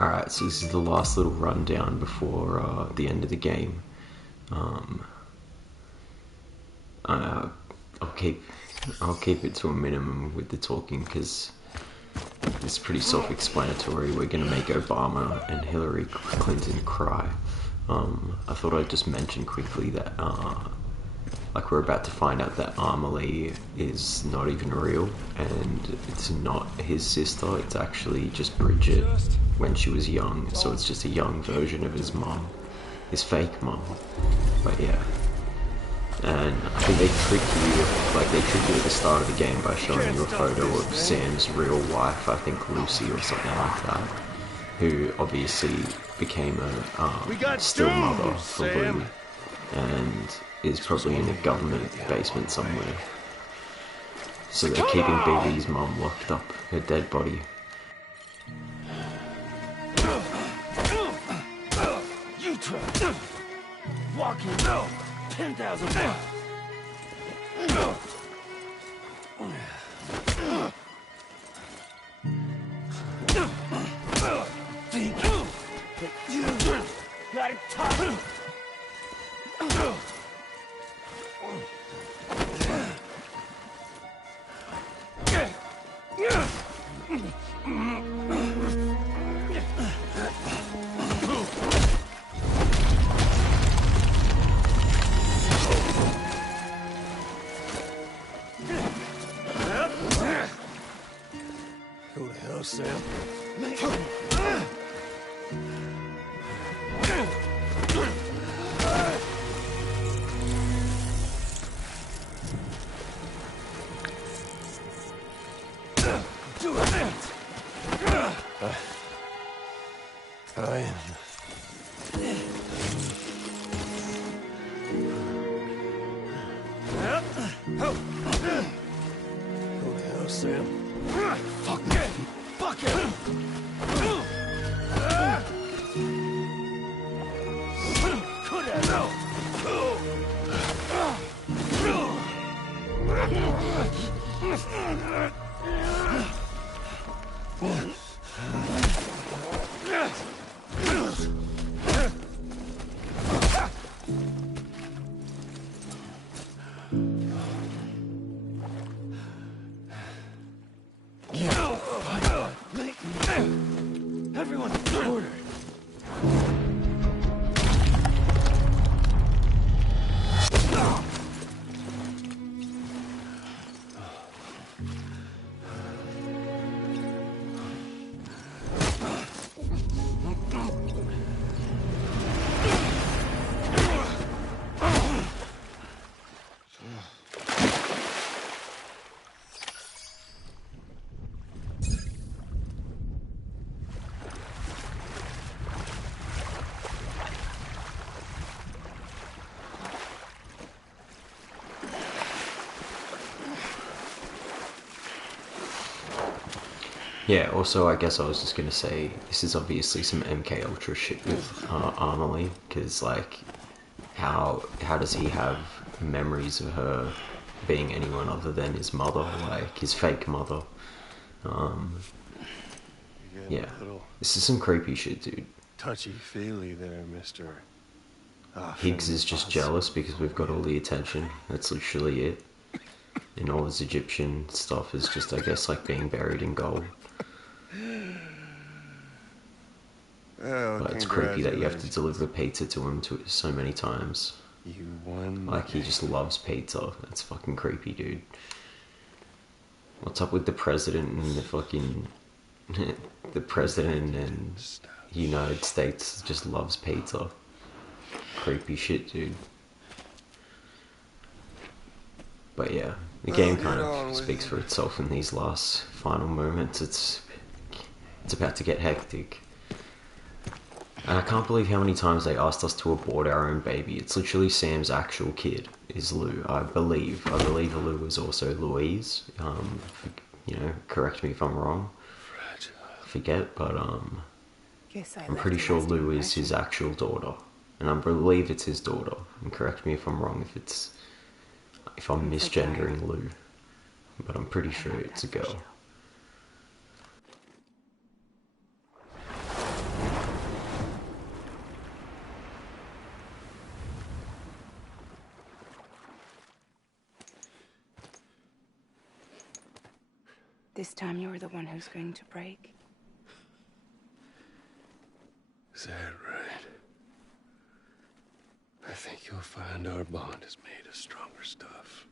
Alright, so this is the last little rundown before the end of the game. Um, uh, I'll keep I'll keep it to a minimum with the talking because it's pretty self-explanatory. We're gonna make Obama and Hillary Clinton cry. I thought I'd just mention quickly that like we're about to find out that Amelie is not even real, and it's not his sister. It's actually just Bridget when she was young. So it's just a young version of his mom, his fake mom. But yeah, and I think they trick you, like they trick you at the start of the game by showing you a photo of Sam's real wife, I think Lucy or something like that, who obviously became a still mother for Lou, and is probably in a government basement somewhere. So they're keeping BB's mom locked up, her dead body. You try walking 10,000 miles. Think that you got it tough. Who the hell, Sam? Do it! I am. Who the hell, Sam? Fuck it! Fuck it! Could have everyone order. Yeah, also I guess I was just gonna say, this is obviously some MK Ultra shit with Amelie, because like, how does he have memories of her being anyone other than his mother, like his fake mother? Yeah, this is some creepy shit, dude. Touchy-feely there, mister. Higgs is just jealous because we've got all the attention. That's literally it. And all his Egyptian stuff is just, I guess, like being buried in gold. Well, But it's creepy that you have to deliver pizza to him so many times. You won. Like, he just loves pizza. That's fucking creepy, dude. What's up with the president and the fucking... the president and the United States just loves pizza. Creepy shit, dude. But yeah, the game kind of speaks for itself in these last final moments. It's about to get hectic. And I can't believe how many times they asked us to abort our own baby. It's literally Sam's actual kid, is Lou, I believe. I believe Lou is also Louise. You know, correct me if I'm wrong. Forget, but I'm pretty sure Lou is his actual daughter. And I believe it's his daughter. And correct me if I'm wrong if I'm misgendering Lou. But I'm pretty sure it's a girl. This time you're the one who's going to break. Is that right? I think you'll find our bond is made of stronger stuff.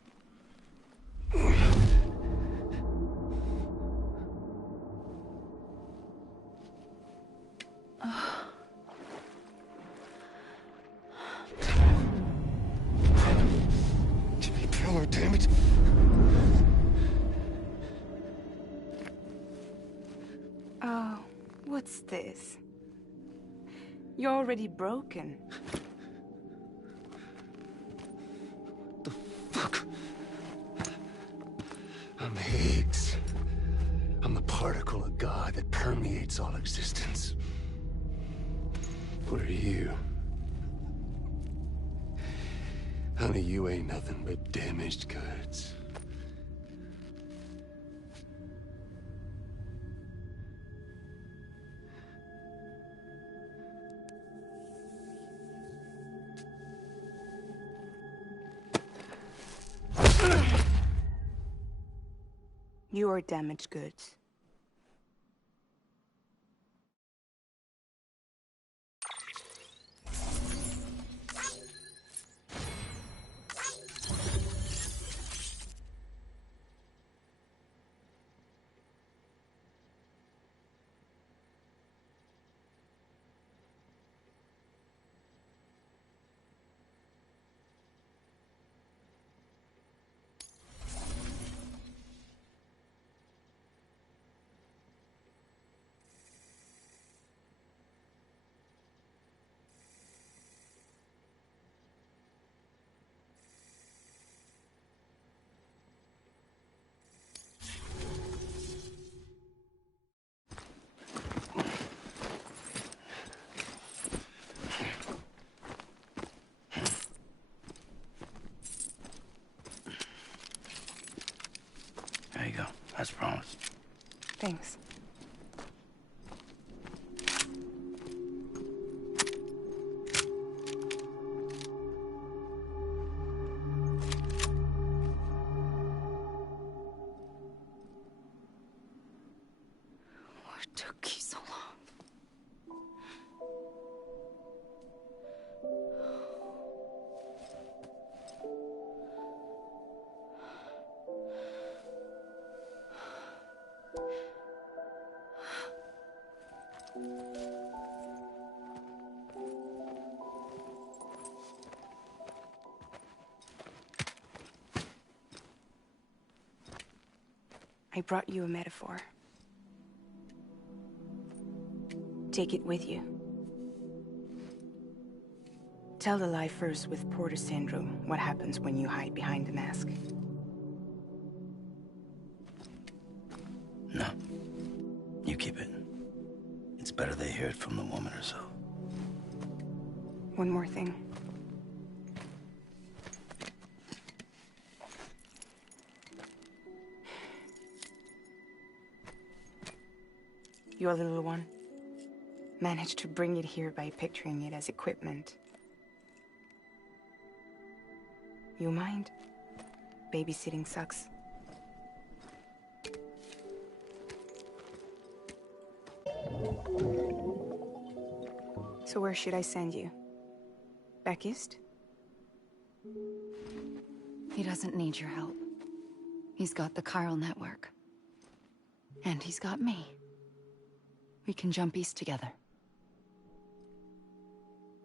Jimmy Pillar, damn it! Oh, what's this? You're already broken. The fuck? I'm Higgs. I'm the particle of God that permeates all existence. What are you? Honey, you ain't nothing but damaged goods. You are damaged goods. There you go, as promised. Thanks. What took you so long? I brought you a metaphor. Take it with you. Tell the lifers with Porter syndrome what happens when you hide behind the mask. No. You keep it. It's better they hear it from the woman herself. One more thing. Your little one managed to bring it here by picturing it as equipment. You mind? Babysitting sucks. So where should I send you? Back east? He doesn't need your help. He's got the chiral network. And he's got me. We can jump east together.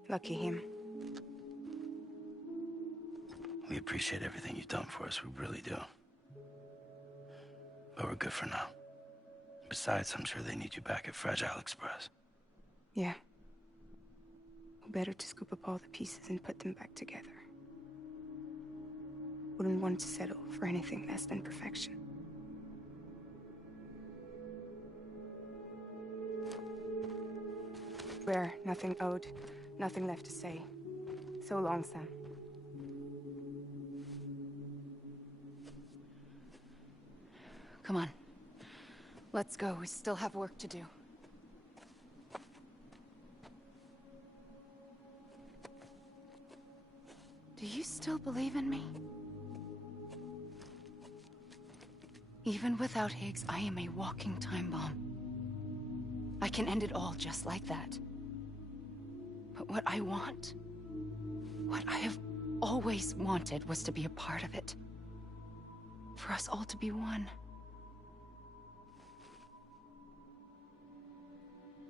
Lucky him. We appreciate everything you've done for us, we really do. But we're good for now. Besides, I'm sure they need you back at Fragile Express. Yeah. Better to scoop up all the pieces and put them back together. Wouldn't want to settle for anything less than perfection. Rare, nothing owed, nothing left to say. So long, Sam. Come on. Let's go. We still have work to do. Do you still believe in me? Even without Higgs, I am a walking time bomb. I can end it all just like that. But what I want, what I have always wanted, was to be a part of it. For us all to be one.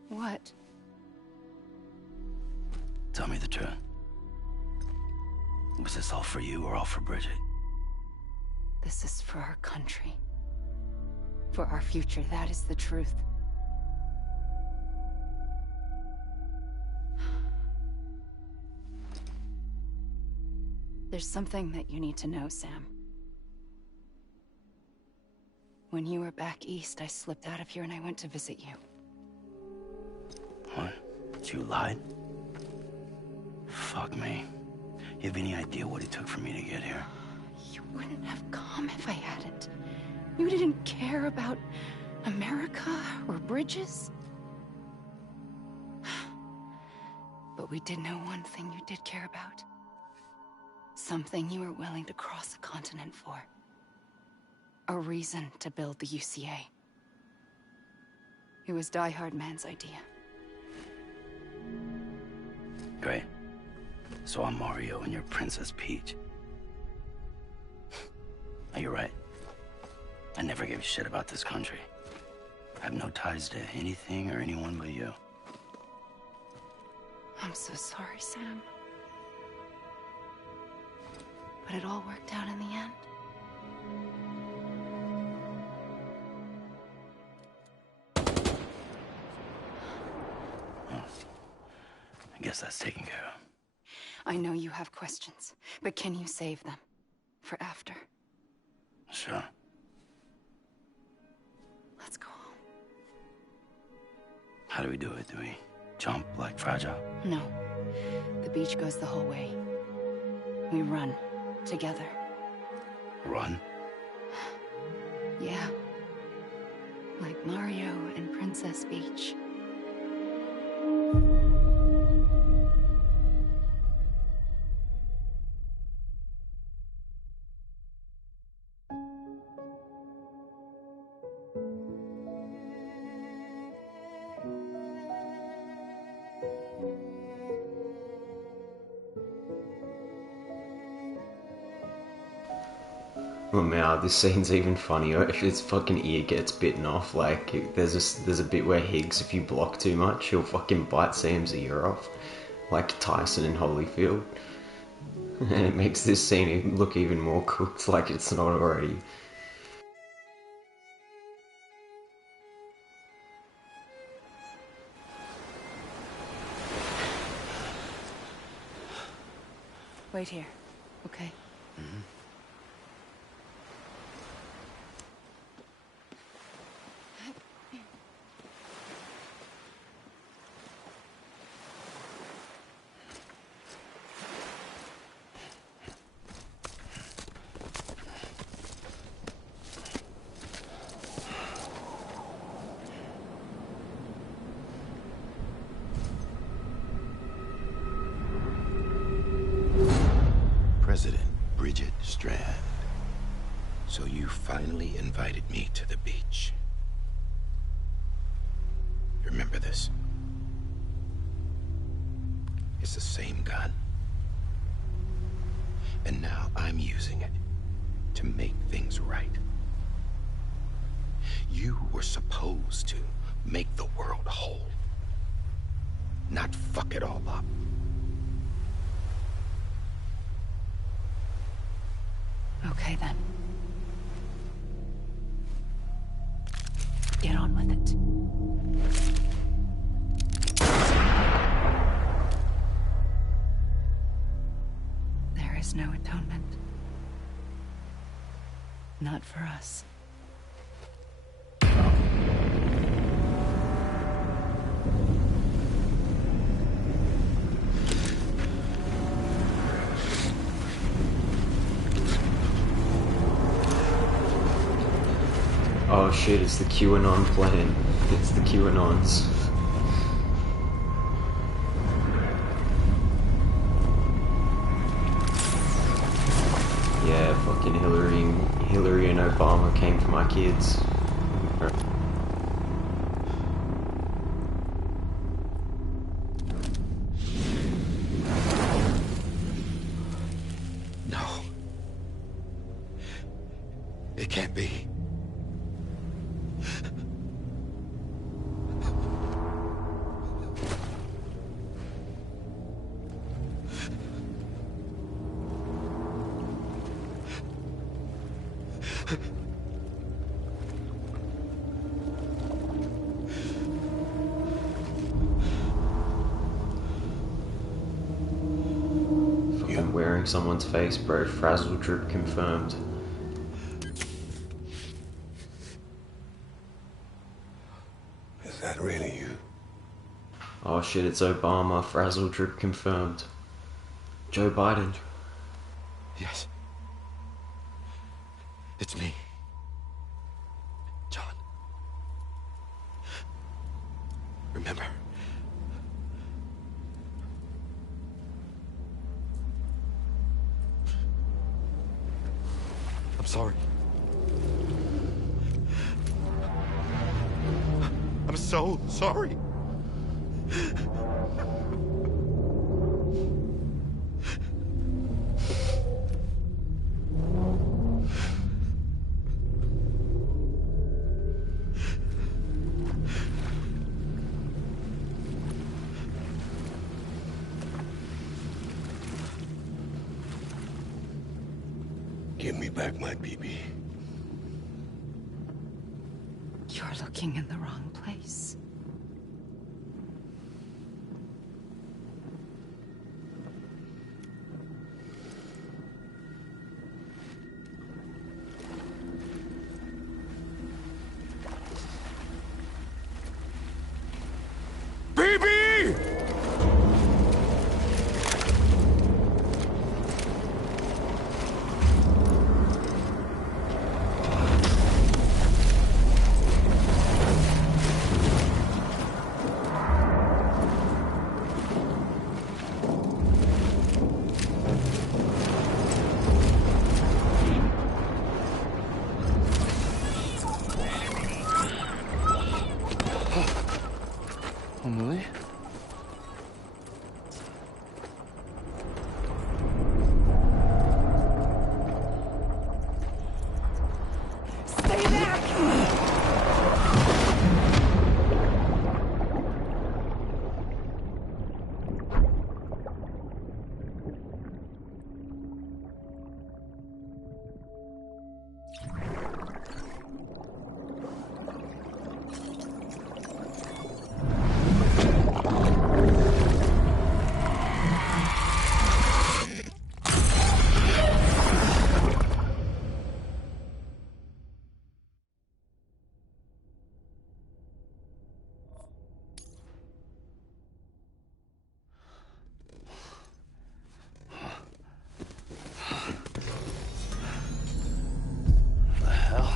What? Tell me the truth. Was this all for you or all for Bridget? This is for our country. For our future, that is the truth. There's something that you need to know, Sam. When you were back east, I slipped out of here and I went to visit you. What? You lied? Fuck me. You have any idea what it took for me to get here? You wouldn't have come if I hadn't. You didn't care about America or bridges. But we did know one thing you did care about. Something you were willing to cross a continent for. A reason to build the UCA. It was Die Hard Man's idea. Great. So I'm Mario and you're Princess Peach. You're right. I never gave a shit about this country. I have no ties to anything or anyone but you. I'm so sorry, Sam. But it all worked out in the end. I guess that's taken care of. I know you have questions, but can you save them? For after? Sure. Let's go home. How do we do it? Do we jump like Fragile? No. The beach goes the whole way. We run. Together. Run? Yeah. Like Mario and Princess Peach. Oh man, this scene's even funnier if his fucking ear gets bitten off. Like, there's a bit where Higgs, if you block too much, he'll fucking bite Sam's ear off. Like Tyson in Holyfield. And it makes this scene look even more cooked like it's not already. Wait here, okay? Mm-hmm. President Bridget Strand. So you finally invited me to the beach. Remember this? It's the same gun. And now I'm using it to make things right. You were supposed to make the world whole, not fuck it all up. Okay then. Get on with it. There is no atonement. Not for us. Oh shit, it's the QAnon plan. It's the QAnons. Yeah, fucking Hillary and Obama came for my kids. No. It can't be. Fucking wearing someone's face, bro. Frazzle drip confirmed. Is that really you? Oh shit, it's Obama. Frazzle drip confirmed. Joe Biden. Yes. It's me. John. Remember? I'm sorry. I'm so sorry. Give me back my BB. You're looking in the wrong place. BB! Emily? Stay back!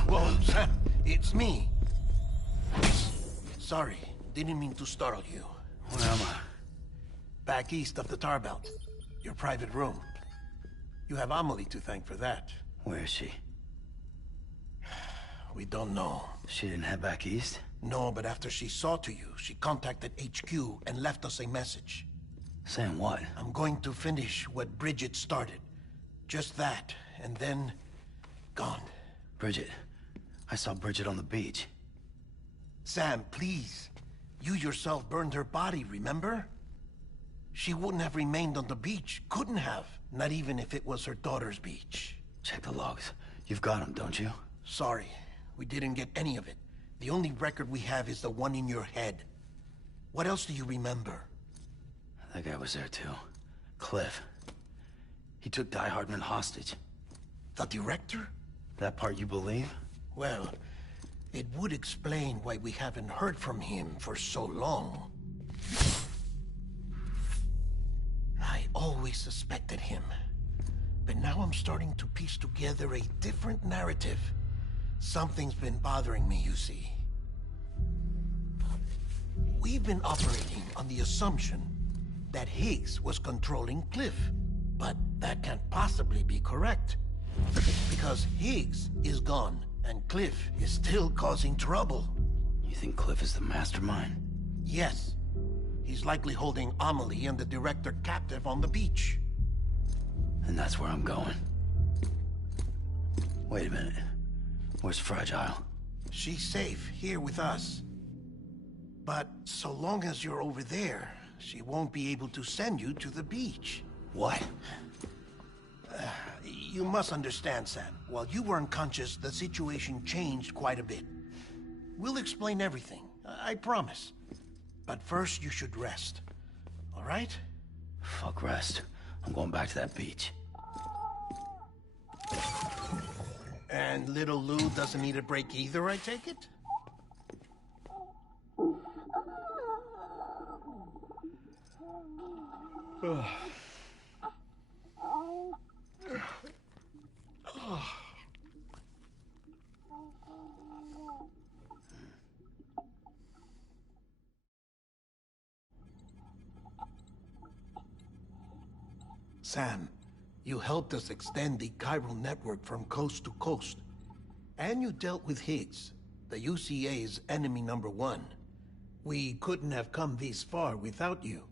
Whoa, Sam, it's me. Sorry, didn't mean to startle you. Where am I? Back east of the tar belt. Your private room. You have Amelie to thank for that. Where is she? We don't know. She didn't head back east? No, but after she saw to you, she contacted HQ and left us a message. Saying what? I'm going to finish what Bridget started. Just that, and then... gone. Bridget. I saw Bridget on the beach. Sam, please. You yourself burned her body, remember? She wouldn't have remained on the beach. Couldn't have. Not even if it was her daughter's beach. Check the logs. You've got them, don't you? Sorry, we didn't get any of it. The only record we have is the one in your head. What else do you remember? That guy was there too. Cliff. He took Die Hardman hostage. The director? That part you believe? Well, it would explain why we haven't heard from him for so long. I always suspected him. But now I'm starting to piece together a different narrative. Something's been bothering me, you see. We've been operating on the assumption that Higgs was controlling Cliff. But that can't possibly be correct. Because Higgs is gone, and Cliff is still causing trouble. You think Cliff is the mastermind? Yes. He's likely holding Amelie and the director captive on the beach. And that's where I'm going. Wait a minute. Where's Fragile? She's safe here with us. But so long as you're over there, she won't be able to send you to the beach. What? You must understand, Sam. While you were unconscious, the situation changed quite a bit. We'll explain everything, I promise. But first, you should rest. All right? Fuck rest. I'm going back to that beach. And little Lou doesn't need a break either, I take it? Sam, you helped us extend the chiral network from coast to coast. And you dealt with Higgs, the UCA's enemy #1. We couldn't have come this far without you.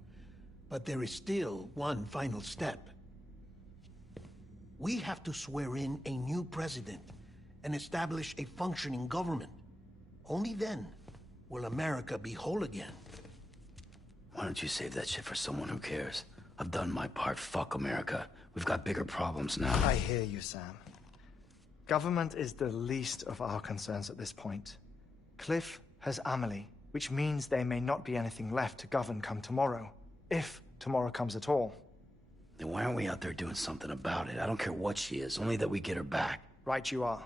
But there is still one final step. We have to swear in a new president and establish a functioning government. Only then will America be whole again. Why don't you save that shit for someone who cares? I've done my part. Fuck America. We've got bigger problems now. I hear you, Sam. Government is the least of our concerns at this point. Cliff has Amelie, which means there may not be anything left to govern come tomorrow. If tomorrow comes at all. Then why aren't we out there doing something about it? I don't care what she is, only that we get her back. Right you are.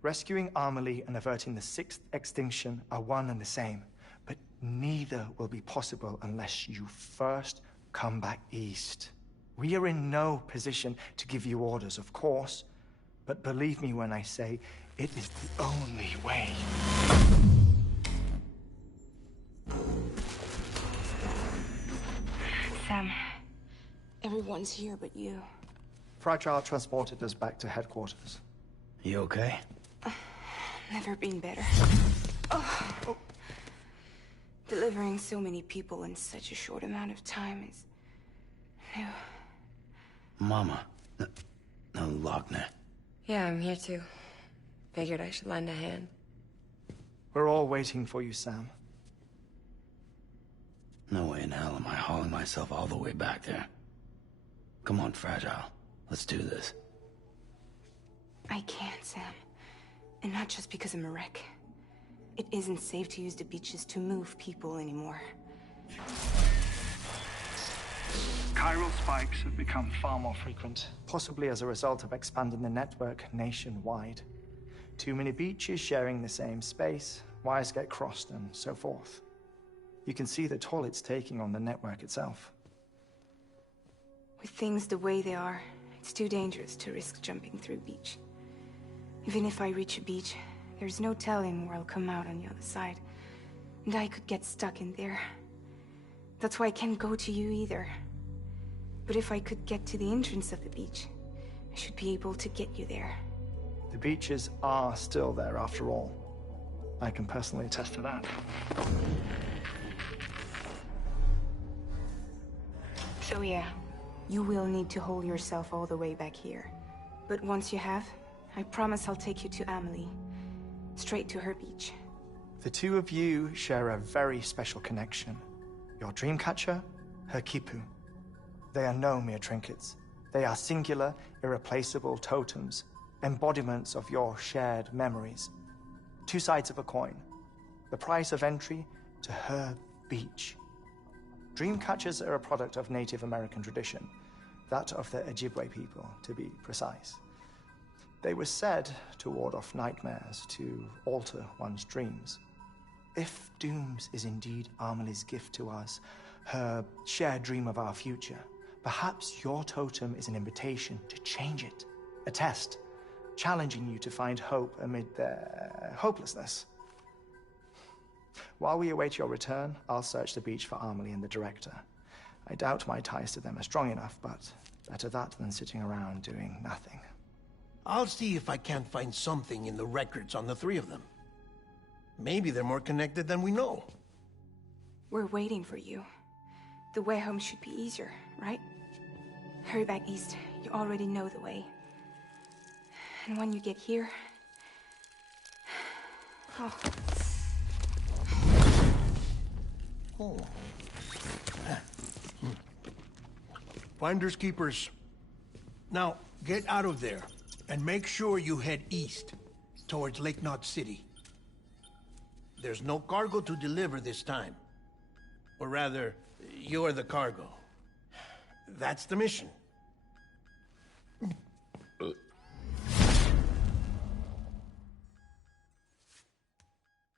Rescuing Amelie and averting the 6th extinction are one and the same. But neither will be possible unless you first come back east. We are in no position to give you orders, of course. But believe me when I say, it is the only way. Sam, everyone's here but you. Fragile transported us back to headquarters. You okay? Never been better. Oh. Delivering so many people in such a short amount of time is new. Mama. No, Lochner. Yeah, I'm here too. Figured I should lend a hand. We're all waiting for you, Sam. No way in hell am I hauling myself all the way back there. Come on, Fragile. Let's do this. I can't, Sam. And not just because I'm a wreck. It isn't safe to use the beaches to move people anymore. Chiral spikes have become far more frequent. Possibly as a result of expanding the network nationwide. Too many beaches sharing the same space, wires get crossed, and so forth. You can see the toll it's taking on the network itself. With things the way they are, it's too dangerous to risk jumping through beach. Even if I reach a beach, there's no telling where I'll come out on the other side. And I could get stuck in there. That's why I can't go to you either. But if I could get to the entrance of the beach, I should be able to get you there. The beaches are still there after all. I can personally attest to that. So yeah, you will need to hold yourself all the way back here. But once you have, I promise I'll take you to Amelie. Straight to her beach. The two of you share a very special connection. Your dreamcatcher, her Kipu. They are no mere trinkets. They are singular, irreplaceable totems, embodiments of your shared memories. Two sides of a coin. The price of entry to her beach. Dreamcatchers are a product of Native American tradition, that of the Ojibwe people, to be precise. They were said to ward off nightmares, to alter one's dreams. If Dooms is indeed Amelie's gift to us, her shared dream of our future, perhaps your totem is an invitation to change it. A test, challenging you to find hope amid their hopelessness. While we await your return, I'll search the beach for Amelie and the director. I doubt my ties to them are strong enough, but better that than sitting around doing nothing. I'll see if I can't find something in the records on the three of them. Maybe they're more connected than we know. We're waiting for you. The way home should be easier, right? Hurry back east. You already know the way. And when you get here... Oh. Oh. Finders keepers. Now, get out of there, and make sure you head east, towards Lake Knot City. There's no cargo to deliver this time. Or rather, you're the cargo. That's the mission.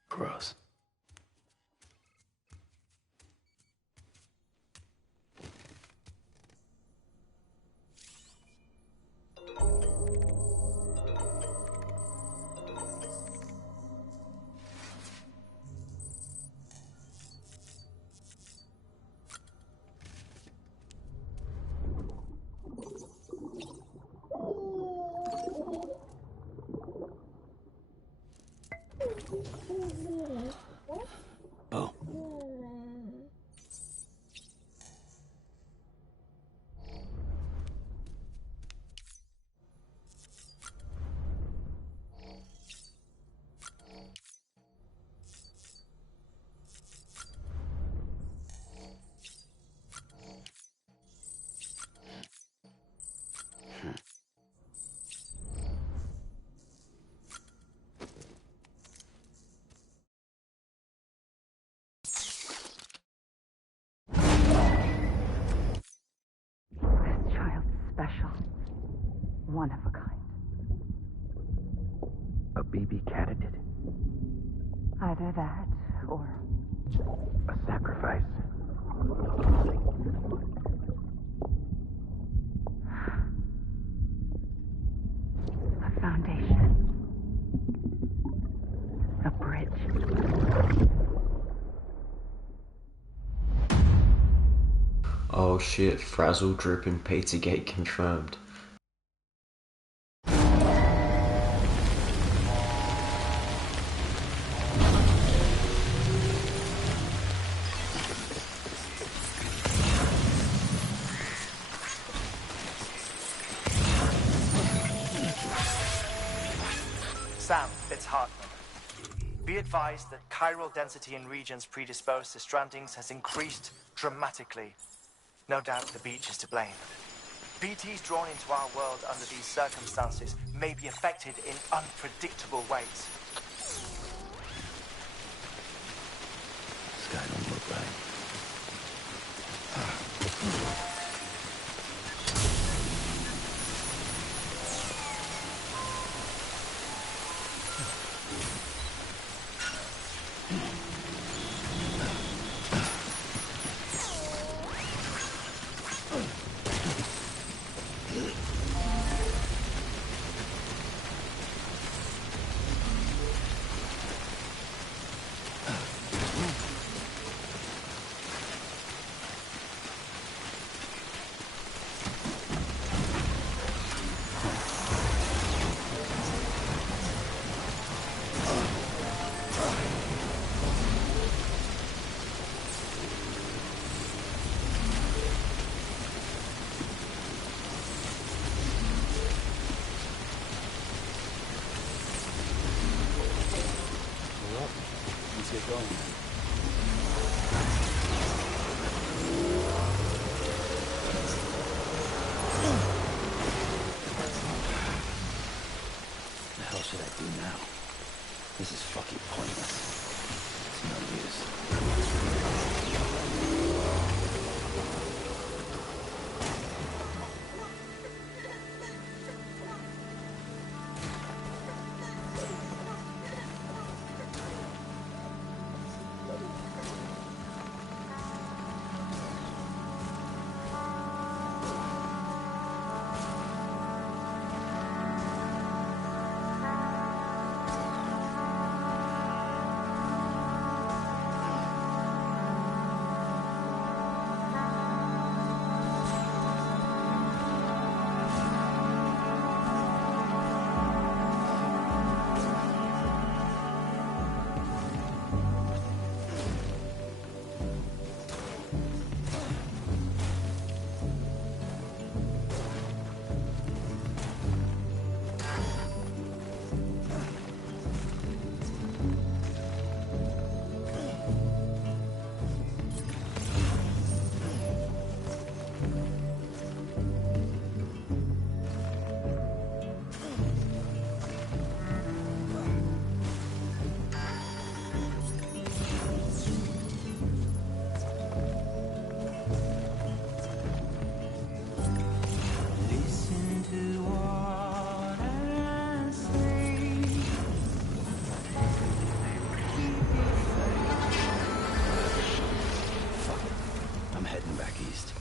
Gross. Bo. This child's special. One of a kind. A baby candidate? Either that, or... A sacrifice? a foundation. A bridge. Oh shit, Frazzle, Drip and Pizzagate confirmed. Sam, it's Hartman. Be advised that chiral density in regions predisposed to strandings has increased dramatically. No doubt the beach is to blame. BTs drawn into our world under these circumstances may be affected in unpredictable ways. Sky don't look right. Let's get going. What the hell should I do now? This is fucking pointless. It's no use. back east.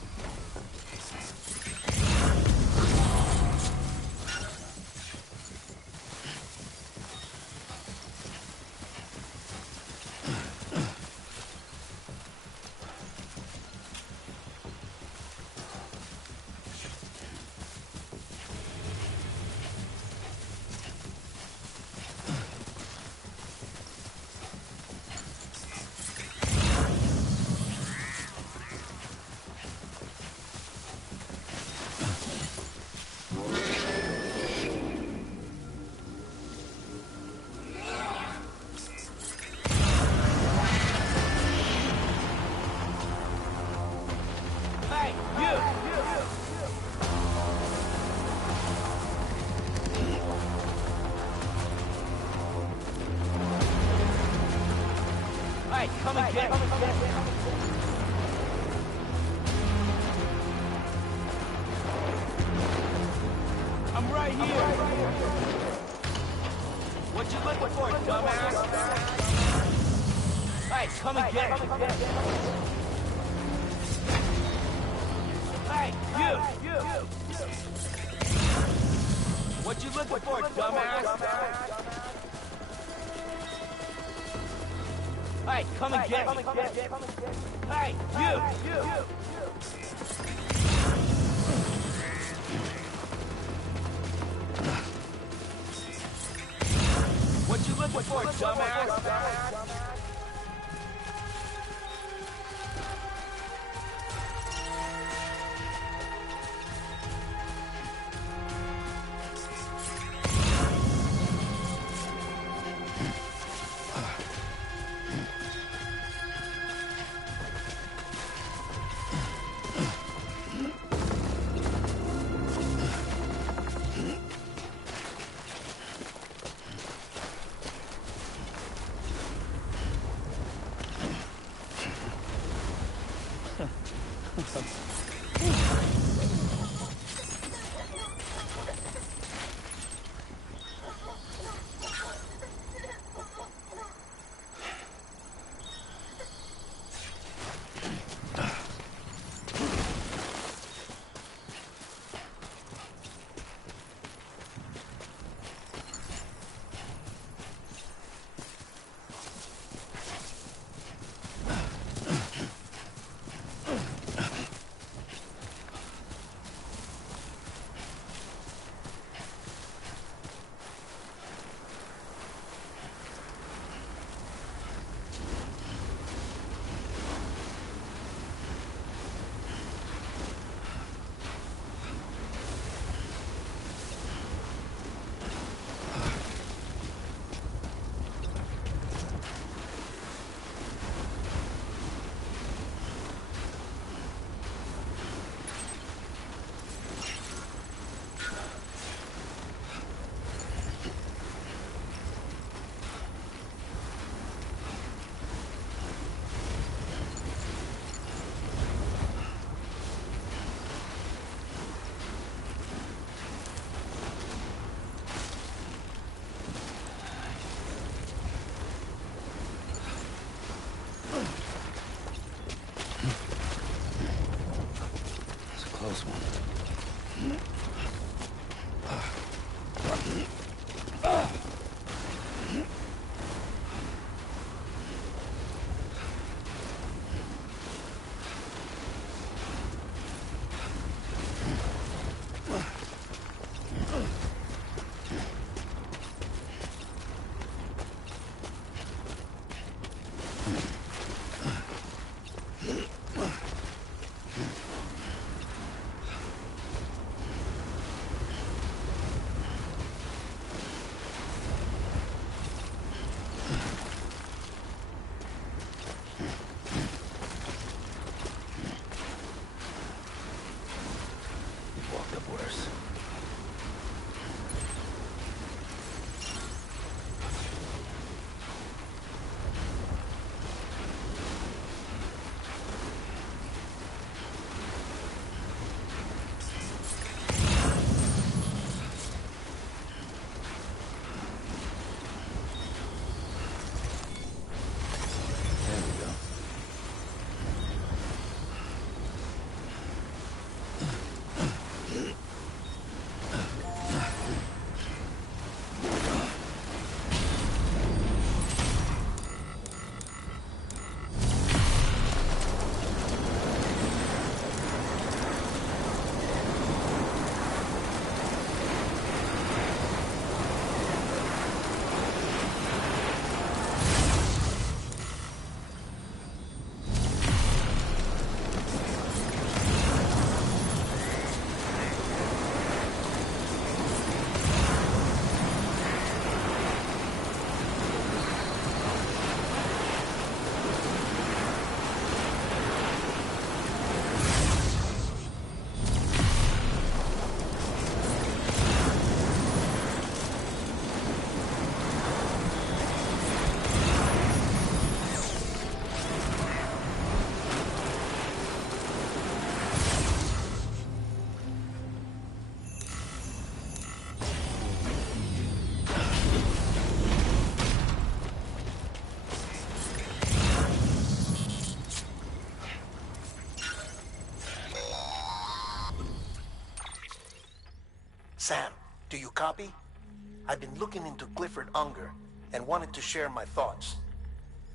Come and get me. I'm right here. What you looking for, dumbass? Hey, come and get me. Hey, you. What you looking for, dumbass? Hey, come and get me. Hey, you. What you looking for, dumbass? Close one. Sam, do you copy? I've been looking into Clifford Unger and wanted to share my thoughts.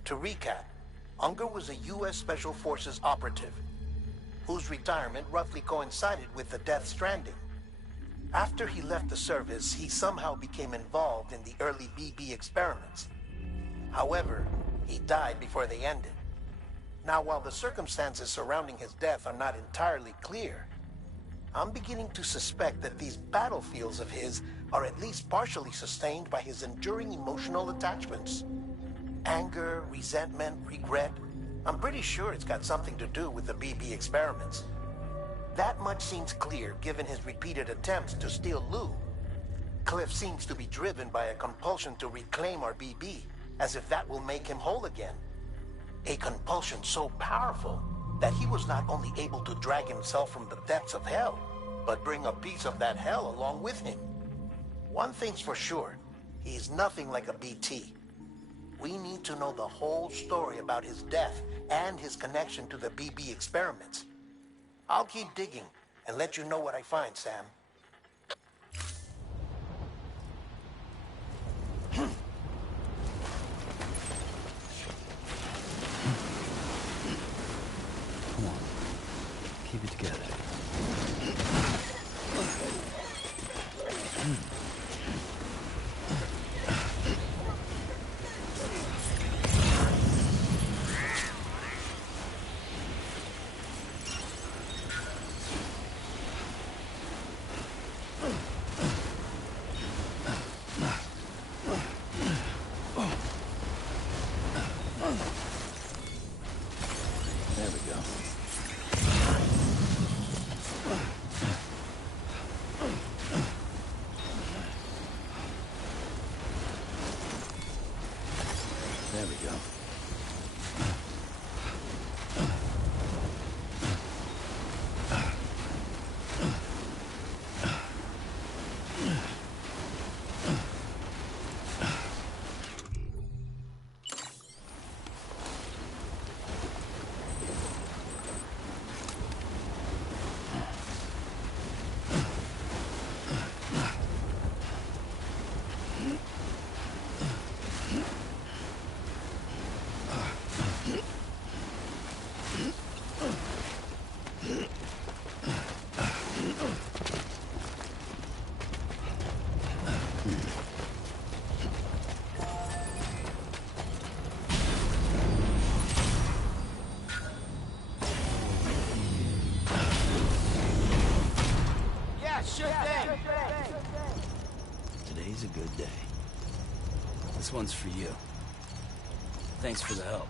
To recap, Unger was a U.S. Special Forces operative whose retirement roughly coincided with the Death Stranding. After he left the service, he somehow became involved in the early BB experiments. However, he died before they ended. Now, while the circumstances surrounding his death are not entirely clear, I'm beginning to suspect that these battlefields of his are at least partially sustained by his enduring emotional attachments. Anger, resentment, regret. I'm pretty sure it's got something to do with the BB experiments. That much seems clear given his repeated attempts to steal Lou. Cliff seems to be driven by a compulsion to reclaim our BB, as if that will make him whole again. A compulsion so powerful that he was not only able to drag himself from the depths of hell, but bring a piece of that hell along with him. One thing's for sure, he is nothing like a BT. We need to know the whole story about his death and his connection to the BB experiments. I'll keep digging and let you know what I find, Sam. Come on. Keep it together. There we go. There we go. Today's a good day. This one's for you. Thanks for the help.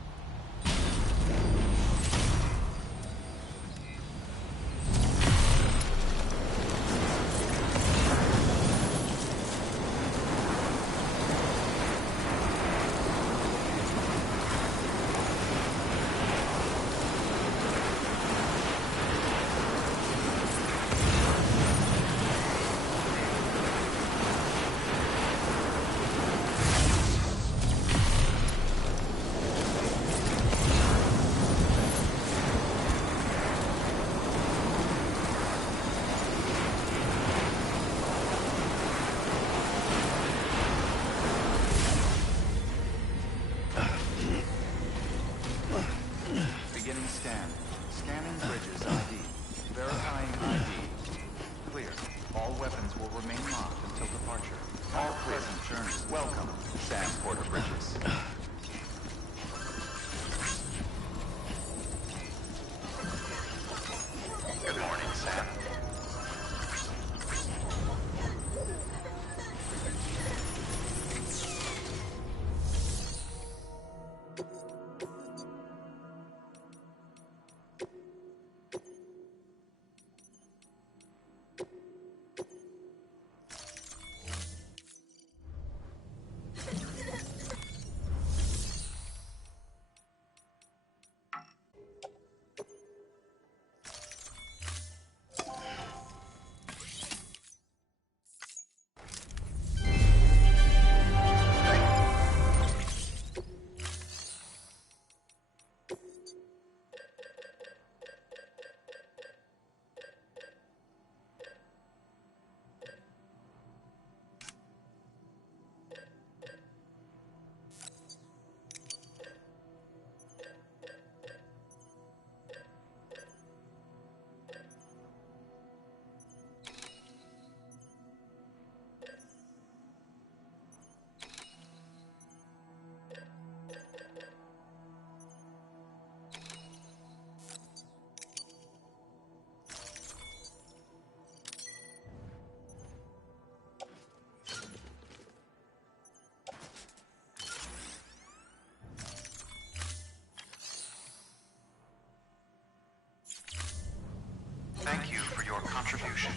contribution.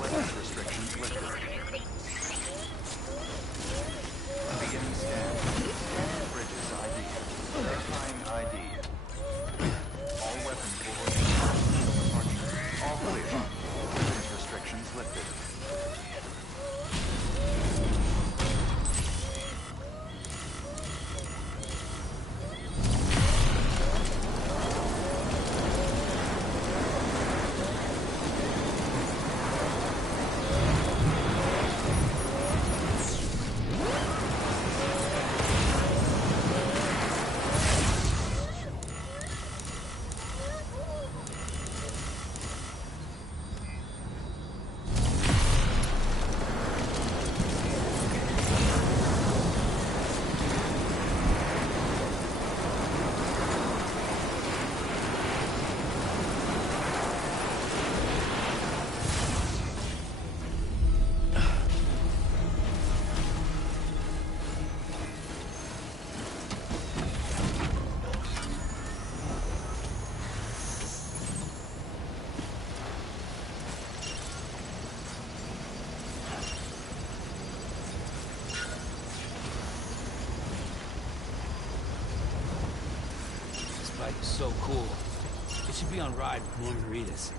Weapons restrictions lifted. Beginning scan. Scanning bridges ID. Verifying ID. All weapons will remain armed until departure. All clear. Weapons restrictions lifted. Bike is so cool. It should be on ride with margaritas.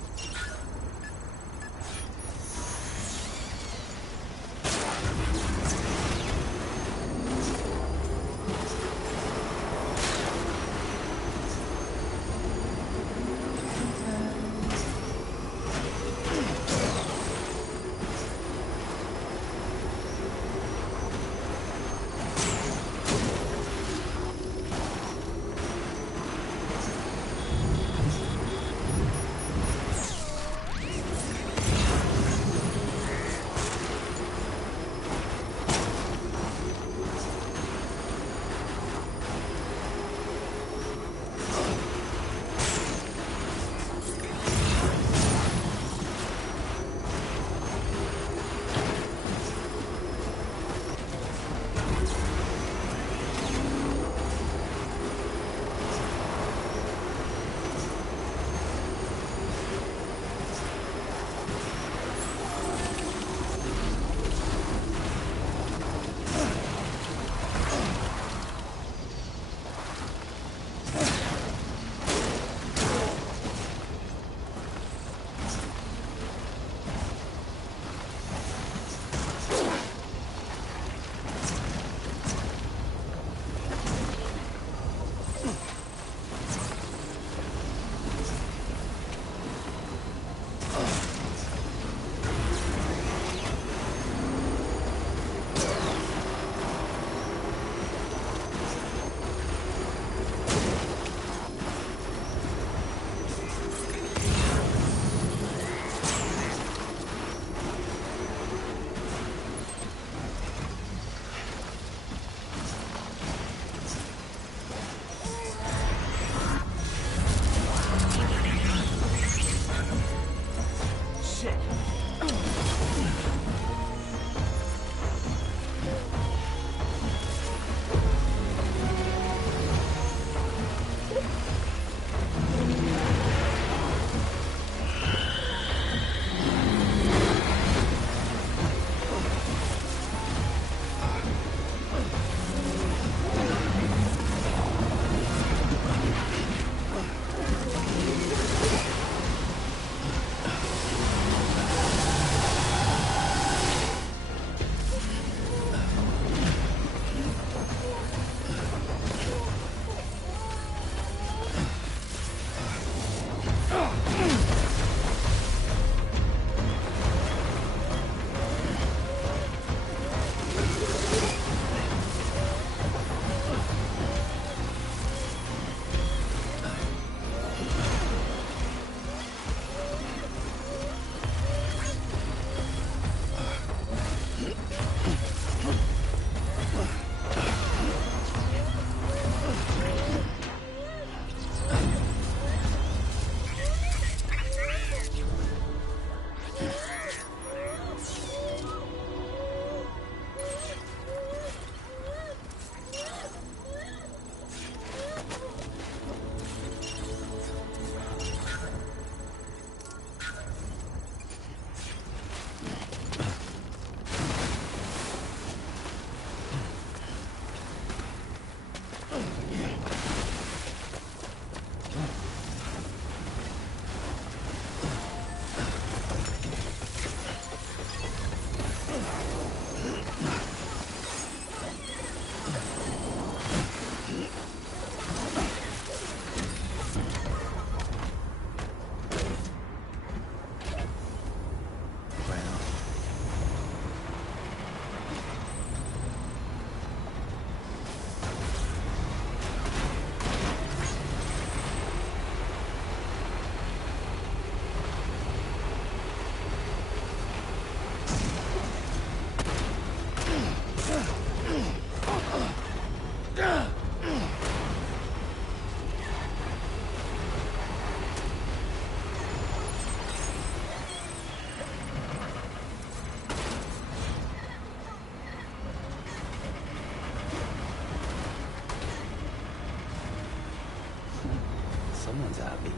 Someone's happy.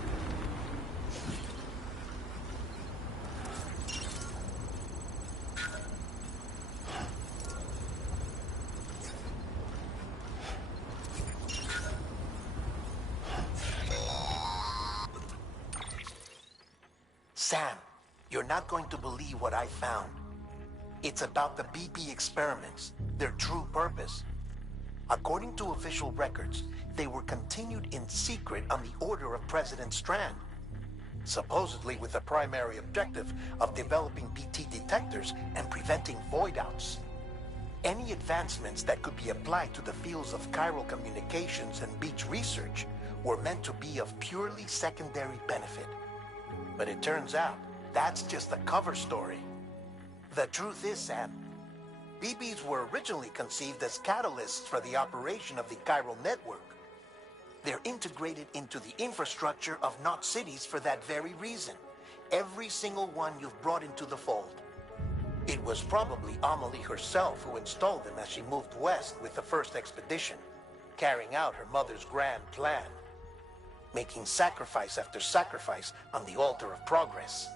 Sam, you're not going to believe what I found. It's about the BB experiments, their true purpose. According to official records, they were continued in secret on the order of President Strand, supposedly with the primary objective of developing BT detectors and preventing void-outs. Any advancements that could be applied to the fields of chiral communications and beach research were meant to be of purely secondary benefit. But it turns out, that's just the cover story. The truth is, Sam, BBs were originally conceived as catalysts for the operation of the chiral network. They're integrated into the infrastructure of Knot cities for that very reason. Every single one you've brought into the fold. It was probably Amelie herself who installed them as she moved west with the first expedition, carrying out her mother's grand plan, making sacrifice after sacrifice on the altar of progress.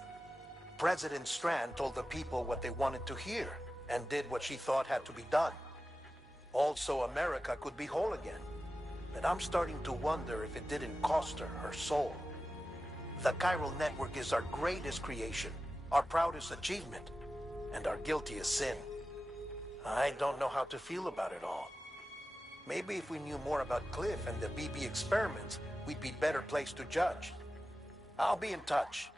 President Strand told the people what they wanted to hear, and did what she thought had to be done. Also, America could be whole again. But I'm starting to wonder if it didn't cost her her soul. The chiral network is our greatest creation, our proudest achievement, and our guiltiest sin. I don't know how to feel about it all. Maybe if we knew more about Cliff and the BB experiments, we'd be better placed to judge. I'll be in touch.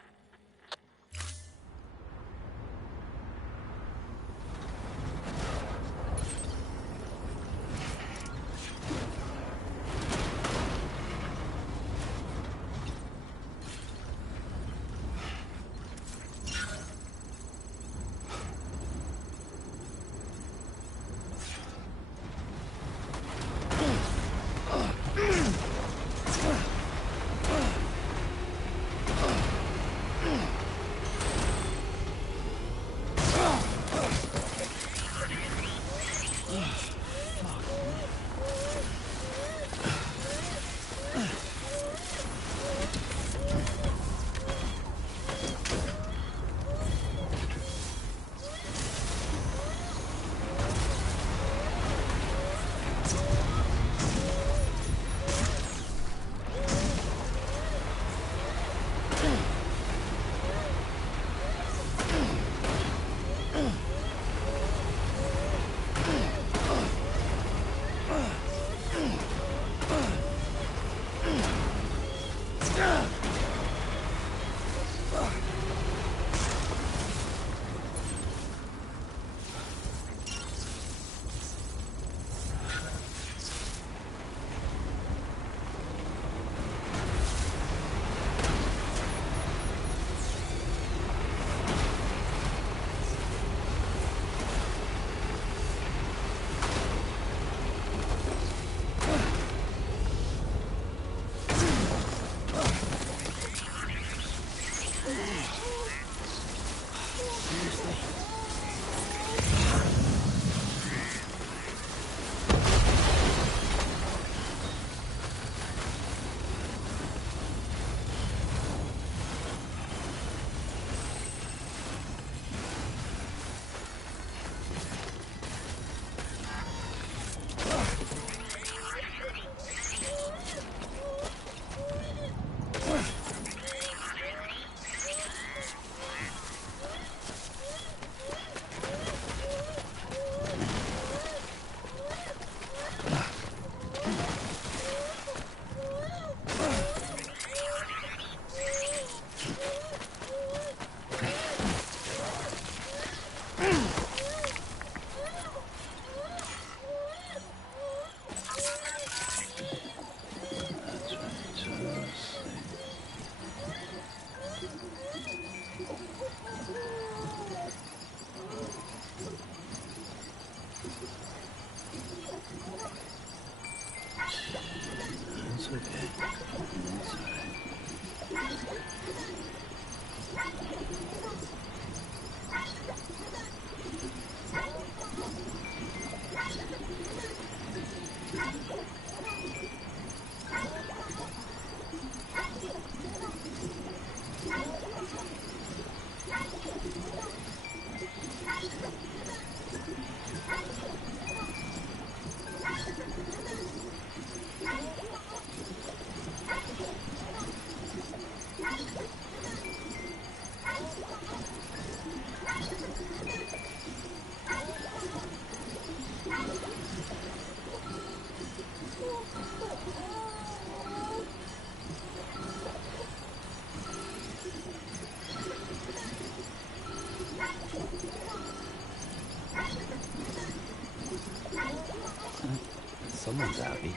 Someone's happy.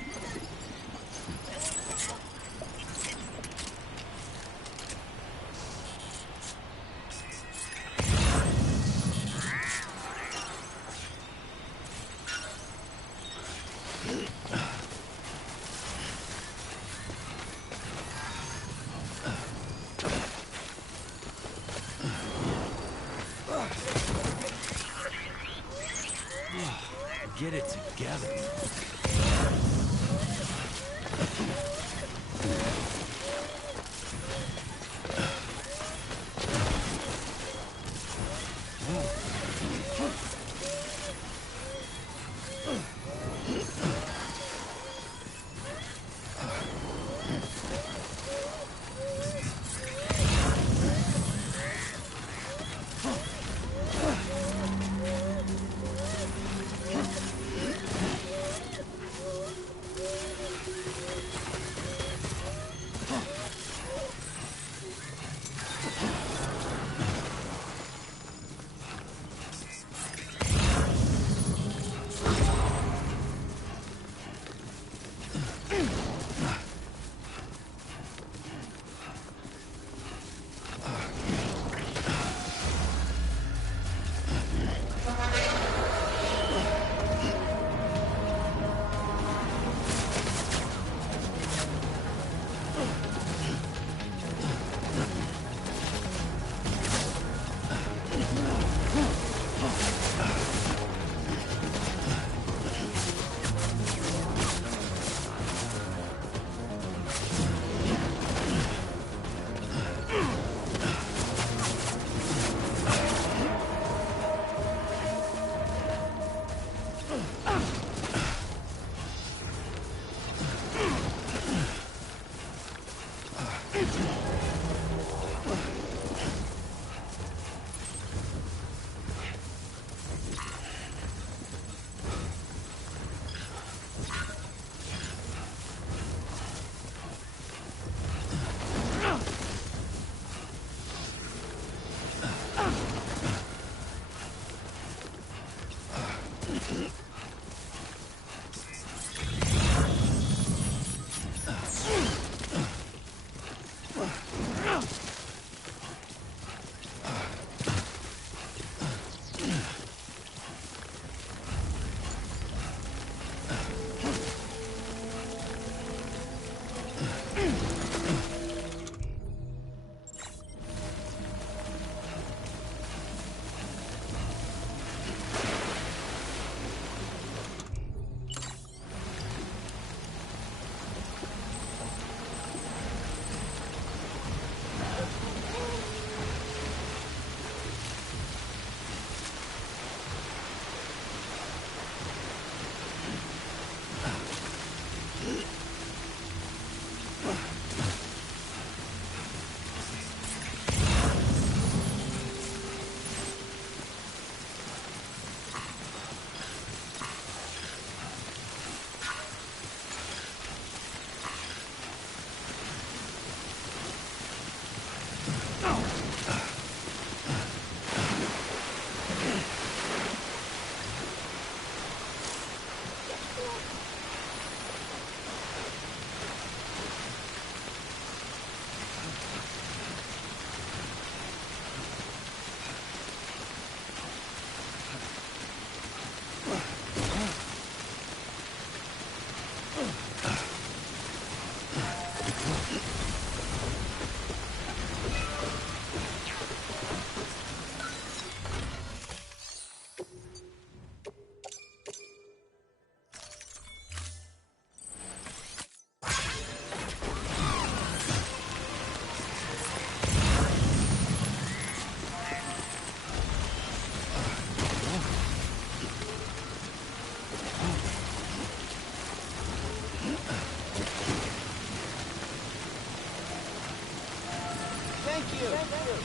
Get it together.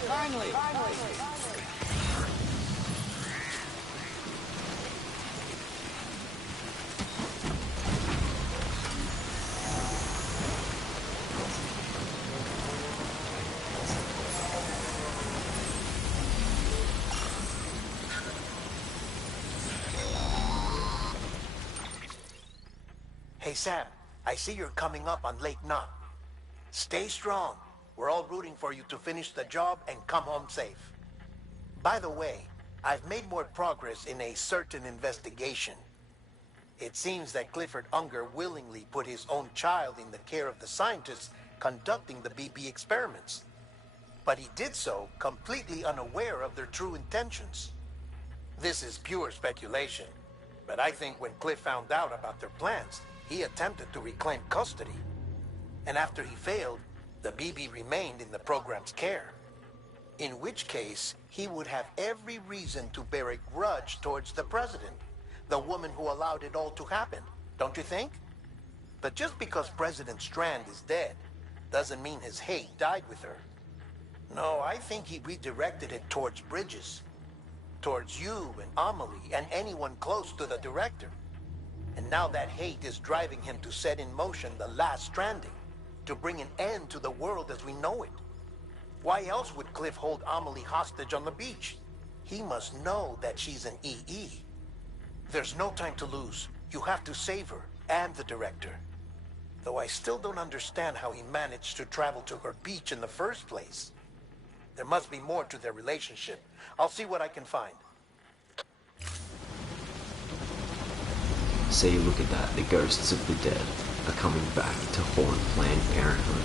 Finally! Hey Sam, I see you're coming up on Lake Knot. Stay strong. We're all rooting for you to finish the job and come home safe. By the way, I've made more progress in a certain investigation. It seems that Clifford Unger willingly put his own child in the care of the scientists conducting the BB experiments. But he did so completely unaware of their true intentions. This is pure speculation, but I think when Cliff found out about their plans, he attempted to reclaim custody. And after he failed, the BB remained in the program's care. In which case, he would have every reason to bear a grudge towards the president, the woman who allowed it all to happen, don't you think? But just because President Strand is dead, doesn't mean his hate died with her. No, I think he redirected it towards Bridges. Towards you and Amelie and anyone close to the director. And now that hate is driving him to set in motion the last Stranding, to bring an end to the world as we know it. Why else would Cliff hold Amelie hostage on the beach? He must know that she's an EE. There's no time to lose. You have to save her, and the director. Though I still don't understand how he managed to travel to her beach in the first place. There must be more to their relationship. I'll see what I can find. So you look at that, the ghosts of the dead are coming back to haunt Planned Parenthood.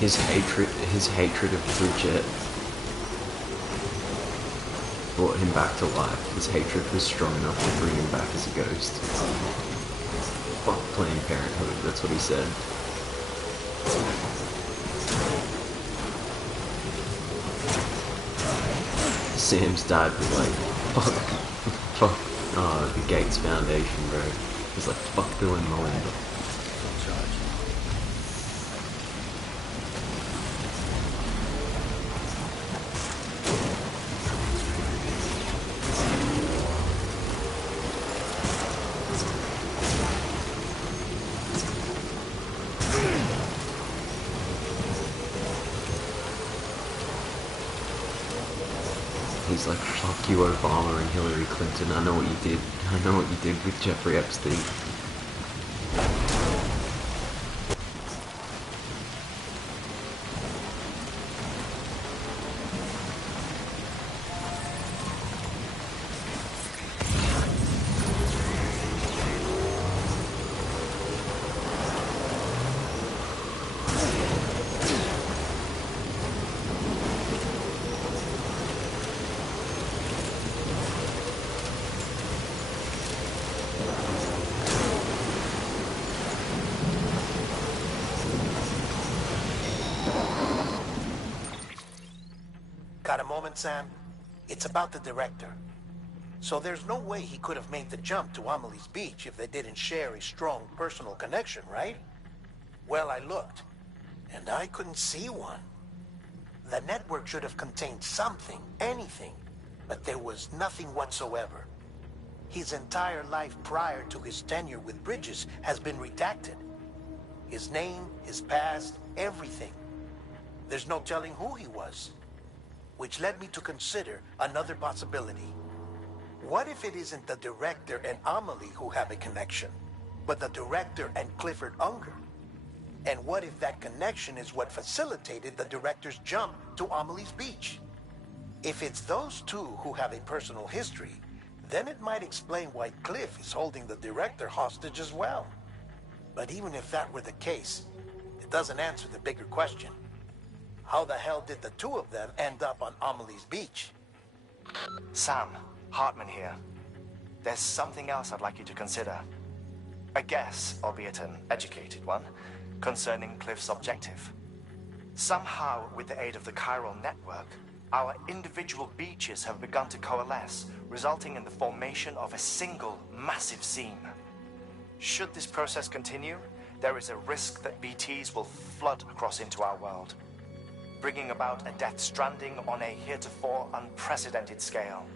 His hatred of Bridget brought him back to life. His hatred was strong enough to bring him back as a ghost. Fuck Planned Parenthood, that's what he said. Sam's dad was like, fuck, the Gates Foundation, bro. He's like, fuck Bill and Melinda. He's like, fuck you, Obama and Hillary Clinton. I know what you did. I know what you did with Jeffrey Epstein. Got a moment, Sam? It's about the director. So there's no way he could have made the jump to Amelie's beach if they didn't share a strong personal connection, right? Well, I looked, and I couldn't see one. The network should have contained something, anything, but there was nothing whatsoever. His entire life prior to his tenure with Bridges has been redacted. His name, his past, everything. There's no telling who he was. Which led me to consider another possibility. What if it isn't the director and Amelie who have a connection, but the director and Clifford Unger? And what if that connection is what facilitated the director's jump to Amelie's beach? If it's those two who have a personal history, then it might explain why Cliff is holding the director hostage as well. But even if that were the case, it doesn't answer the bigger question. How the hell did the two of them end up on Amelie's beach? Sam, Hartman here. There's something else I'd like you to consider. A guess, albeit an educated one, concerning Cliff's objective. Somehow, with the aid of the chiral network, our individual beaches have begun to coalesce, resulting in the formation of a single massive seam. Should this process continue, there is a risk that BTs will flood across into our world, bringing about a death stranding on a heretofore unprecedented scale.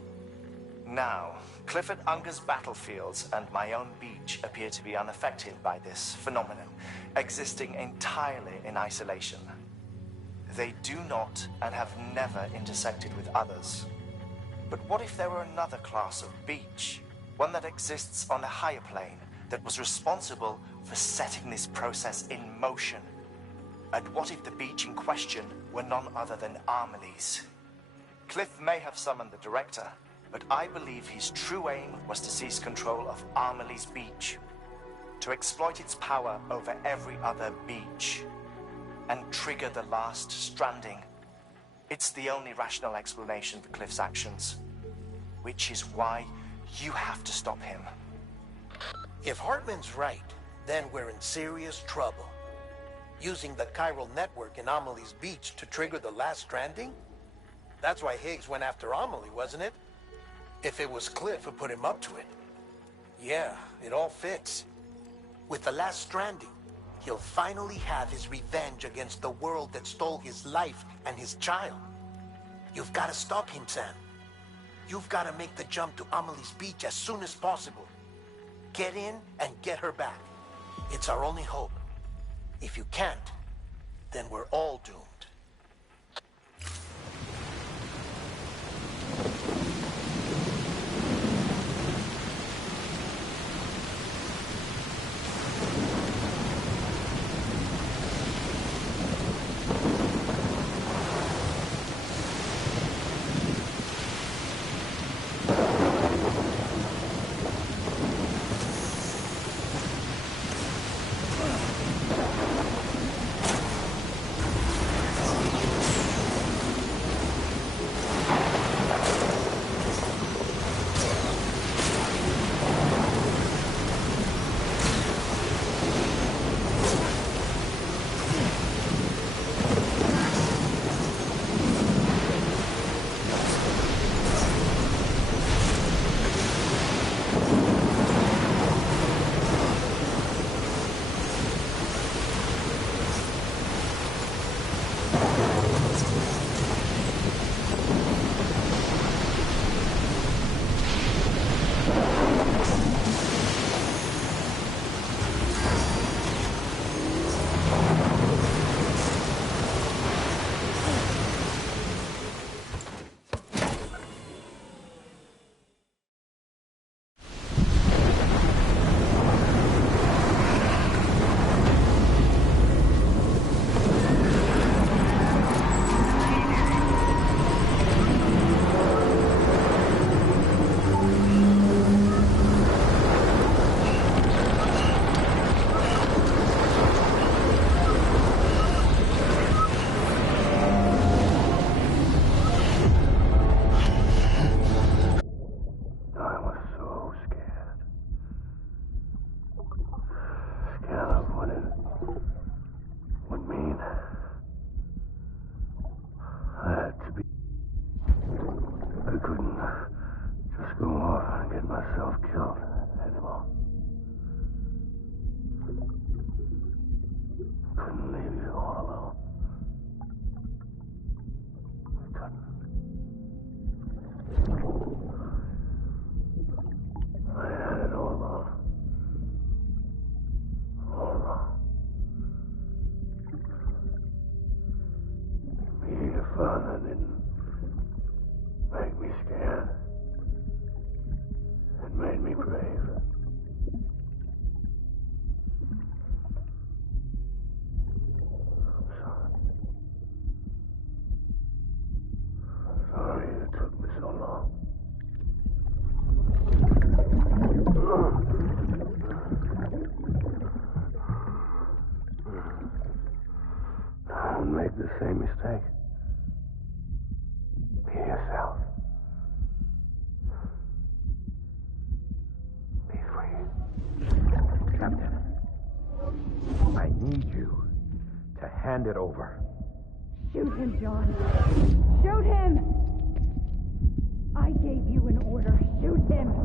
Now, Clifford Unger's battlefields and my own beach appear to be unaffected by this phenomenon, existing entirely in isolation. They do not and have never intersected with others. But what if there were another class of beach, one that exists on a higher plane, that was responsible for setting this process in motion? And what if the beach in question were none other than Amelie's? Cliff may have summoned the director, but I believe his true aim was to seize control of Amelie's beach, to exploit its power over every other beach, and trigger the last stranding. It's the only rational explanation for Cliff's actions, which is why you have to stop him. If Hartman's right, then we're in serious trouble. Using the chiral network in Amelie's beach to trigger the last stranding? That's why Higgs went after Amelie, wasn't it? If it was Cliff who put him up to it. Yeah, it all fits. With the last stranding, he'll finally have his revenge against the world that stole his life and his child. You've got to stop him, Sam. You've got to make the jump to Amelie's beach as soon as possible. Get in and get her back. It's our only hope. If you can't, then we're all doomed. Hand it over. Shoot him, John. Shoot him! I gave you an order. Shoot him!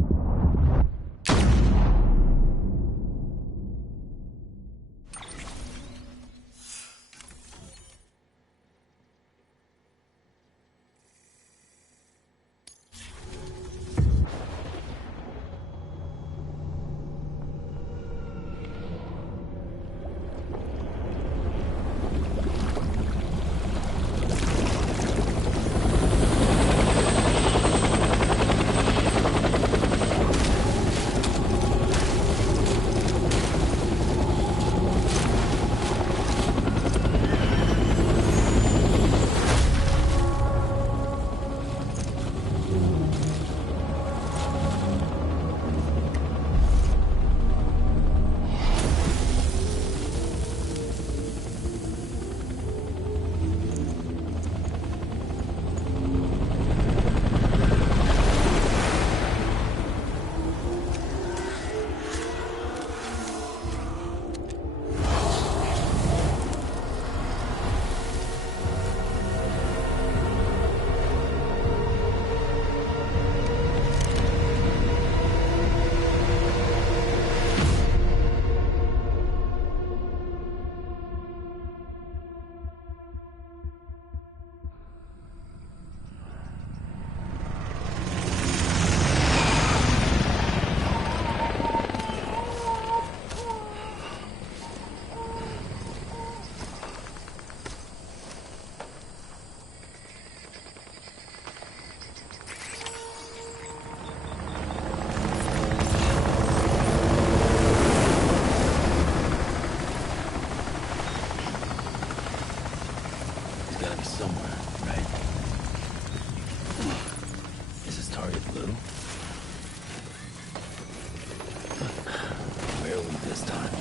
this time.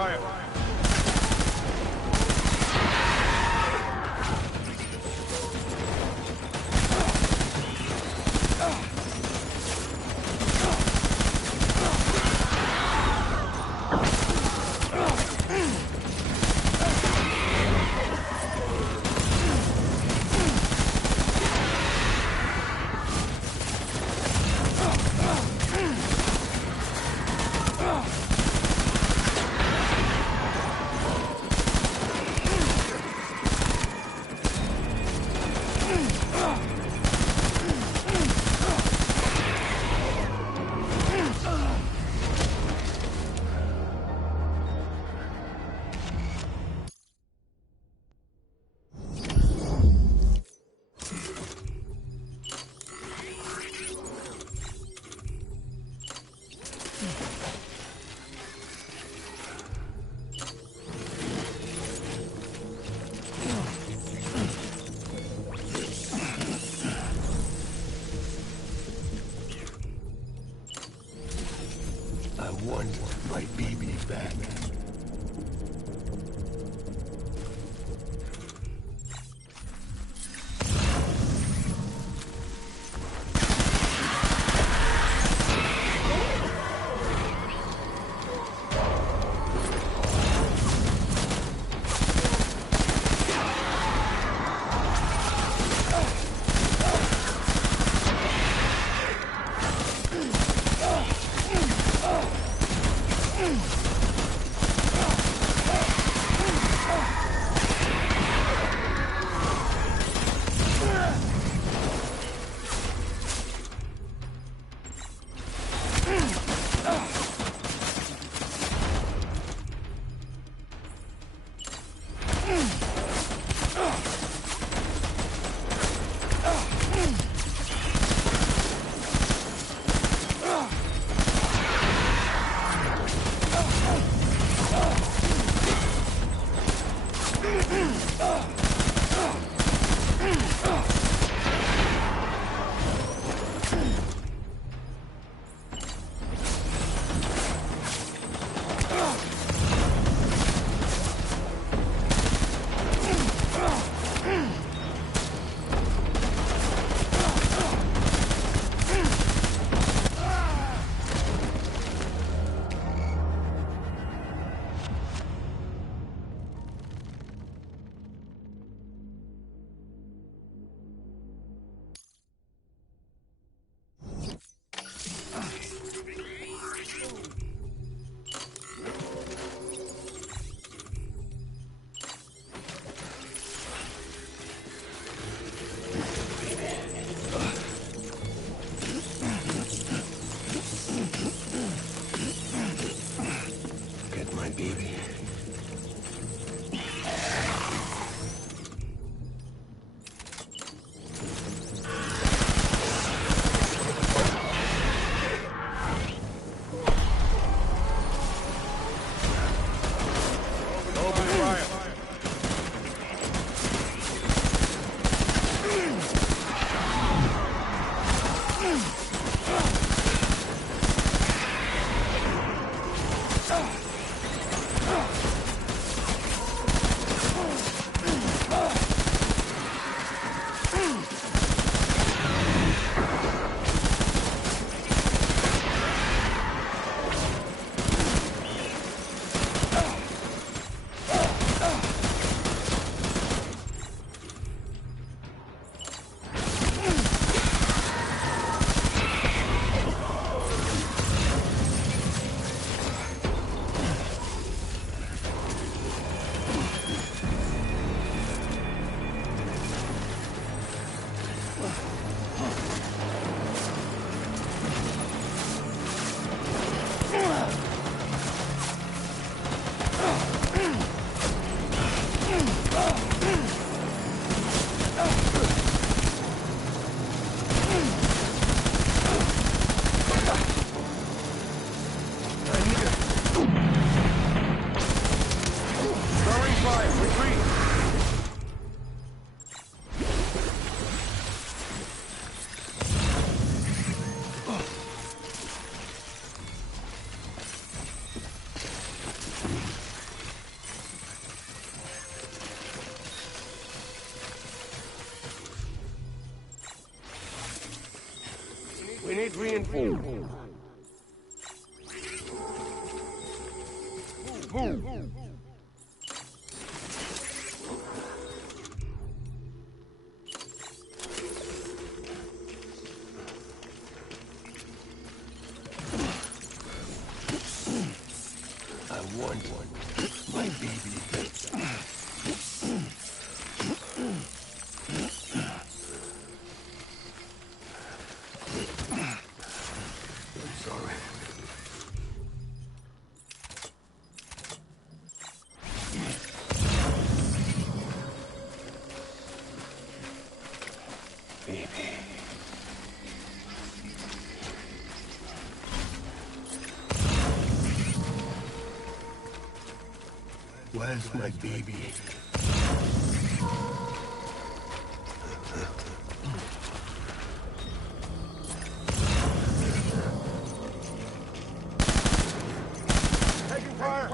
fire. I want my baby back. need reinforcements. Move. I want my baby. I'm sorry. Baby. Where's my baby? Taking fire.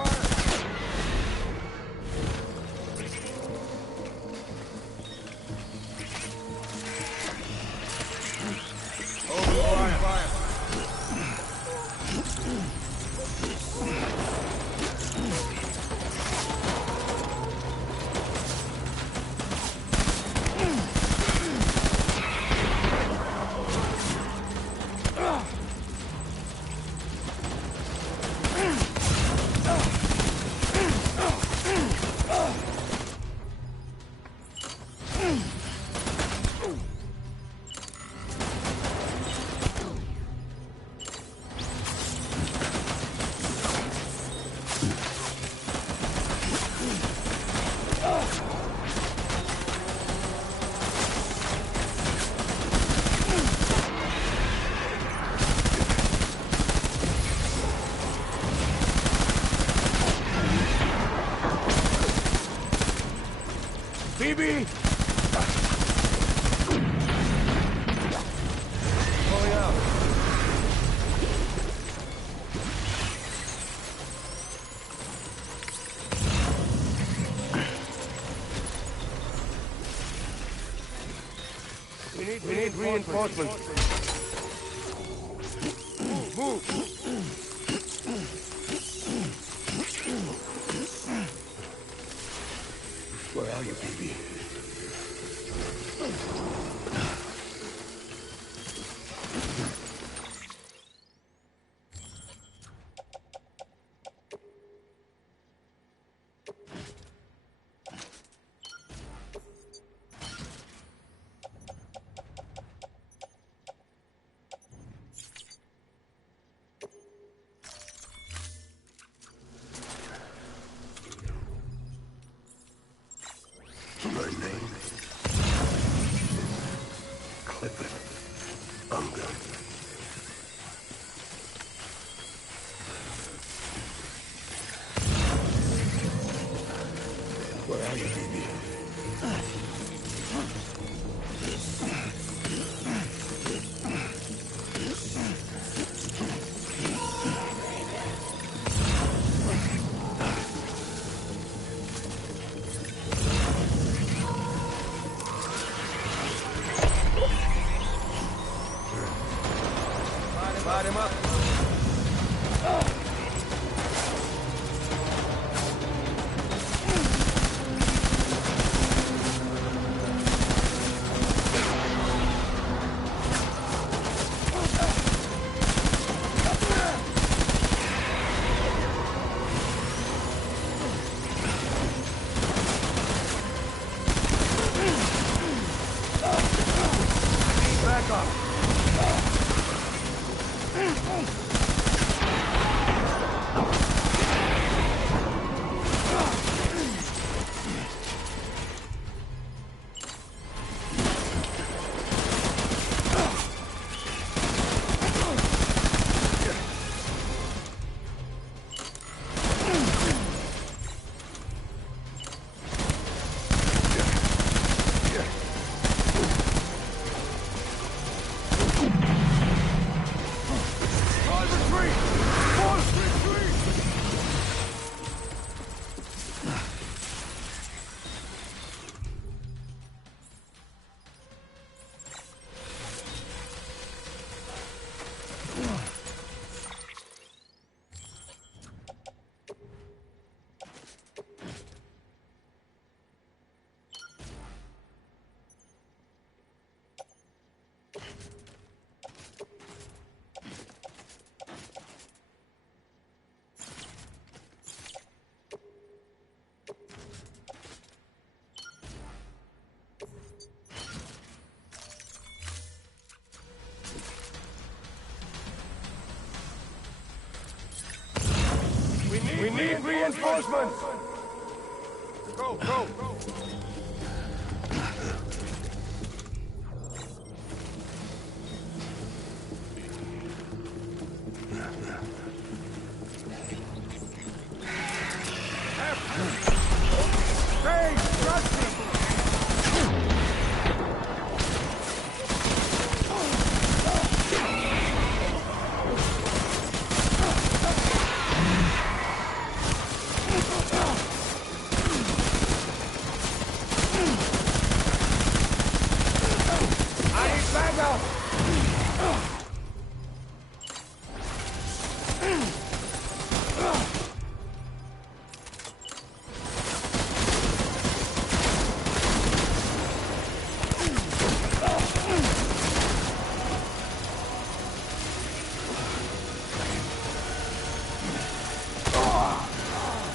Baby! Pulling out. We need reinforcements. Move. Where are you, baby? My name is Clifford Unger. Where are you, baby? Light him up. Back up. We need reinforcements! Go, go! Hey, trust me!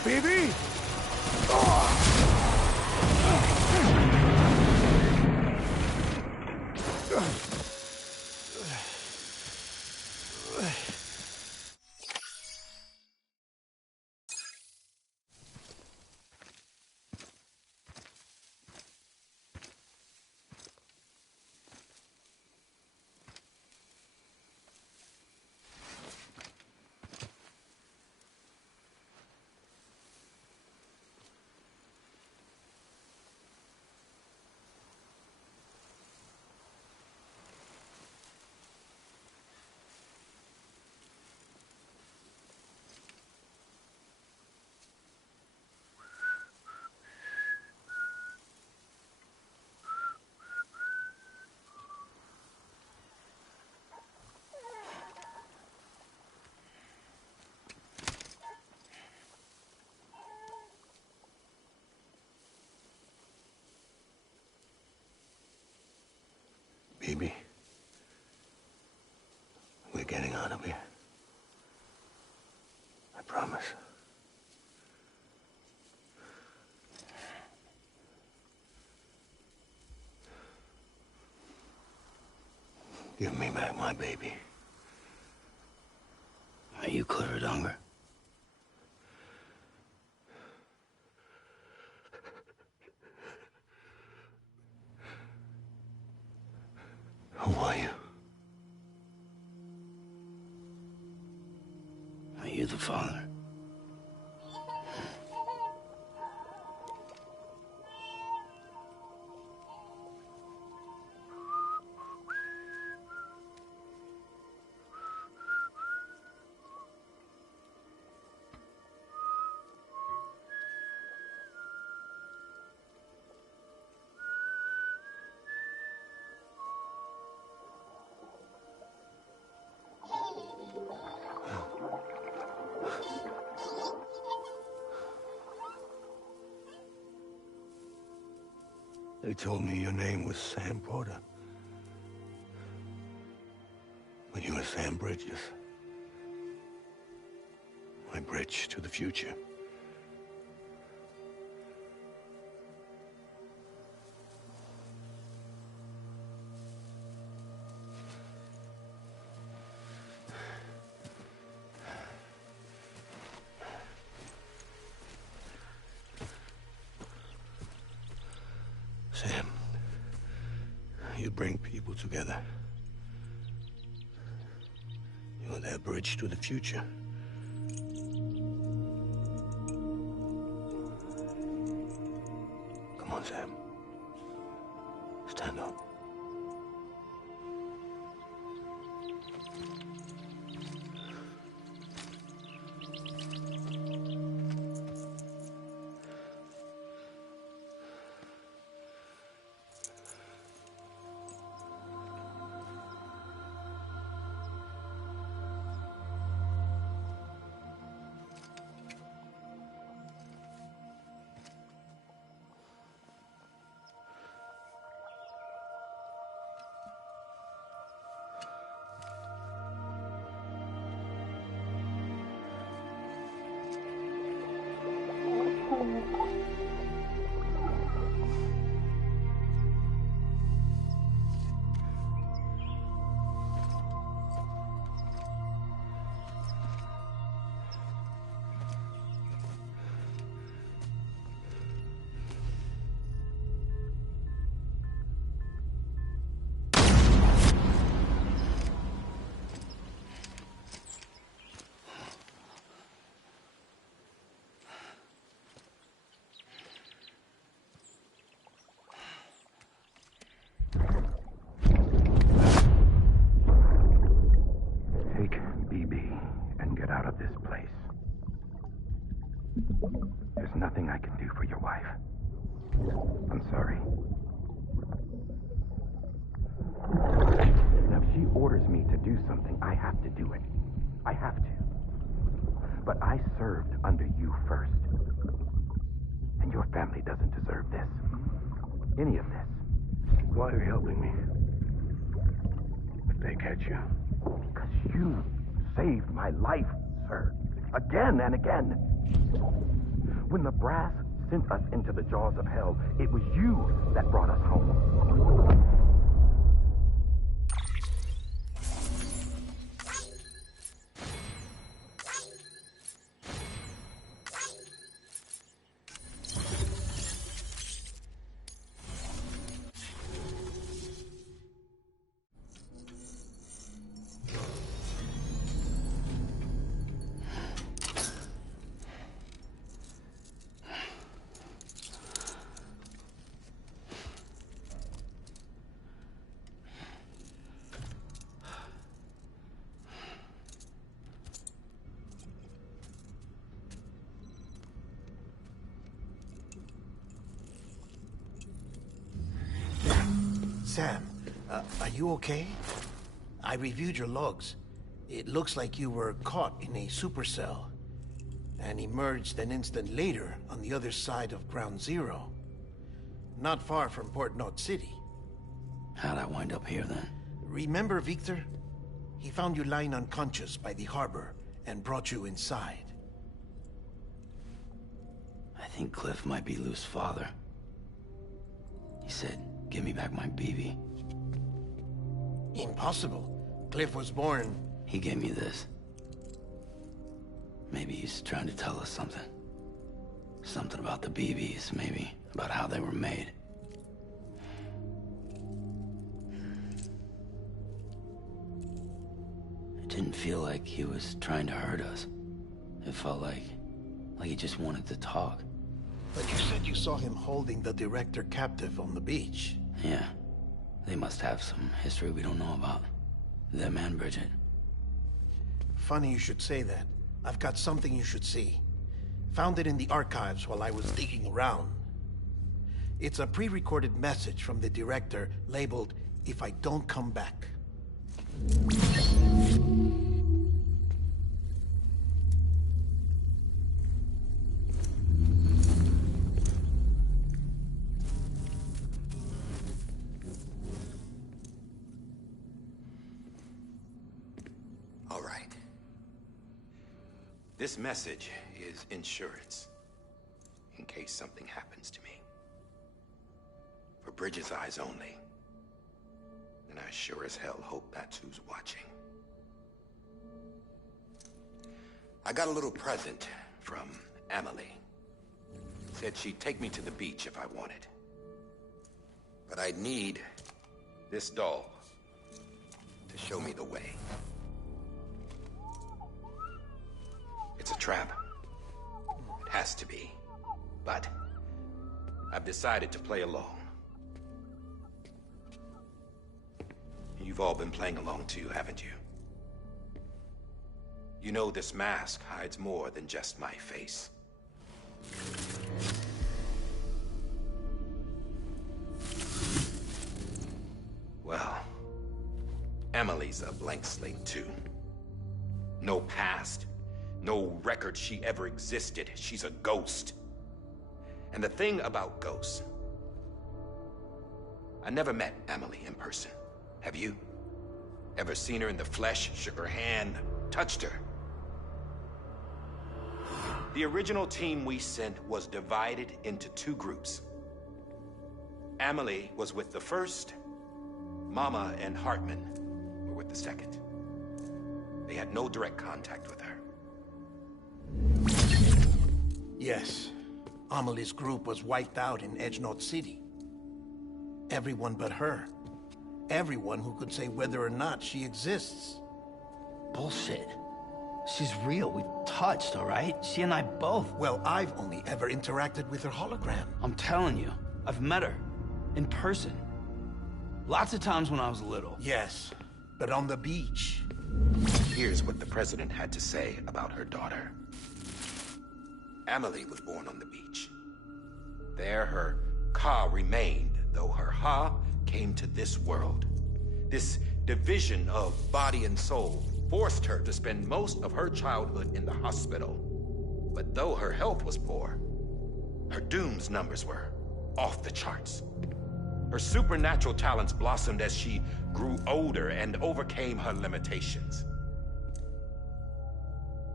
Baby! Baby, we're getting out of here. I promise. Give me back my baby. Are you clear of hunger? Who are you? Are you the father? They told me your name was Sam Porter. But you were Sam Bridges. My bridge to the future. Sam, you bring people together. You're their bridge to the future. Come on, Sam. Stand up. get out of this place. There's nothing I can do for your wife. I'm sorry. Now, if she orders me to do something, I have to do it. I have to. But I served under you first. And your family doesn't deserve this. Any of this. Why are you helping me? If they catch you. Because you saved my life, sir. Again and again. When the brass sent us into the jaws of hell, it was you that brought us home. Sam, are you okay? I reviewed your logs. It looks like you were caught in a supercell and emerged an instant later on the other side of Ground Zero. Not far from Port Knot City. How'd I wind up here then? Remember Victor? He found you lying unconscious by the harbor and brought you inside. I think Cliff might be Lou's father. He said, "Give me back my BB." Impossible. Cliff was born... He gave me this. Maybe he's trying to tell us something. Something about the BBs, maybe. About how they were made. It didn't feel like he was trying to hurt us. It felt like he just wanted to talk. But you said you saw him holding the director captive on the beach. Yeah. They must have some history we don't know about. Them and Bridget. Funny you should say that. I've got something you should see. Found it in the archives while I was digging around. It's a pre-recorded message from the director labeled, "If I don't come back." All right. This message is insurance. In case something happens to me. For Bridget's eyes only. And I sure as hell hope that's who's watching. I got a little present from Emily. Said she'd take me to the beach if I wanted. But I'd need this doll to show me the way. It's a trap. It has to be. But I've decided to play along. You've all been playing along too, haven't you? You know this mask hides more than just my face. Well, Emily's a blank slate too. No past. No record she ever existed. She's a ghost. And the thing about ghosts... I never met Emily in person. Have you? Ever seen her in the flesh, shook her hand, touched her? The original team we sent was divided into two groups. Emily was with the first. Mama and Hartman were with the second. They had no direct contact with her. Yes. Amelie's group was wiped out in Edge Knot City. Everyone but her. Everyone who could say whether or not she exists. Bullshit. She's real. We've touched, all right? She and I both. Well, I've only ever interacted with her hologram. I'm telling you, I've met her. In person. Lots of times when I was little. Yes, but on the beach. Here's what the president had to say about her daughter. Amelie was born on the beach. There her Ka remained, though her Ha came to this world. This division of body and soul forced her to spend most of her childhood in the hospital. But though her health was poor, her Doom's numbers were off the charts. Her supernatural talents blossomed as she grew older and overcame her limitations.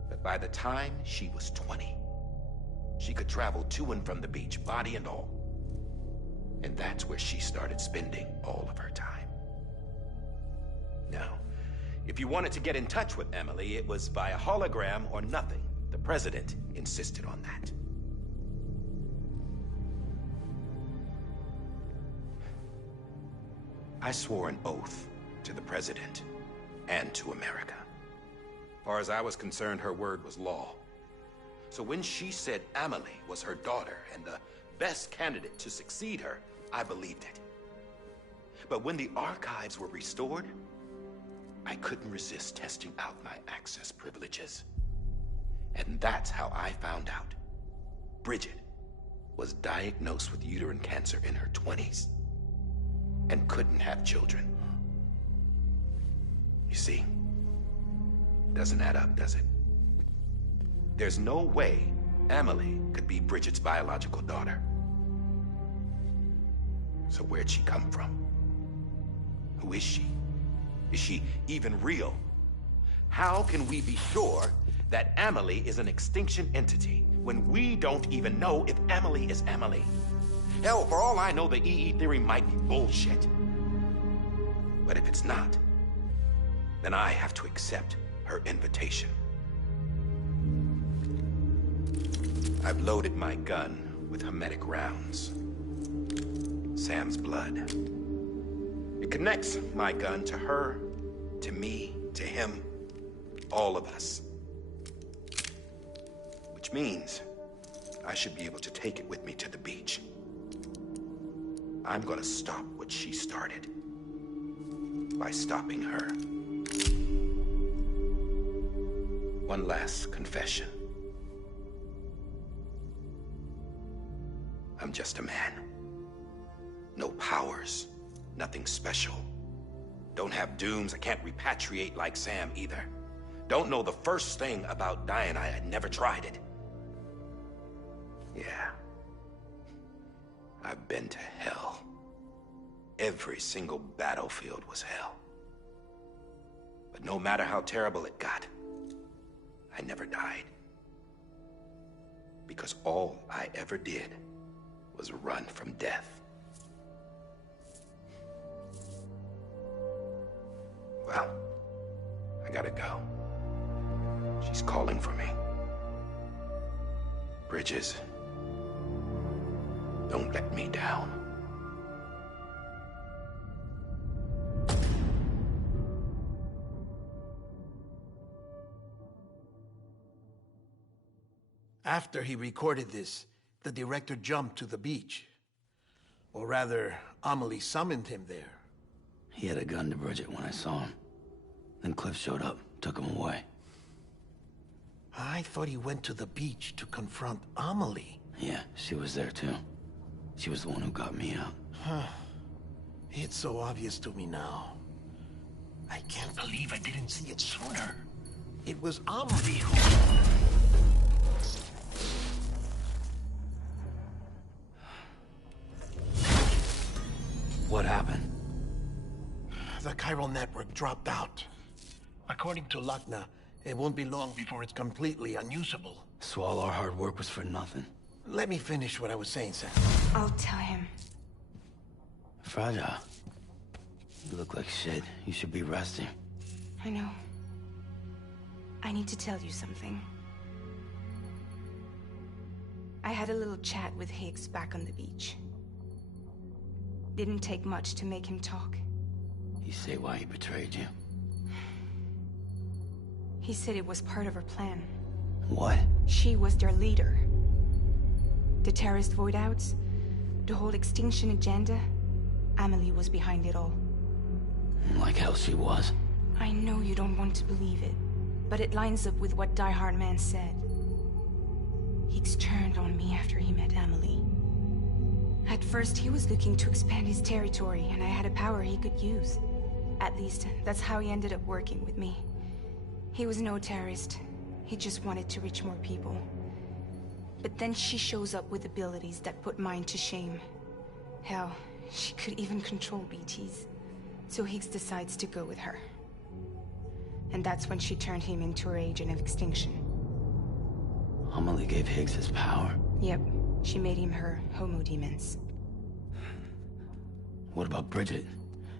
But by the time she was 20, she could travel to and from the beach, body and all. And that's where she started spending all of her time. Now, if you wanted to get in touch with Emily, it was via hologram or nothing. The president insisted on that. I swore an oath to the president and to America. As far as I was concerned, her word was law. So when she said Amelie was her daughter and the best candidate to succeed her, I believed it. But when the archives were restored, I couldn't resist testing out my access privileges. And that's how I found out Bridget was diagnosed with uterine cancer in her 20s and couldn't have children. You see, doesn't add up, does it? There's no way Amelie could be Bridget's biological daughter. So where'd she come from? Who is she? Is she even real? How can we be sure that Amelie is an extinction entity when we don't even know if Amelie is Amelie? Hell, for all I know, the EE theory might be bullshit. But if it's not, then I have to accept her invitation. I've loaded my gun with hermetic rounds. Sam's blood. It connects my gun to her, to me, to him, all of us. Which means I should be able to take it with me to the beach. I'm gonna stop what she started by stopping her. One last confession. I'm just a man. No powers, nothing special. Don't have dooms, I can't repatriate like Sam either. Don't know the first thing about dying, I had never tried it. Yeah. I've been to hell. Every single battlefield was hell. But no matter how terrible it got, I never died. Because all I ever did was run from death. Well, I gotta go. She's calling for me. Bridges, don't let me down. After he recorded this, the director jumped to the beach. Or rather, Amelie summoned him there. He had a gun to Bridget when I saw him. Then Cliff showed up, took him away. I thought he went to the beach to confront Amelie. Yeah, she was there too. She was the one who got me out. It's so obvious to me now. I can't believe I didn't see it sooner. It was Amelie who... What happened? The chiral network dropped out. According to Lakna, it won't be long before it's completely unusable. So all our hard work was for nothing. Let me finish what I was saying, Sam. I'll tell him. Fragile. You look like shit. You should be resting. I know. I need to tell you something. I had a little chat with Higgs back on the beach. Didn't take much to make him talk. You say why he betrayed you? He said it was part of her plan. What? She was their leader. The terrorist void-outs, the whole extinction agenda, Amelie was behind it all. Like hell she was. I know you don't want to believe it, but it lines up with what Die Hard Man said. Higgs turned on me after he met Emily. At first, he was looking to expand his territory, and I had a power he could use. At least, that's how he ended up working with me. He was no terrorist. He just wanted to reach more people. But then she shows up with abilities that put mine to shame. Hell, she could even control BTs. So Higgs decides to go with her. And that's when she turned him into her agent of extinction. Emily gave Higgs his power? Yep, she made him her homo demons. What about Bridget?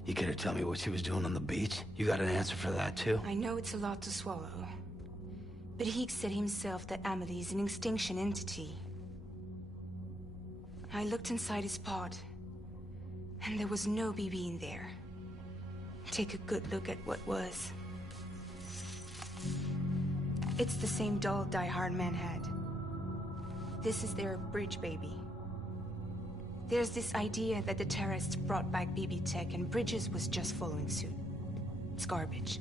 You care to tell me what she was doing on the beach? You got an answer for that too? I know it's a lot to swallow. But Higgs said himself that Amelie is an extinction entity. I looked inside his pod, and there was no BB in there. Take a good look at what was. It's the same doll Die Hard Man had. This is their bridge baby. There's this idea that the terrorists brought back BB tech and Bridges was just following suit. It's garbage.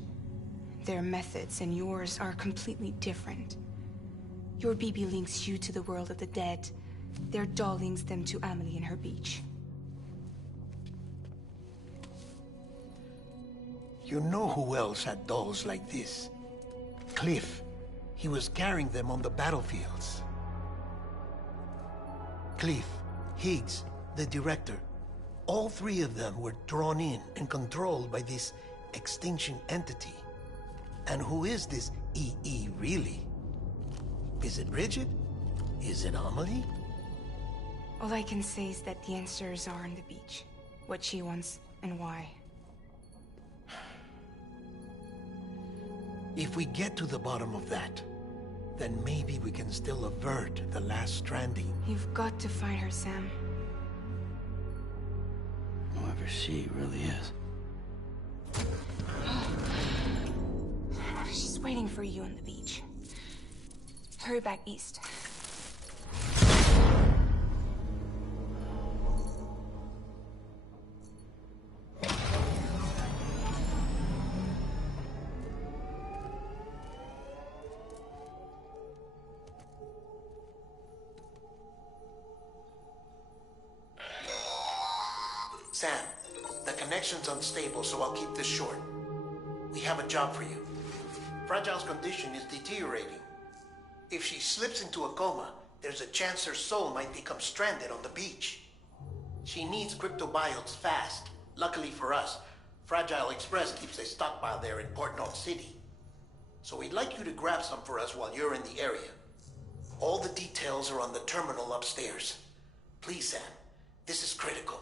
Their methods and yours are completely different. Your BB links you to the world of the dead. Their doll links them to Amelie and her beach. You know who else had dolls like this? Cliff. He was carrying them on the battlefields. Cliff, Higgs, the director. All three of them were drawn in and controlled by this extinction entity. And who is this EE really? Is it Bridget? Is it Amelie? All I can say is that the answers are on the beach. What she wants and why. If we get to the bottom of that, then maybe we can still avert the last stranding. You've got to find her, Sam. Whoever she really is. She's waiting for you on the beach. Hurry back east. Sam, the connection's unstable, so I'll keep this short. We have a job for you. Fragile's condition is deteriorating. If she slips into a coma, there's a chance her soul might become stranded on the beach. She needs cryptobiotes fast. Luckily for us, Fragile Express keeps a stockpile there in Port North City. So we'd like you to grab some for us while you're in the area. All the details are on the terminal upstairs. Please, Sam, this is critical.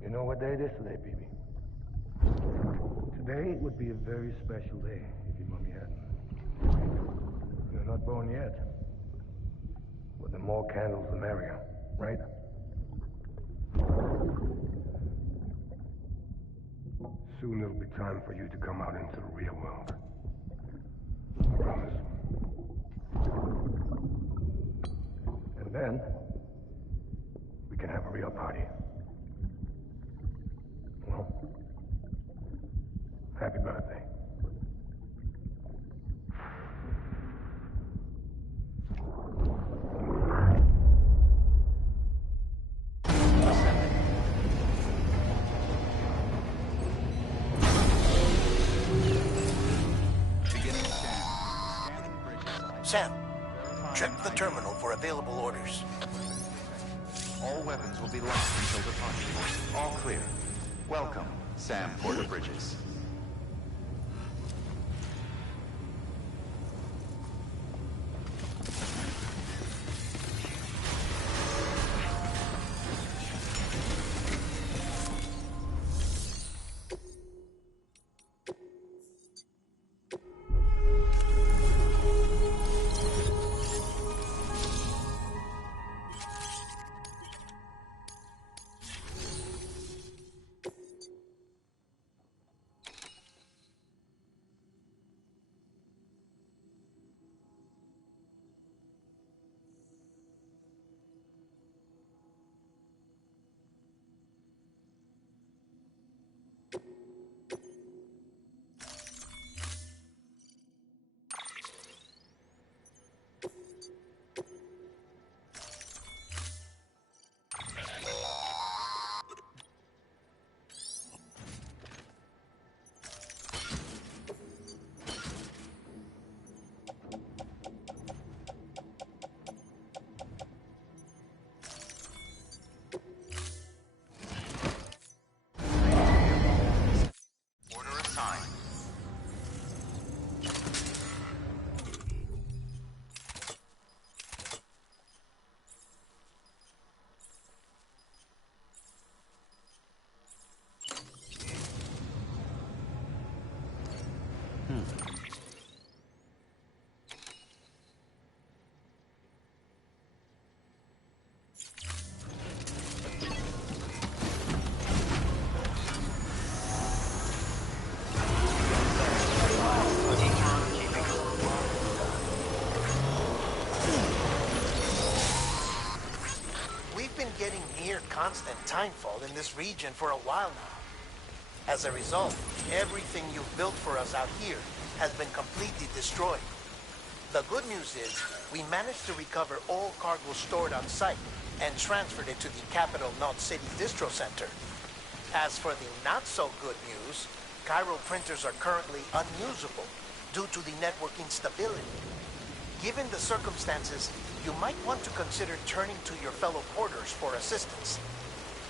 You know what day it is today, BB? Today would be a very special day if your mommy hadn't. You're not born yet. But the more candles, the merrier, right? Soon it'll be time for you to come out into the real world. I promise. And then, we can have a real party. Well, happy birthday. Sam, Check the terminal for available orders. All weapons will be locked until departure. All clear. Welcome, Sam Porter Bridges. Getting near constant timefall in this region for a while now. As a result, everything you've built for us out here has been completely destroyed. The good news is, we managed to recover all cargo stored on site and transferred it to the Capital Knot City Distro Center. As for the not-so-good news, Cairo printers are currently unusable due to the network instability. Given the circumstances, you might want to consider turning to your fellow porters for assistance.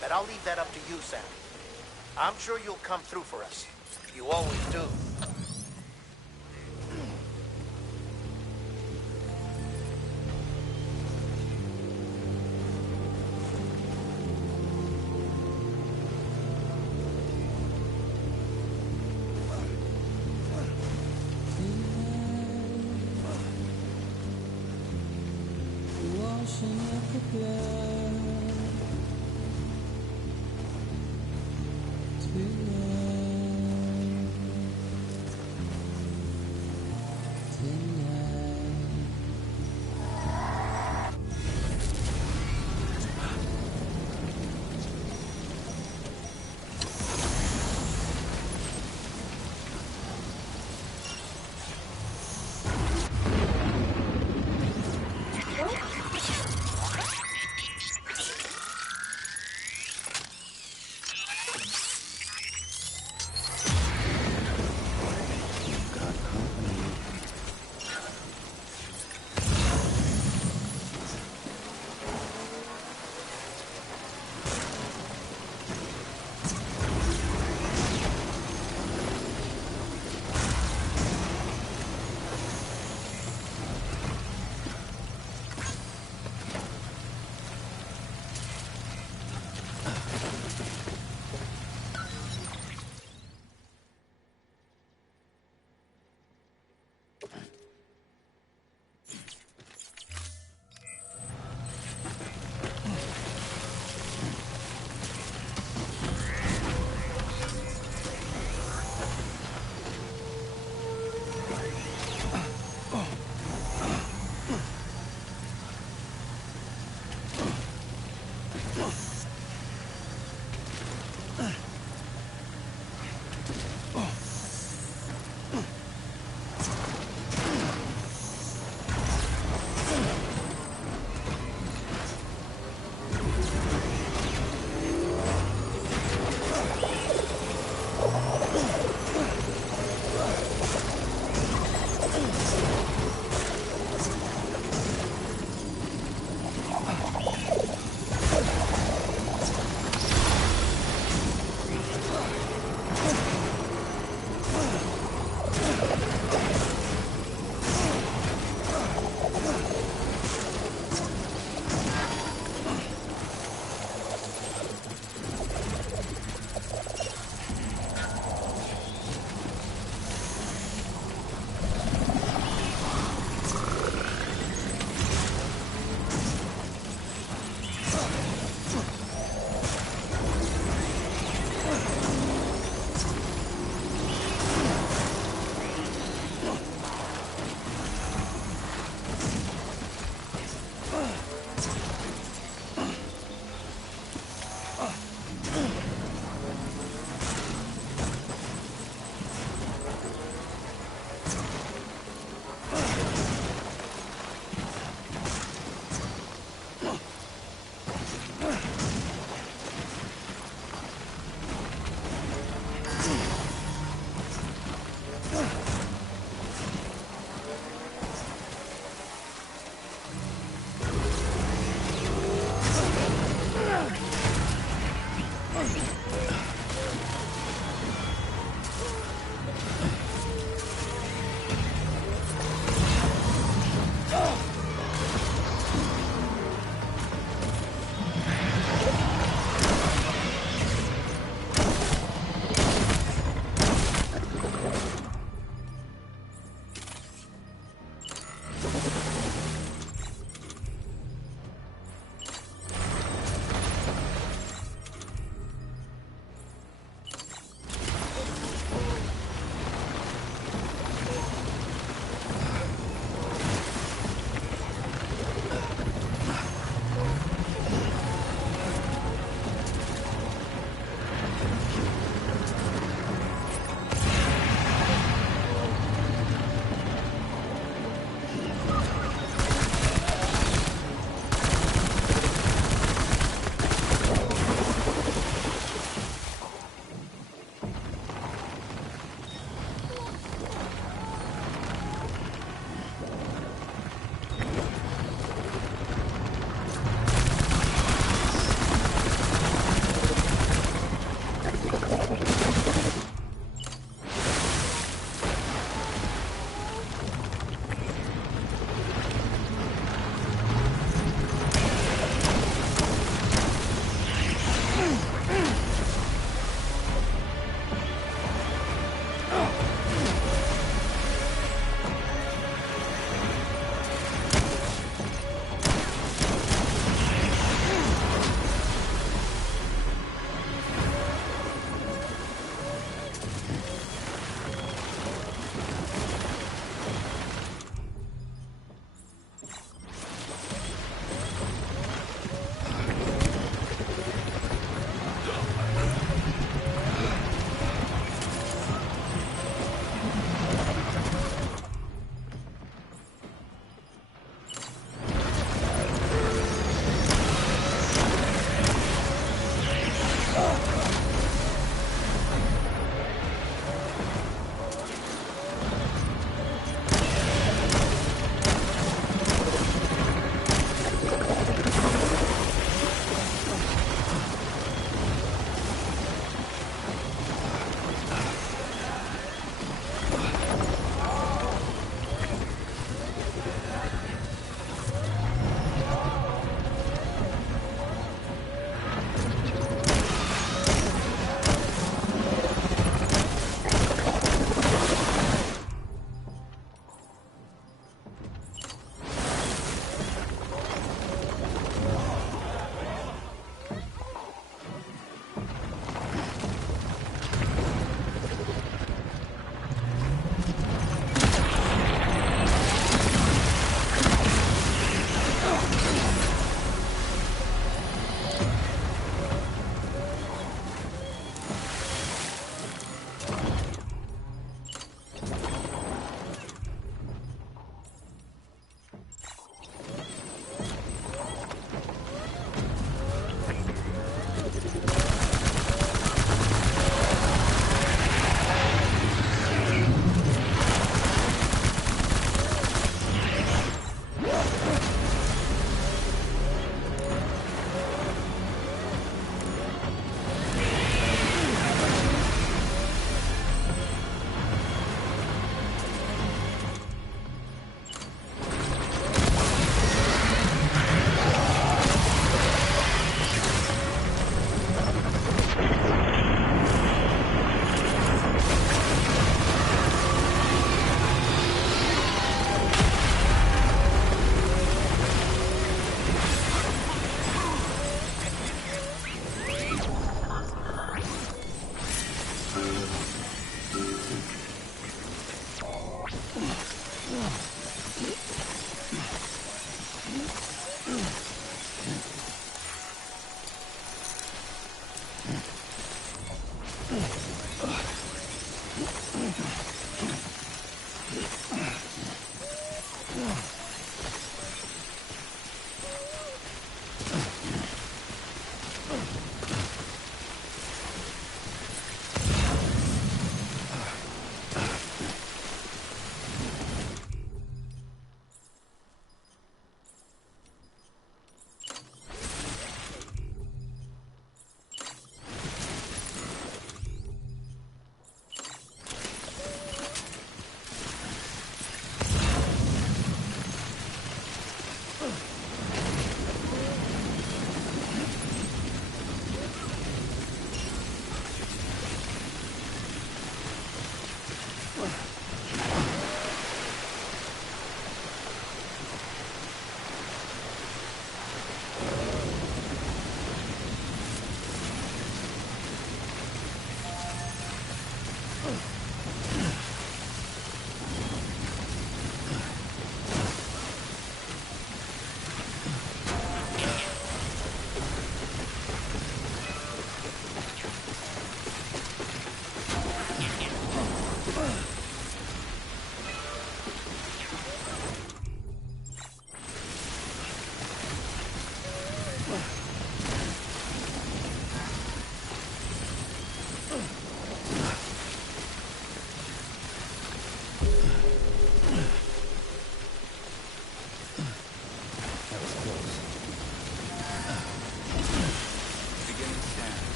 But I'll leave that up to you, Sam. I'm sure you'll come through for us. You always do.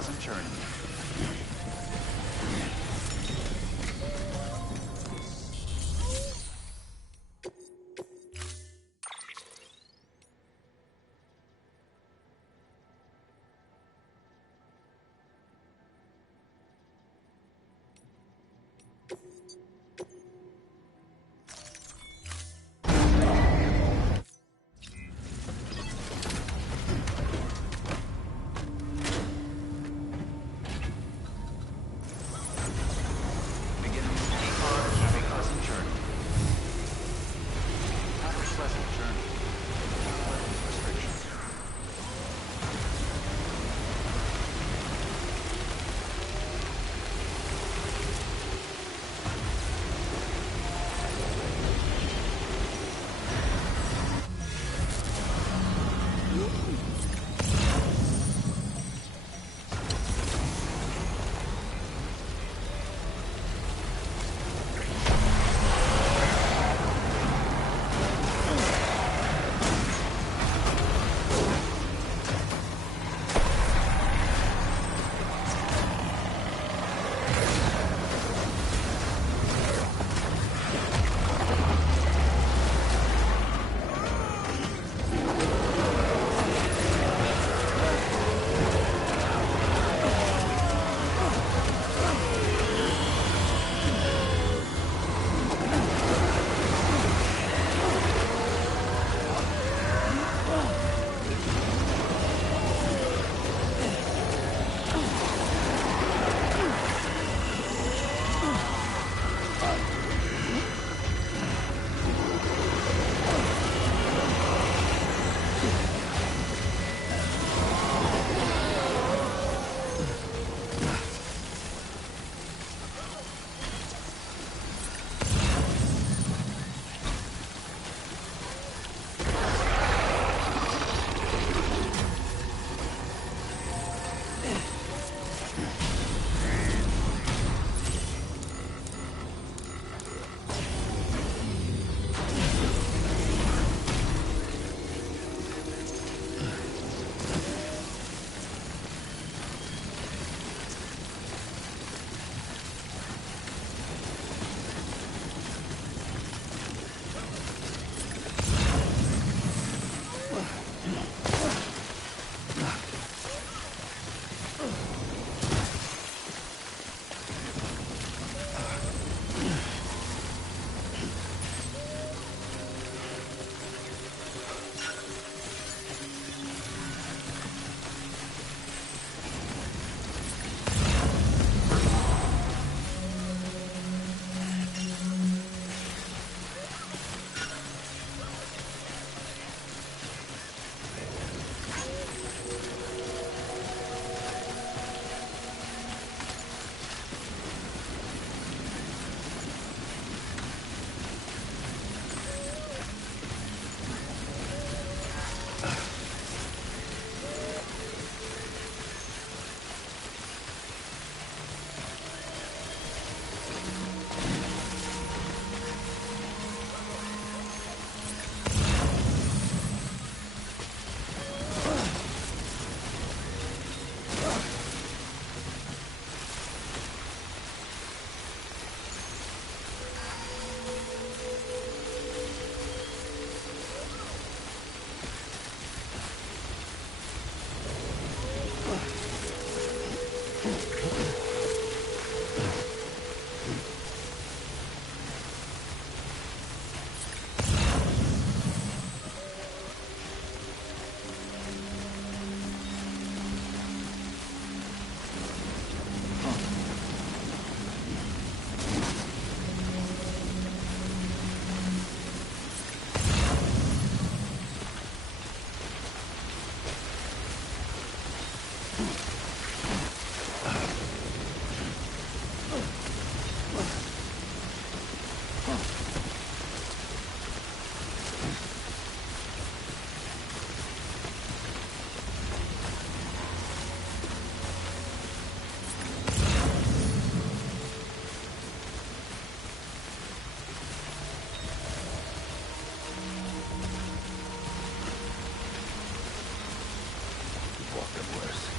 pleasant journey. Walked up worse.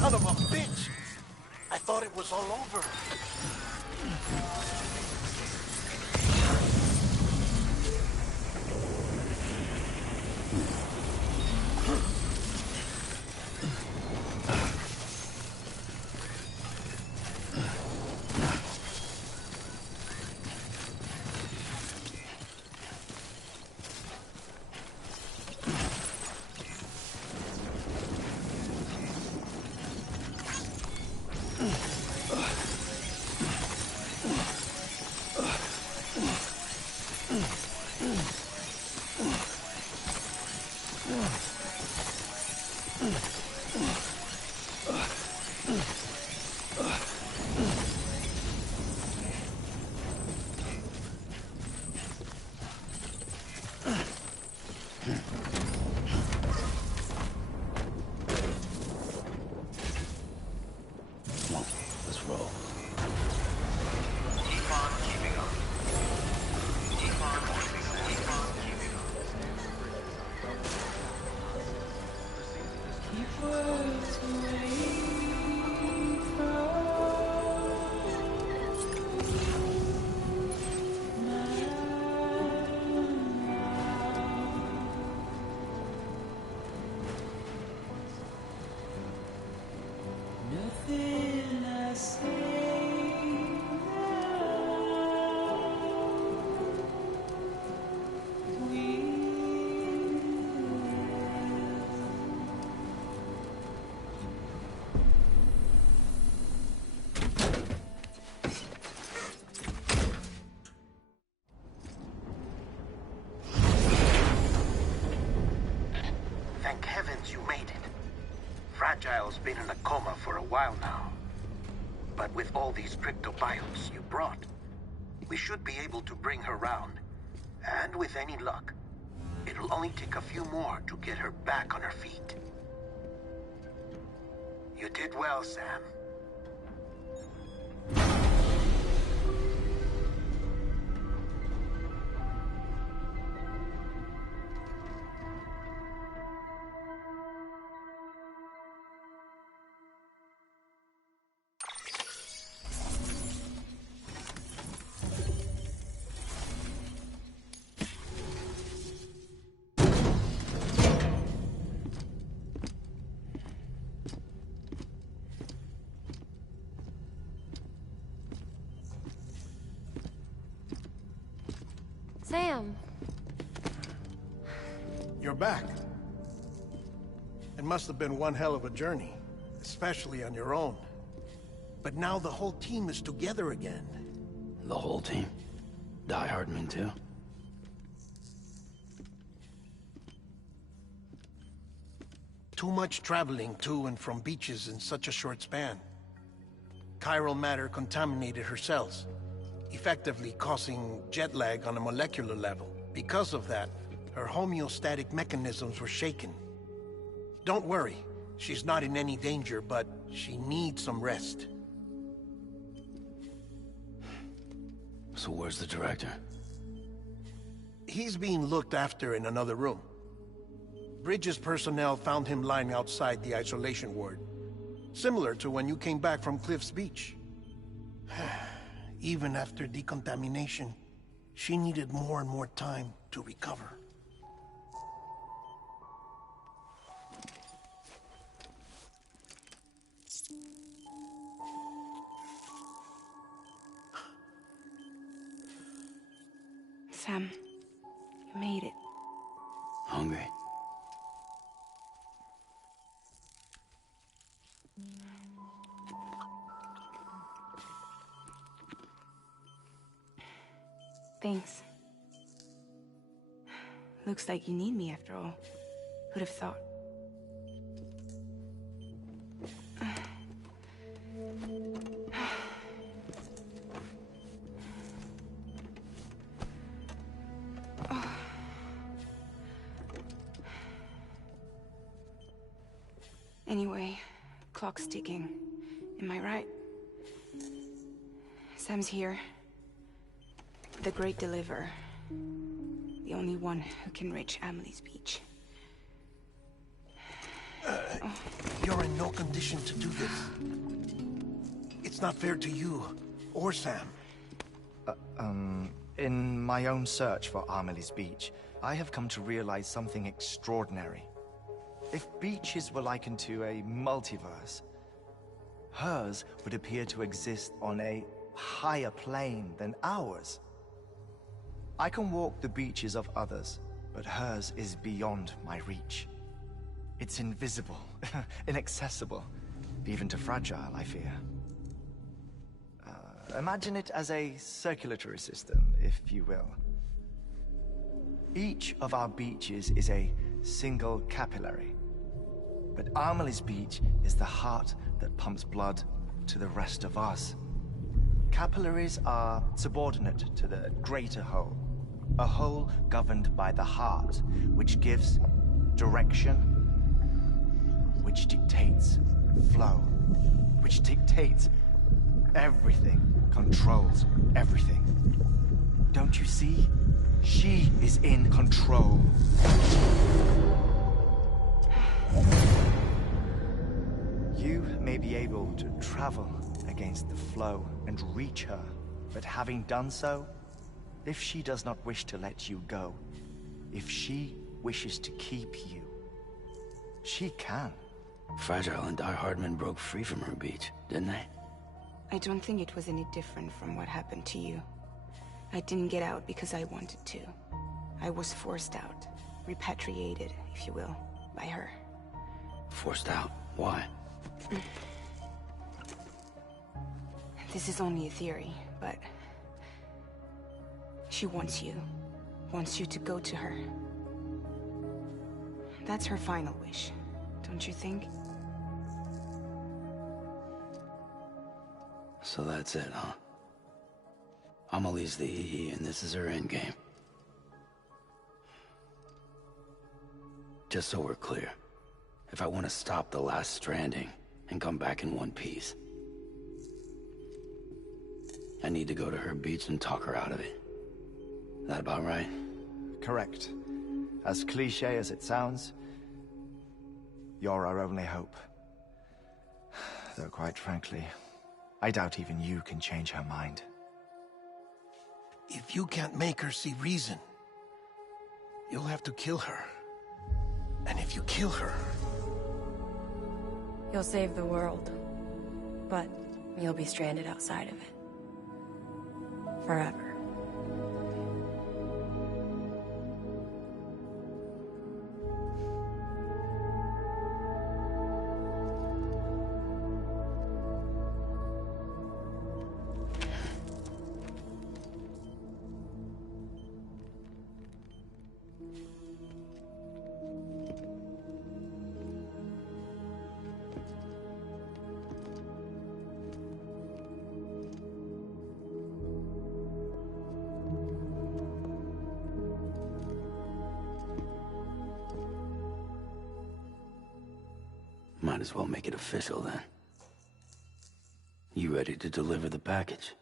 Son of a bitch! I thought it was all over. Let's roll. Keep on keeping up. Keep on keeping up. Keep on keeping up. Keep words away nothing I say Thank heavens you made it. Fragile's been in a coma for a while now. But with all these cryptobiotes you brought, we should be able to bring her round. And with any luck, it'll only take a few more to get her back on her feet. You did well, Sam. Sam. You're back. It must have been one hell of a journey, especially on your own. But now the whole team is together again. The whole team? Die Hardman too? Too much traveling to and from beaches in such a short span. Chiral matter contaminated her cells, effectively causing jet lag on a molecular level. Because of that, her homeostatic mechanisms were shaken. Don't worry, she's not in any danger, but she needs some rest. So where's the director? He's being looked after in another room. Bridges personnel found him lying outside the isolation ward. Similar to when you came back from Cliff's Beach. Even after decontamination, she needed more and more time to recover. Sam, you made it. Hungry? Thanks. Looks like you need me after all. Who'd have thought? Anyway, clock's ticking. Am I right? Sam's here. The Great Deliverer. The only one who can reach Amelie's beach. You're in no condition to do this. It's not fair to you or Sam. In my own search for Amelie's beach, I have come to realize something extraordinary. If beaches were likened to a multiverse, hers would appear to exist on a higher plane than ours. I can walk the beaches of others, but hers is beyond my reach. It's invisible, inaccessible, even to fragile, I fear. Imagine it as a circulatory system, if you will. Each of our beaches is a single capillary. But Amelie's beach is the heart that pumps blood to the rest of us. Capillaries are subordinate to the greater whole. A whole governed by the heart, which gives direction, which dictates flow, which dictates everything, controls everything. Don't you see? She is in control. You may be able to travel against the flow and reach her, but having done so, if she does not wish to let you go, if she wishes to keep you, she can. Fragile and Die Hardman broke free from her beach, didn't they? I don't think it was any different from what happened to you. I didn't get out because I wanted to. I was forced out. Repatriated, if you will, by her. Forced out? Why? This is only a theory, but... she wants you. Wants you to go to her. That's her final wish, don't you think? So that's it, huh? Amelie's the EE, and this is her endgame. Just so we're clear, if I want to stop the last Stranding and come back in one piece, I need to go to her beach and talk her out of it. That about right? Correct. As cliché as it sounds, you're our only hope. Though quite frankly, I doubt even you can change her mind. If you can't make her see reason, you'll have to kill her. And if you kill her... You'll save the world, but you'll be stranded outside of it. Forever. Might as well make it official then. You ready to deliver the package?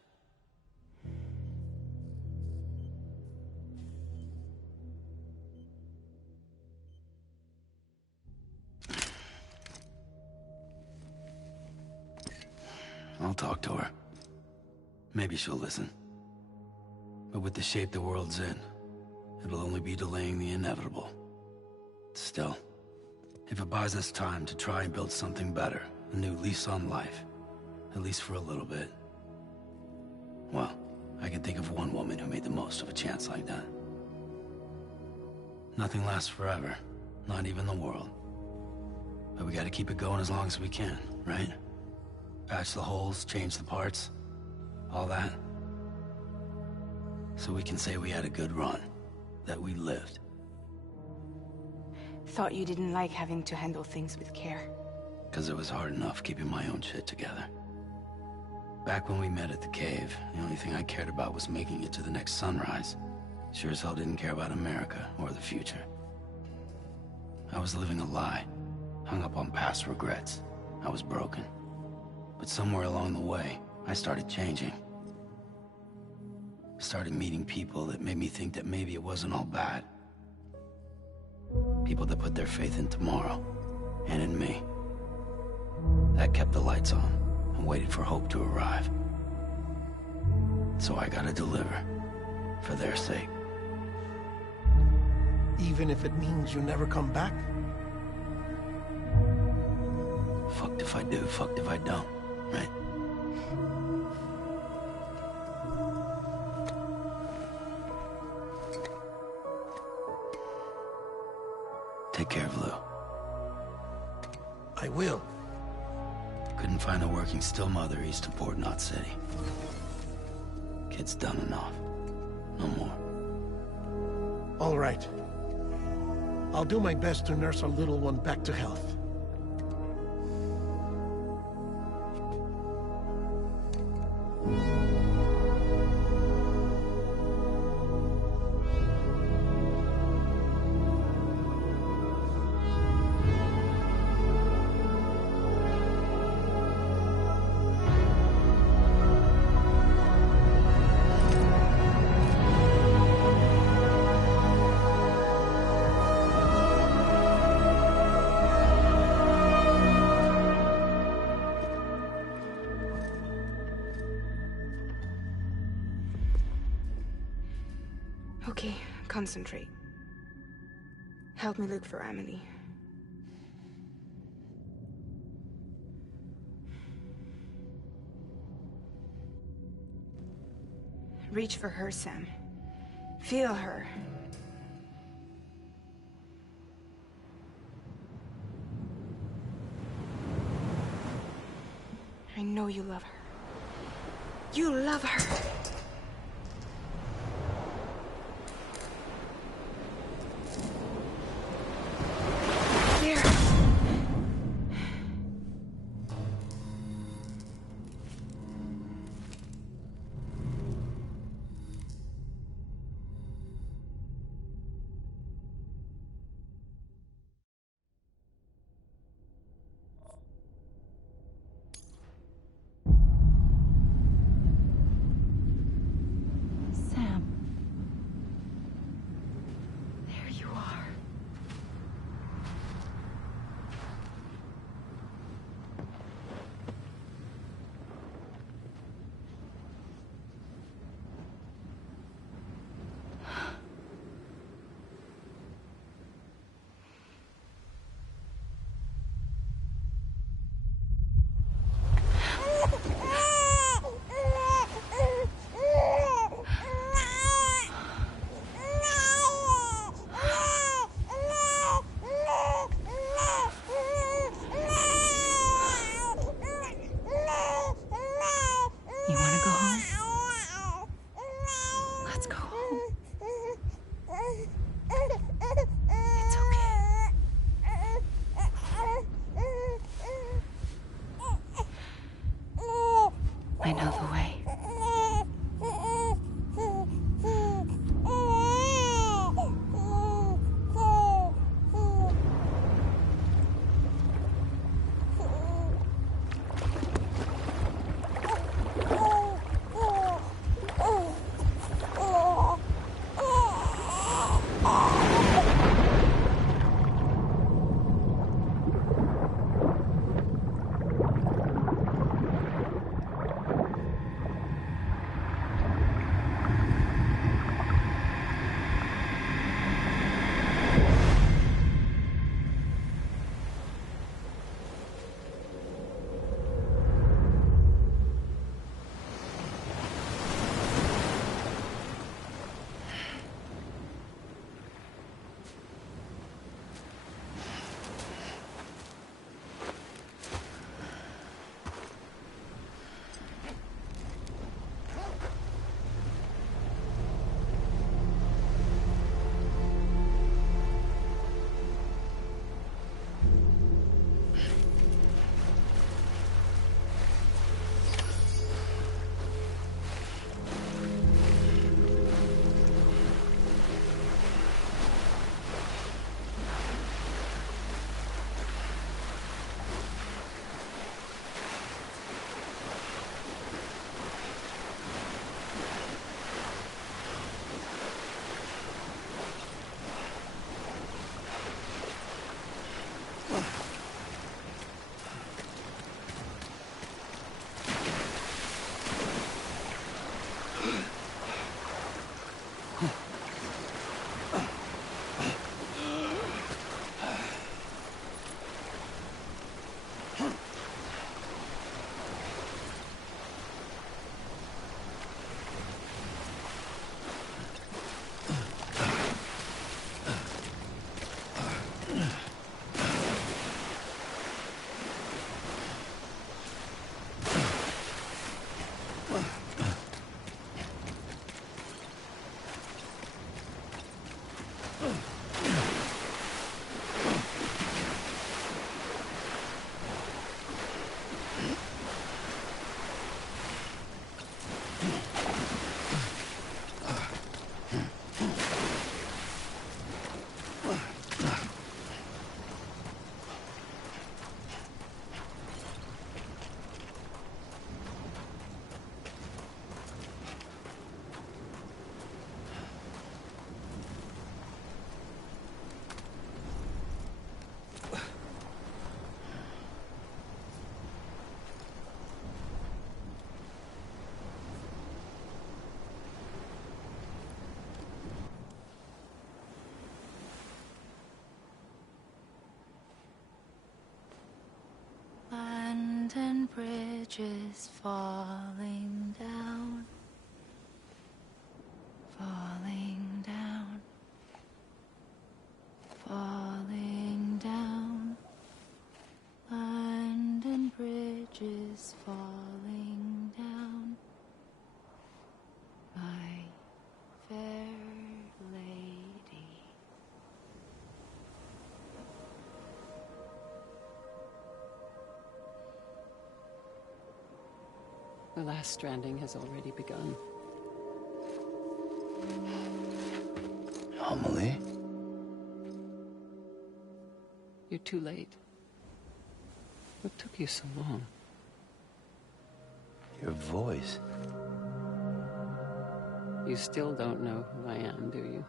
I'll talk to her. Maybe she'll listen. But with the shape the world's in, it'll only be delaying the inevitable. Still, if it buys us time to try and build something better, a new lease on life, at least for a little bit, well, I can think of one woman who made the most of a chance like that. Nothing lasts forever, not even the world. But we gotta keep it going as long as we can, right? Patch the holes, change the parts, all that. So we can say we had a good run, that we lived. Thought you didn't like having to handle things with care. 'Cause it was hard enough keeping my own shit together. Back when we met at the cave, the only thing I cared about was making it to the next sunrise. Sure as hell didn't care about America or the future. I was living a lie, hung up on past regrets. I was broken. But somewhere along the way, I started changing. Started meeting people that made me think that maybe it wasn't all bad. People that put their faith in tomorrow, and in me. That kept the lights on and waited for hope to arrive. So I gotta deliver, for their sake. Even if it means you never come back? Fucked if I do, fucked if I don't, right? Take care of Lou. I will. Couldn't find a working still mother east of Port Knot City. Kid's done enough. No more. All right. I'll do my best to nurse our little one back to health. Okay, concentrate. Help me look for Emily. Reach for her, Sam. Feel her. I know you love her. You love her! I know the way. bridges falling down, falling down, falling down. London Bridge is falling down, my fair lady. The last stranding has already begun. Amelie? You're too late. What took you so long? Your voice. You still don't know who I am, do you?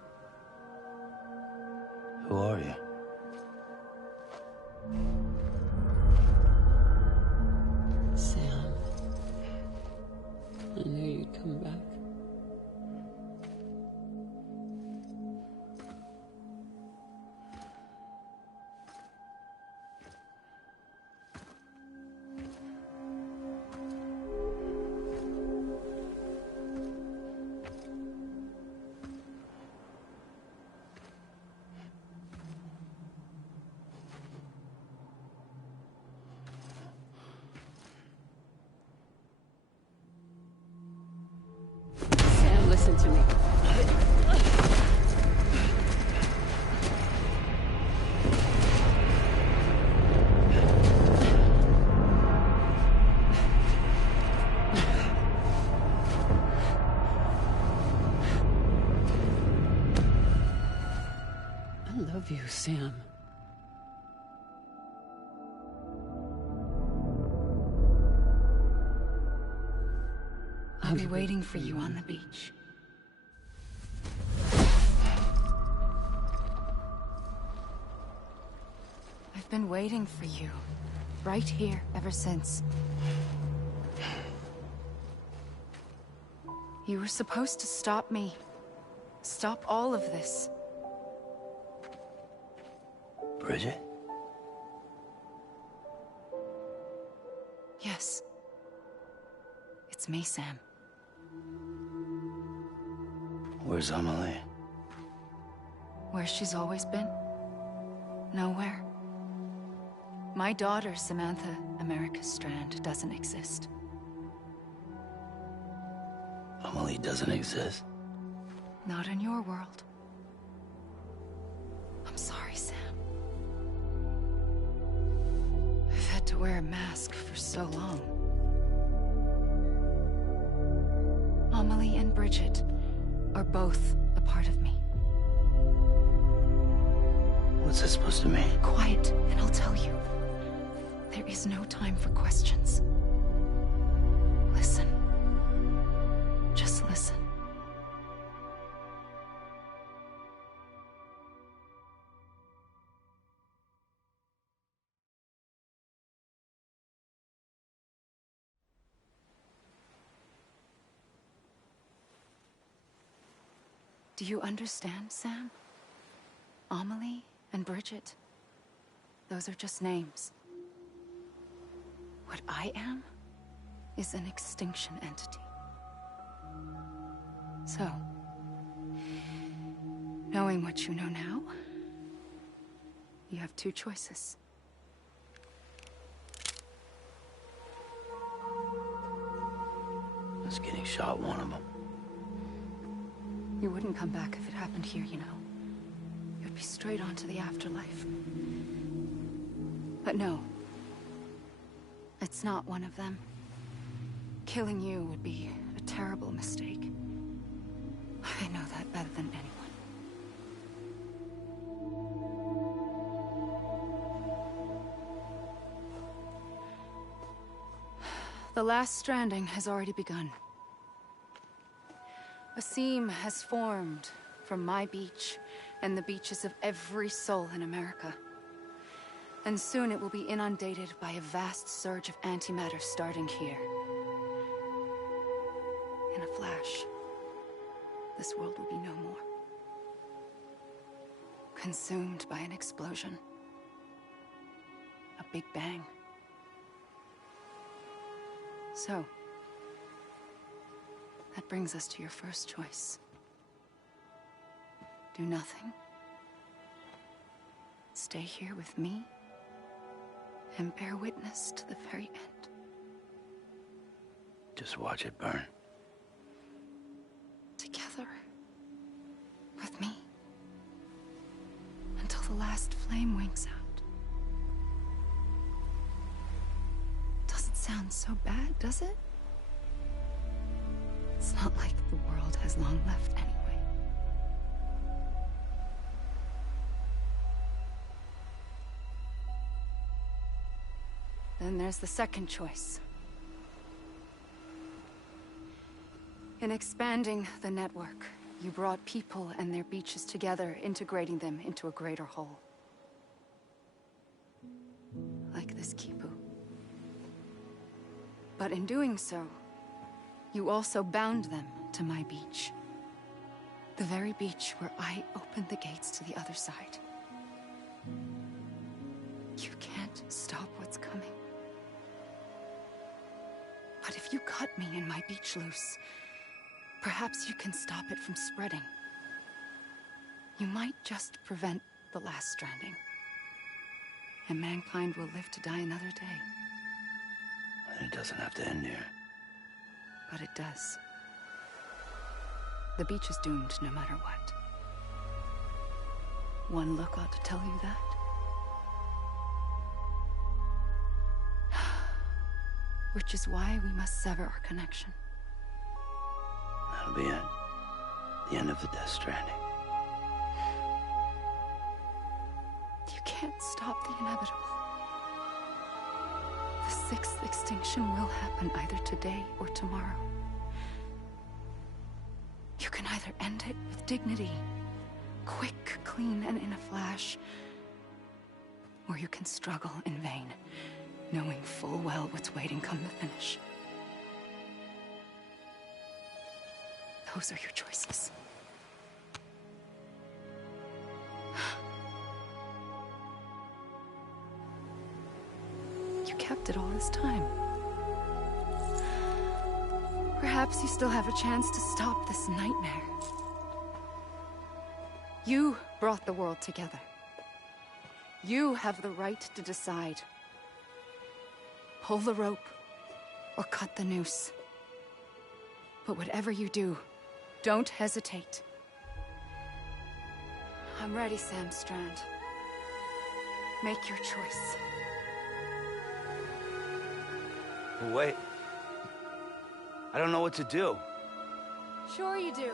Who are you? Sam. I knew you'd come back. Sam, listen to me. I love you, Sam. I'll be waiting for you on the beach. I've been waiting for you, right here, ever since. You were supposed to stop me. Stop all of this. Bridget? Yes. It's me, Sam. Where's Amelie? Where she's always been. Nowhere. My daughter, Samantha America Strand, doesn't exist. Amelie doesn't exist? Not in your world. I'm sorry, Sam. I've had to wear a mask for so long. Amelie and Bridget are both a part of me. What's this supposed to mean? Quiet, and I'll tell you. There is no time for questions. Listen. Just listen. Do you understand, Sam? Amelie and Bridget, those are just names. What I am is an extinction entity. So, knowing what you know now, you have two choices. Is getting shot one of them? You wouldn't come back if it happened here, you know. You'd be straight on to the afterlife. But no. It's not one of them. Killing you would be a terrible mistake. I know that better than anyone. The last stranding has already begun. A seam has formed from my beach and the beaches of every soul in America. And soon it will be inundated by a vast surge of antimatter starting here. In a flash, this world will be no more. Consumed by an explosion. A big bang. So, that brings us to your first choice. Do nothing. Stay here with me and bear witness to the very end. Just watch it burn. Together. With me. Until the last flame winks out. Doesn't sound so bad, does it? It's not like the world has long left anyway. Then there's the second choice. In expanding the network, you brought people and their beaches together, integrating them into a greater whole. Like this Kipu. But in doing so, you also bound them to my beach. The very beach where I opened the gates to the other side. You can't stop what's coming. But if you cut me and my beach loose, perhaps you can stop it from spreading. You might just prevent the last stranding. And mankind will live to die another day. And it doesn't have to end here. But it does. The beach is doomed no matter what. One look ought to tell you that. Which is why we must sever our connection. That'll be it. The end of the Death Stranding. You can't stop the inevitable. The sixth extinction will happen either today or tomorrow. You can either end it with dignity, quick, clean, and in a flash, or you can struggle in vain, knowing full well what's waiting come the finish. Those are your choices. You kept it all this time. Perhaps you still have a chance to stop this nightmare. You brought the world together. You have the right to decide. Pull the rope or cut the noose. But whatever you do, don't hesitate. I'm ready, Sam Strand. Make your choice. Wait. I don't know what to do. Sure you do.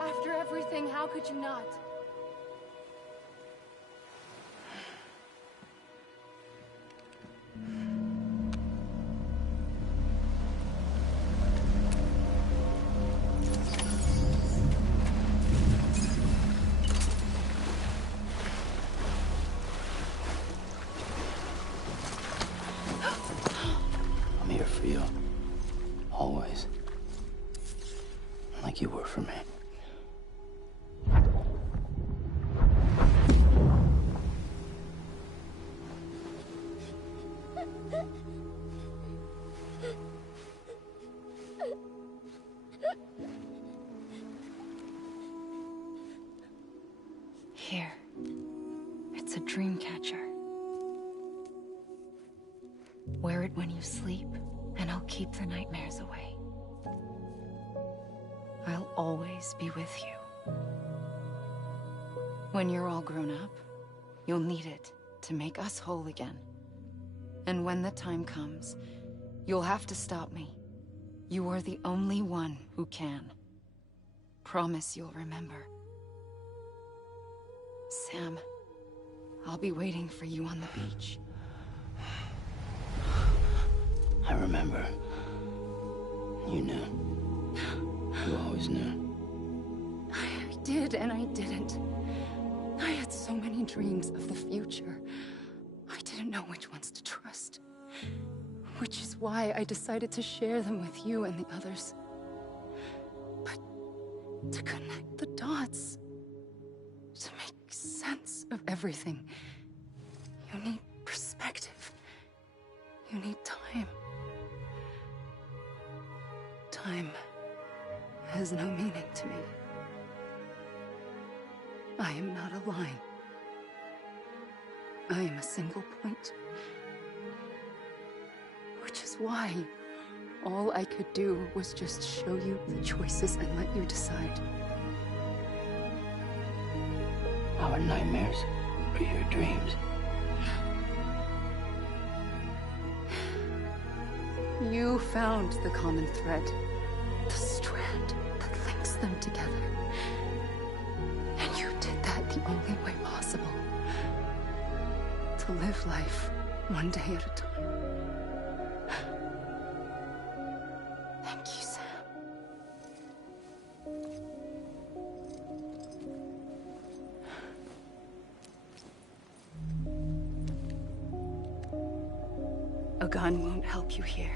After everything, how could you not? I'm here for you. Always. Like you were for me. Here. It's a dream catcher. Wear it when you sleep, and I'll keep the nightmares away. I'll always be with you. When you're all grown up, you'll need it to make us whole again. And when the time comes, you'll have to stop me. You are the only one who can. Promise you'll remember. Sam, I'll be waiting for you on the beach. I remember. You knew. You always knew. I did and I didn't. I had so many dreams of the future. I didn't know which ones to trust. Which is why I decided to share them with you and the others. But to connect the dots, to make sense of everything, you need perspective. You need time. Time has no meaning to me. I am not a line. I am a single point. Which is why all I could do was just show you the choices and let you decide. Our nightmares are your dreams. You found the common thread, the strand that links them together. And you did that the only way possible. To live life one day at a time. Thank you, Sam. A gun won't help you here.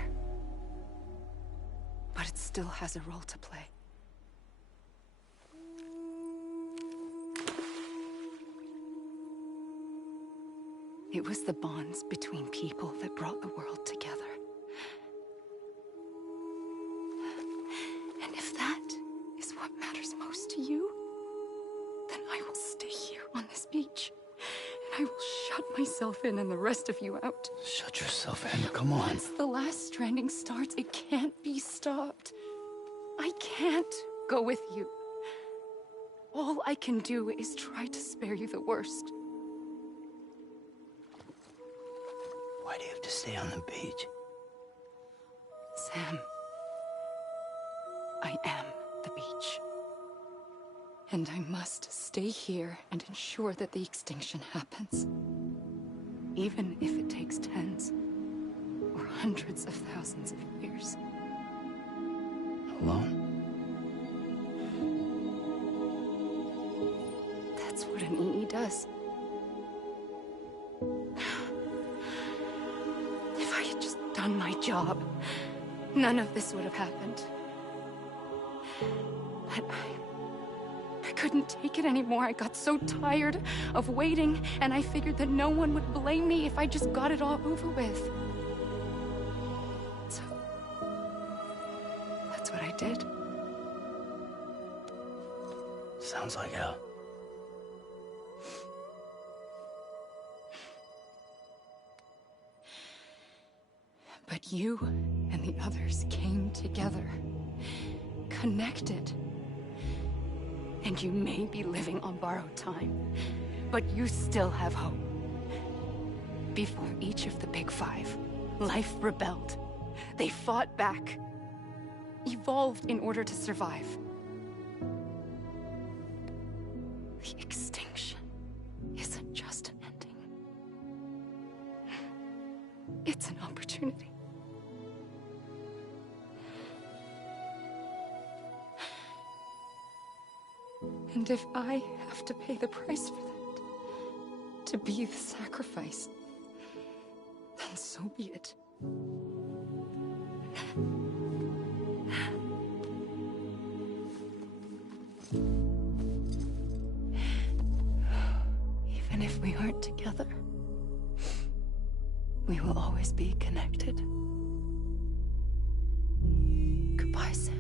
But it still has a role to play. It was the bonds between people that brought the world together. And if that is what matters most to you, then I will stay here on this beach. And I will shut myself in and the rest of you out. Shut yourself in, come on. Once the last stranding starts, it can't be stopped. I can't go with you. All I can do is try to spare you the worst. Why do you have to stay on the beach? Sam, I am the beach. And I must stay here and ensure that the extinction happens. Even if it takes tens or hundreds of thousands of years. Alone? That's what an EE does. If I had just done my job, none of this would have happened. But I couldn't take it anymore. I got so tired of waiting, and I figured that no one would blame me if I just got it all over with. So, that's what I did. Sounds like hell. But you and the others came together, connected. And you may be living on borrowed time, but you still have hope. Before each of the Big Five, life rebelled. They fought back, evolved in order to survive. The extinction isn't just an ending. It's an opportunity. And if I have to pay the price for that, to be the sacrifice, then so be it. Even if we aren't together, we will always be connected. Goodbye, Sam.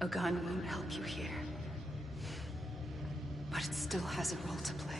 A gun won't help you here. but it still has a role to play.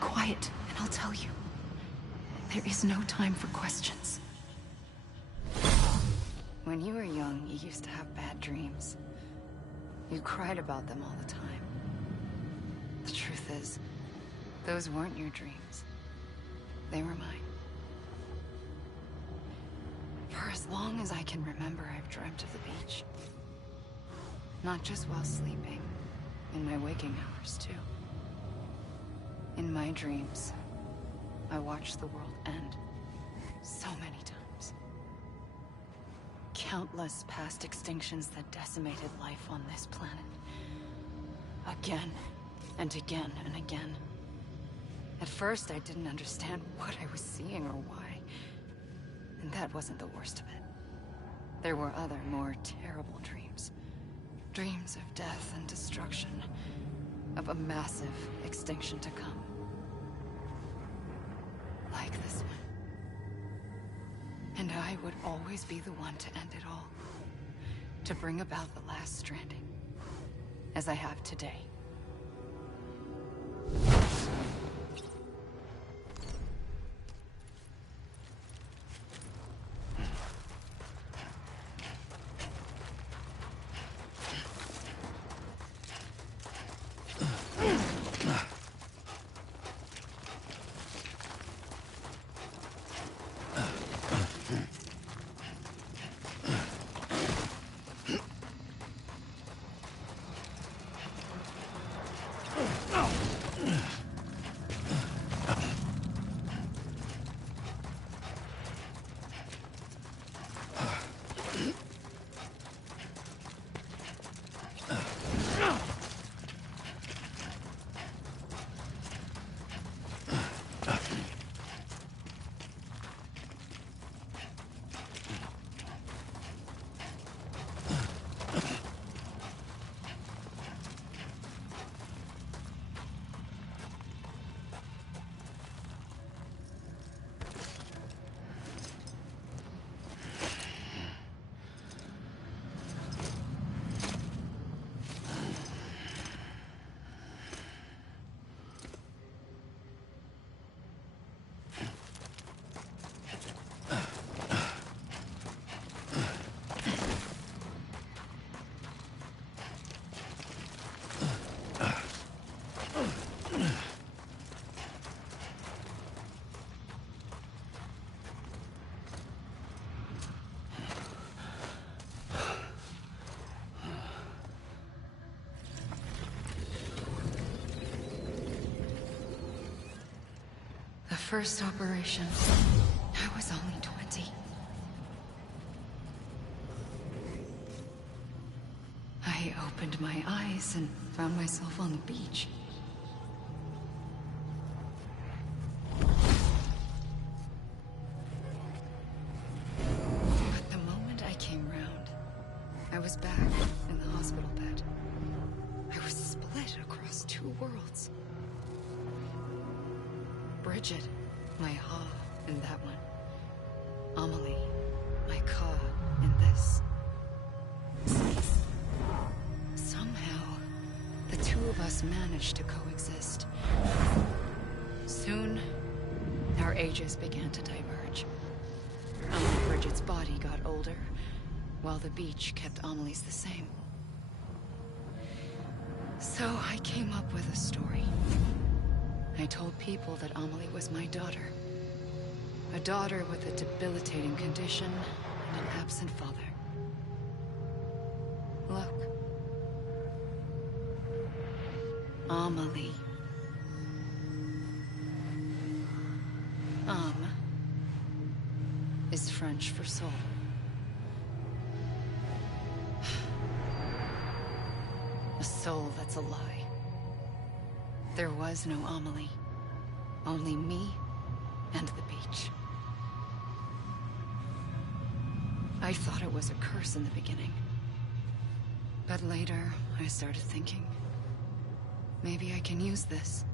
Quiet, and I'll tell you. There is no time for questions. When you were young, you used to have bad dreams. You cried about them all the time. The truth is, those weren't your dreams. They were mine. For as long as I can remember, I've dreamt of the beach. Not just while sleeping, in my waking hours, too. In my dreams, I watched the world end so many times. Countless past extinctions that decimated life on this planet. Again, and again, and again. At first, I didn't understand what I was seeing or why. And that wasn't the worst of it. There were other, more terrible dreams. Dreams of death and destruction. Of a massive extinction to come. Like this one. And I would always be the one to end it all. To bring about the last stranding. As I have today. first operation, I was only 20. I opened my eyes and found myself on the beach. But the moment I came round, I was back in the hospital bed. I was split across two worlds. Bridget, my Ha in that one. Amelie, my Ka in this. Somehow, the two of us managed to coexist. Soon, our ages began to diverge. Only Bridget's body got older, while the beach kept Amelie's the same. So I came up with a story. I told people that Amelie was my daughter. A daughter with a debilitating condition and an absent father. Look. Amelie. Is French for soul. A soul that's a lie. There was no Amelie. Only me and the beach. I thought it was a curse in the beginning. But later, I started thinking, maybe I can use this.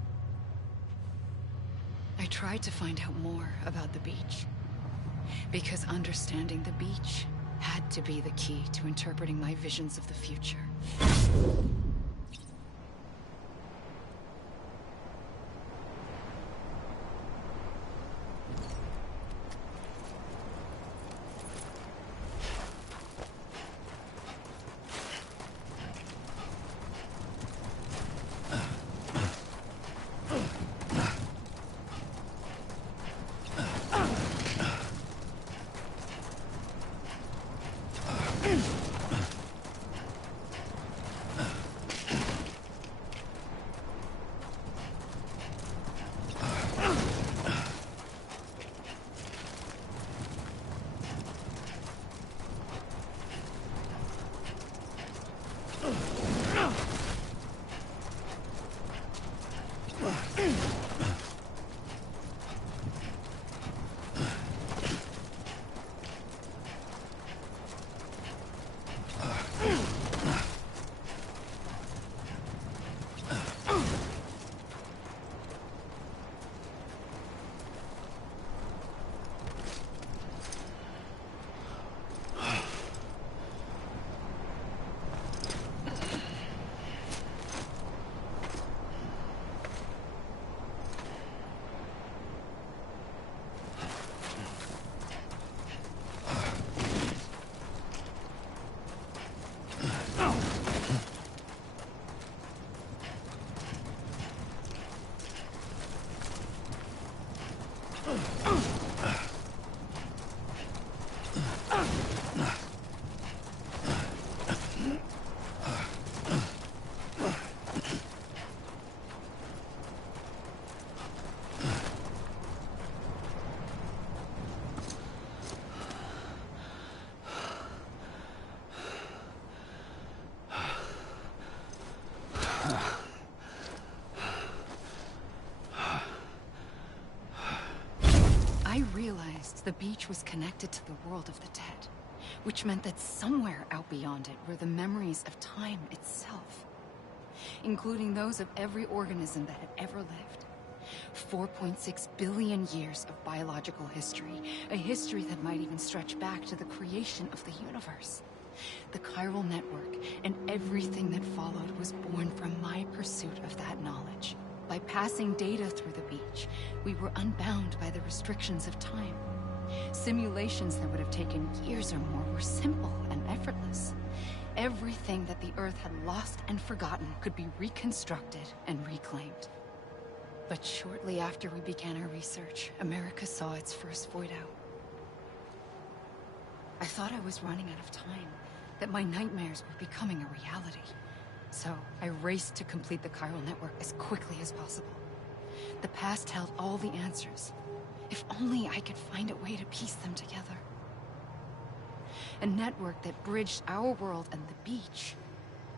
I tried to find out more about the beach. Because understanding the beach had to be the key to interpreting my visions of the future. I realized the beach was connected to the world of the dead, which meant that somewhere out beyond it were the memories of time itself, including those of every organism that had ever lived. 4.6 billion years of biological history, a history that might even stretch back to the creation of the universe. The chiral network and everything that followed was born from my pursuit of that knowledge. By passing data through the beach, we were unbound by the restrictions of time. Simulations that would have taken years or more were simple and effortless. Everything that the Earth had lost and forgotten could be reconstructed and reclaimed. But shortly after we began our research, America saw its first void out. I thought I was running out of time, that my nightmares were becoming a reality. So I raced to complete the chiral network as quickly as possible. The past held all the answers, If only I could find a way to piece them together. A network that bridged our world and the beach.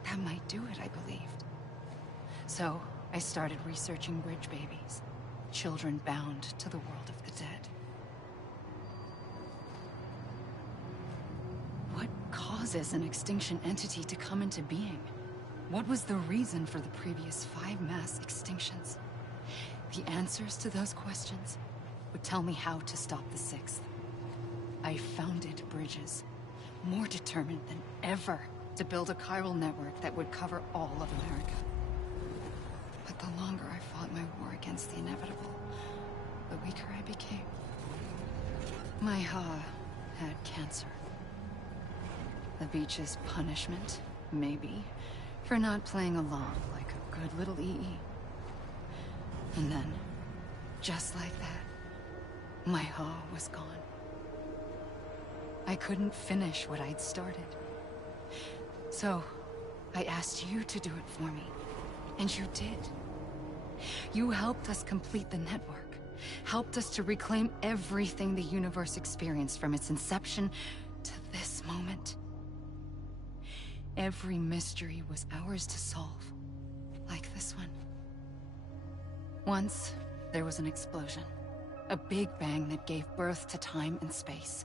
That might do it, I believed. So, I started researching bridge babies. Children bound to the world of the dead. What causes an extinction entity to come into being? What was the reason for the previous 5 mass extinctions? The answers to those questions would tell me how to stop the 6th. I founded bridges, more determined than ever to build a chiral network that would cover all of America. But the longer I fought my war against the inevitable, the weaker I became. My Ha had cancer. The beach's punishment, maybe, for not playing along like a good little EE. And then, just like that, my Ha was gone. I couldn't finish what I'd started. So, I asked you to do it for me. And you did. You helped us complete the network. Helped us to reclaim everything the universe experienced from its inception to this moment. Every mystery was ours to solve. Like this one. Once, there was an explosion. A big bang that gave birth to time and space.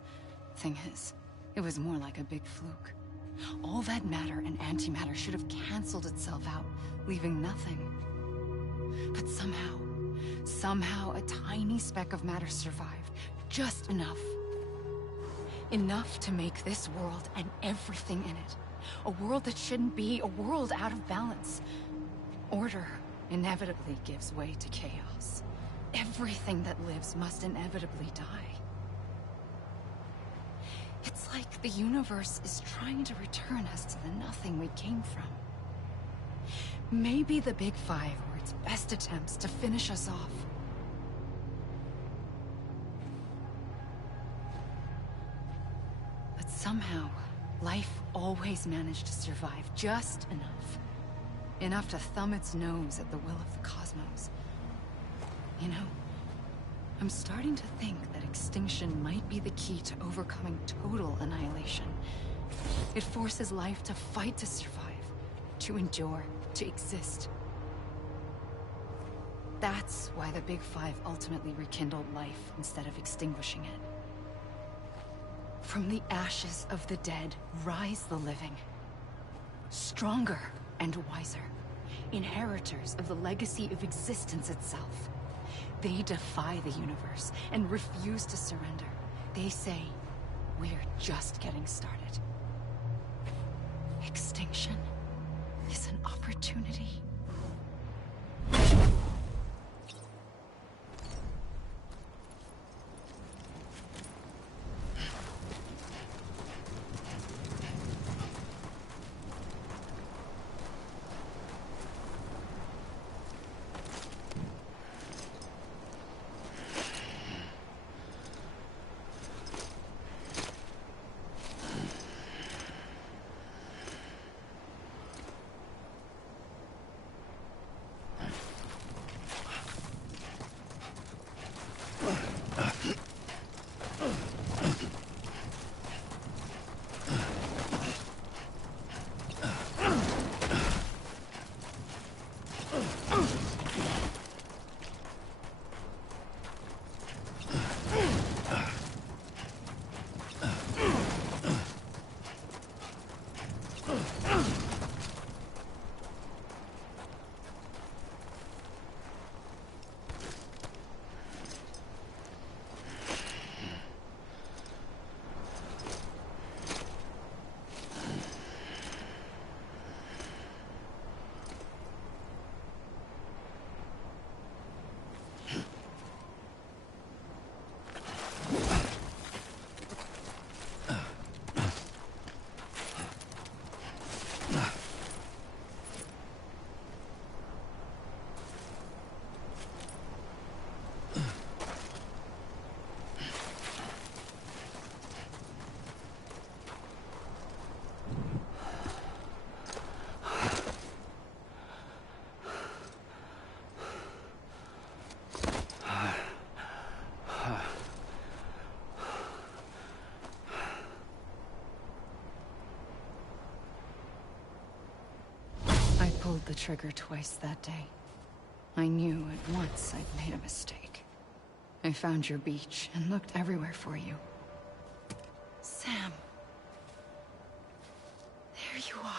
Thing is, it was more like a big fluke. All that matter and antimatter should have canceled itself out, leaving nothing. But somehow a tiny speck of matter survived. Just enough. Enough to make this world and everything in it. A world that shouldn't be, a world out of balance. Order inevitably gives way to chaos. Everything that lives must inevitably die. It's like the universe is trying to return us to the nothing we came from. Maybe the Big Five were its best attempts to finish us off. But somehow, life always managed to survive just enough. Enough to thumb its nose at the will of the cosmos. You know, I'm starting to think that extinction might be the key to overcoming total annihilation. It forces life to fight to survive, to endure, to exist. That's why the Big Five ultimately rekindled life instead of extinguishing it. From the ashes of the dead rise the living. Stronger and wiser. Inheritors of the legacy of existence itself. They defy the universe and refuse to surrender. They say, we're just getting started. Extinction is an opportunity. the trigger twice that day. I knew at once I'd made a mistake. I found your beach and looked everywhere for you. Sam. There you are.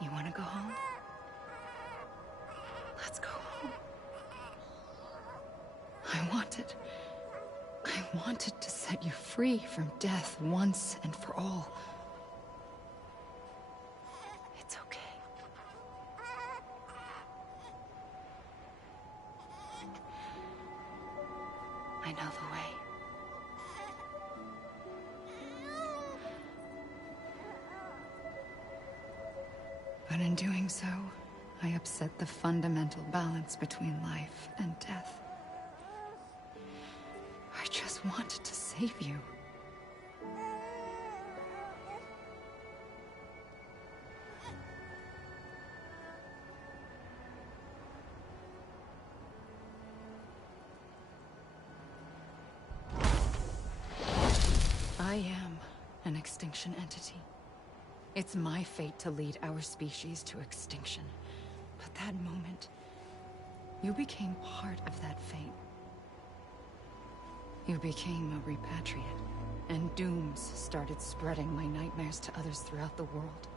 You want to go home? Let's go home. I wanted to set you free from death once and for all. It's okay. I know the way. But in doing so, I upset the fundamental balance between life and death. I just wanted to save you. I am an extinction entity. It's my fate to lead our species to extinction. But that moment, you became part of that fate. You became a repatriate, and dooms started spreading my nightmares to others throughout the world.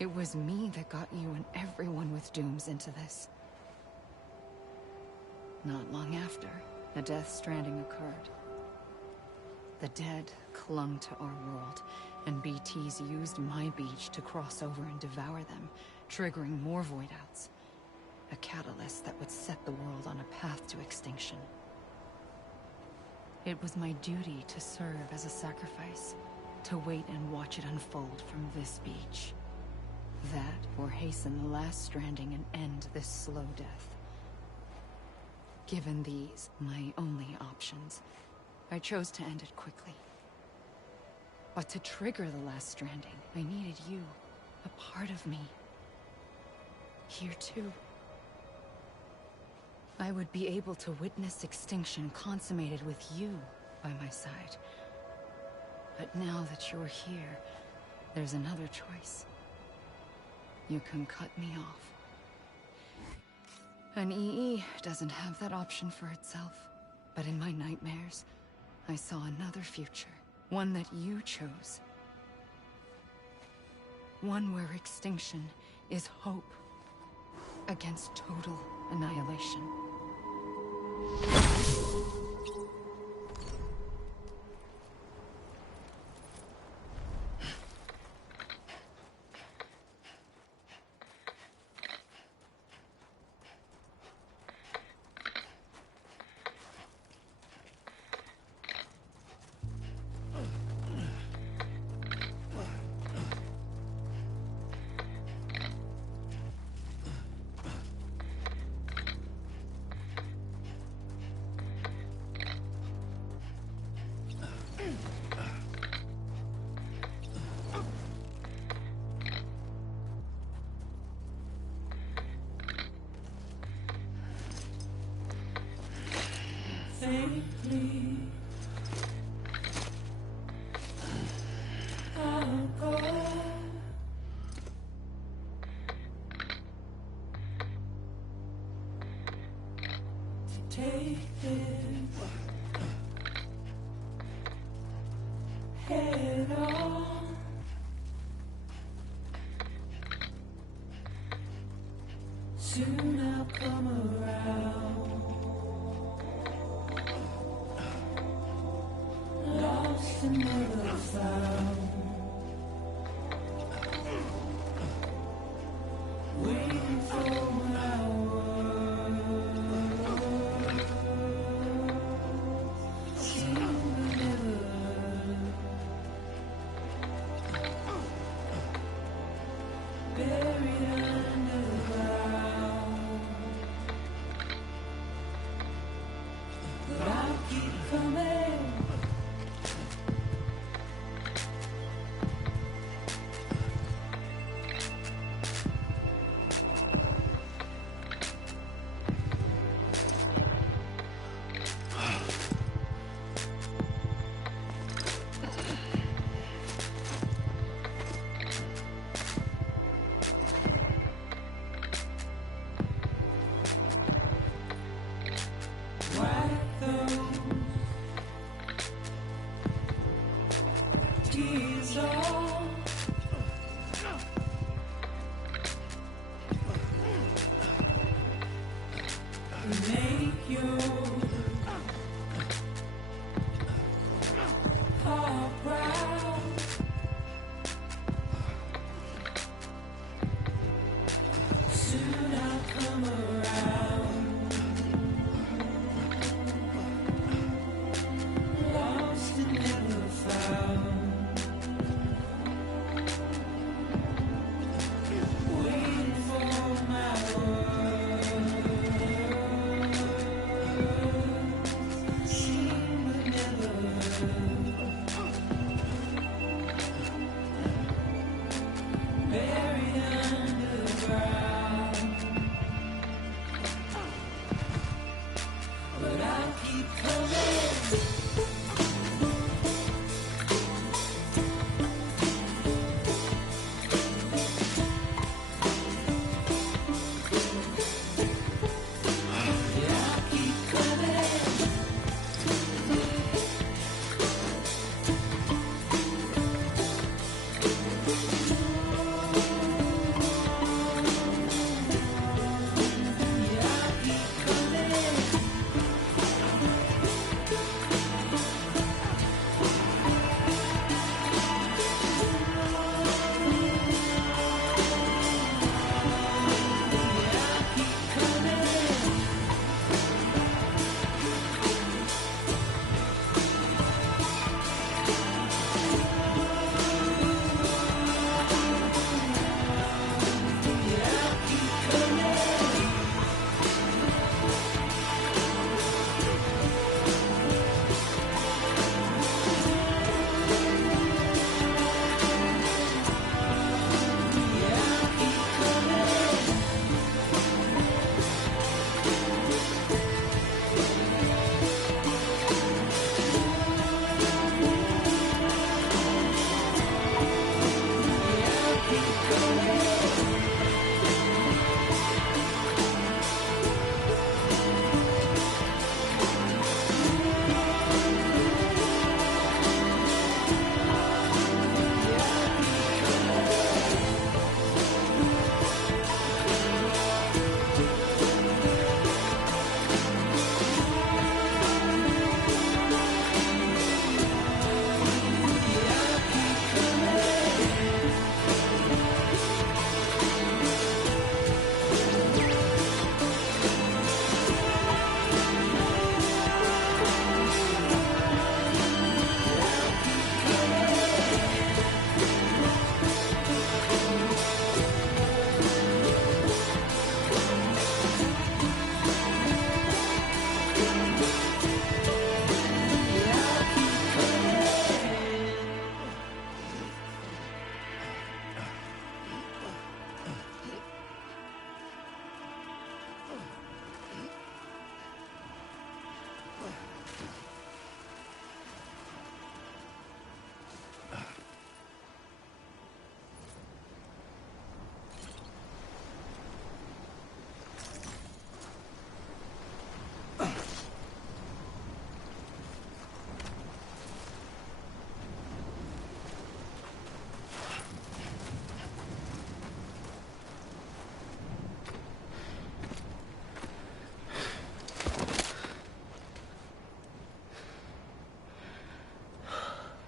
It was me that got you and everyone with dooms into this. Not long after, a death stranding occurred. The dead clung to our world, and BTs used my beach to cross over and devour them, triggering more void outs. A catalyst that would set the world on a path to extinction. It was my duty to serve as a sacrifice, to wait and watch it unfold from this beach. That, or hasten the last stranding and end this slow death. Given these, my only options, I chose to end it quickly. But to trigger the last stranding, I needed you, a part of me. Here too. I would be able to witness extinction consummated with you by my side. But now that you're here, there's another choice. You can cut me off. An EE doesn't have that option for itself. But in my nightmares, I saw another future. One that you chose. One where extinction is hope against total annihilation. Safely, I'll go. To take this head on. Soon I'll come around. Lost and never found. Waiting for when I was all. Make your heart proud. Soon I'll come around. Lost and never found. Waiting for my word.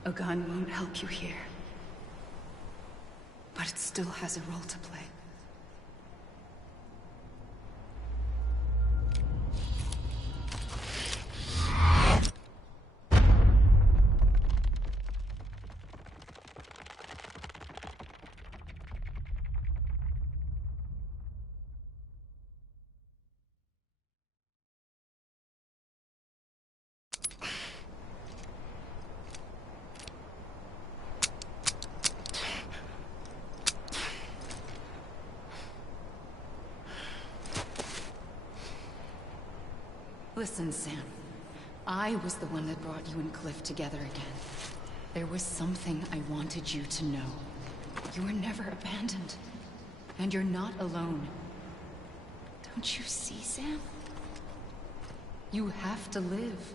A gun won't help you here. But it still has a role to play. Listen, Sam. I was the one that brought you and Cliff together again. There was something I wanted you to know. You were never abandoned. And you're not alone. Don't you see, Sam? You have to live.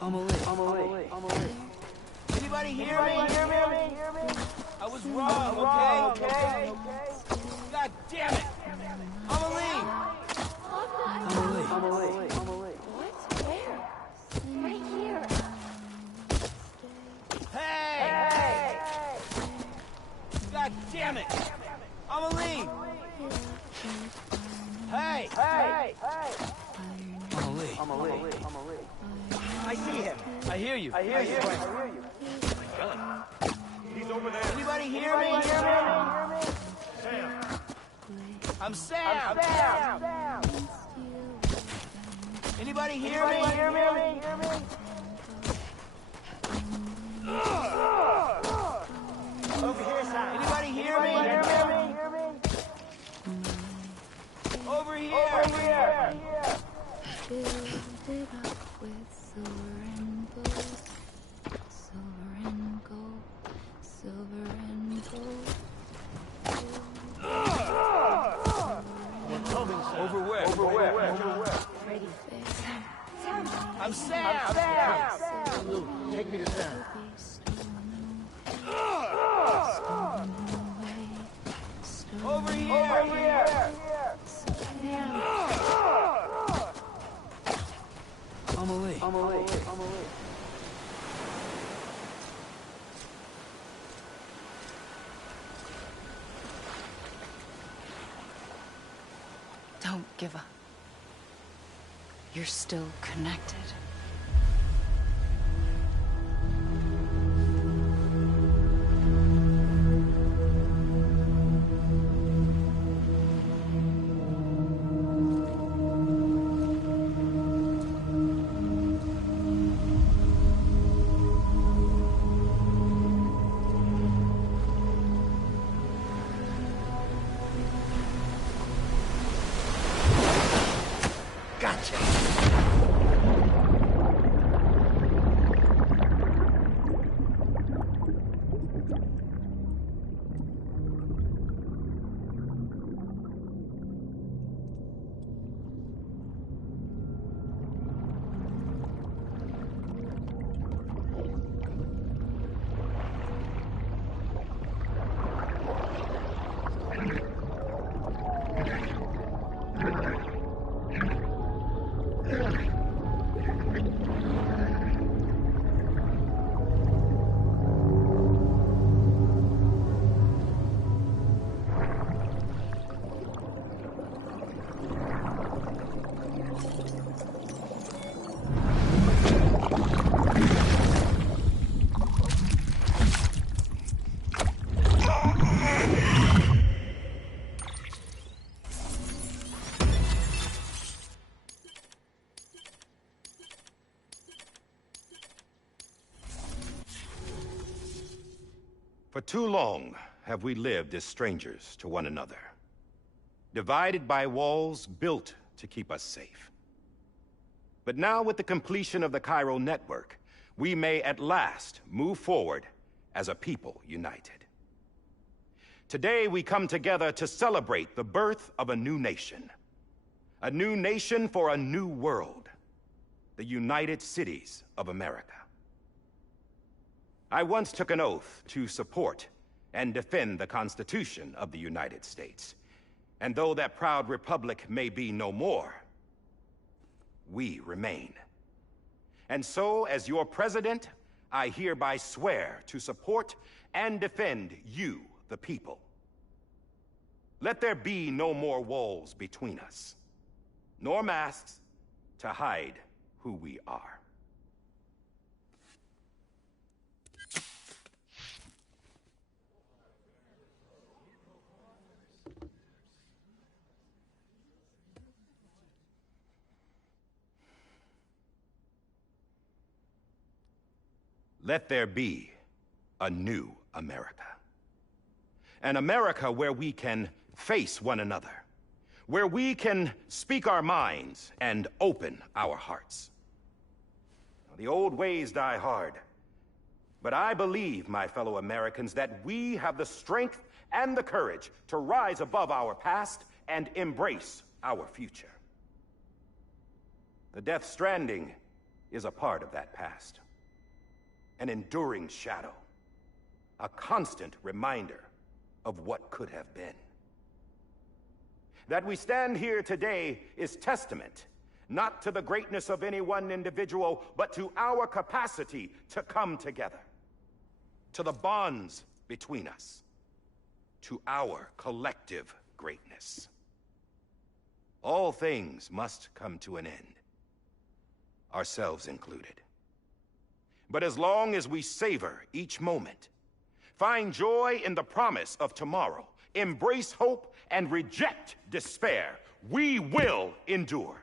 Amelie. Anybody hear me? I was wrong, okay? God damn it! Amelie! What? Where? Right here. Hey! God damn it! Amelie! Hey! Amelie. I see him. I hear you. He's over there. Anybody hear me? Sam. I'm Sam. Anybody hear me? Over here, Sam. Anybody hear me? Over here. Filled it up with silver and gold. Silver and gold. Silver and gold. Over where? Pretty face. I'm Sam. Take me to Sam. Over here. Amelie. Don't give up. You're still connected. For too long have we lived as strangers to one another, divided by walls built to keep us safe. But now, with the completion of the chiral network, we may at last move forward as a people united. Today, we come together to celebrate the birth of a new nation for a new world, the United Cities of America. I once took an oath to support and defend the Constitution of the United States. And though that proud republic may be no more, we remain. And so, as your president, I hereby swear to support and defend you, the people. Let there be no more walls between us, nor masks to hide who we are. Let there be a new America. An America where we can face one another, where we can speak our minds and open our hearts. The old ways die hard, but I believe, my fellow Americans, that we have the strength and the courage to rise above our past and embrace our future. The Death Stranding is a part of that past. An enduring shadow. A constant reminder of what could have been. That we stand here today is testament, not to the greatness of any one individual, but to our capacity to come together. To the bonds between us. To our collective greatness. All things must come to an end. Ourselves included. But as long as we savor each moment, find joy in the promise of tomorrow, embrace hope, and reject despair, we will endure.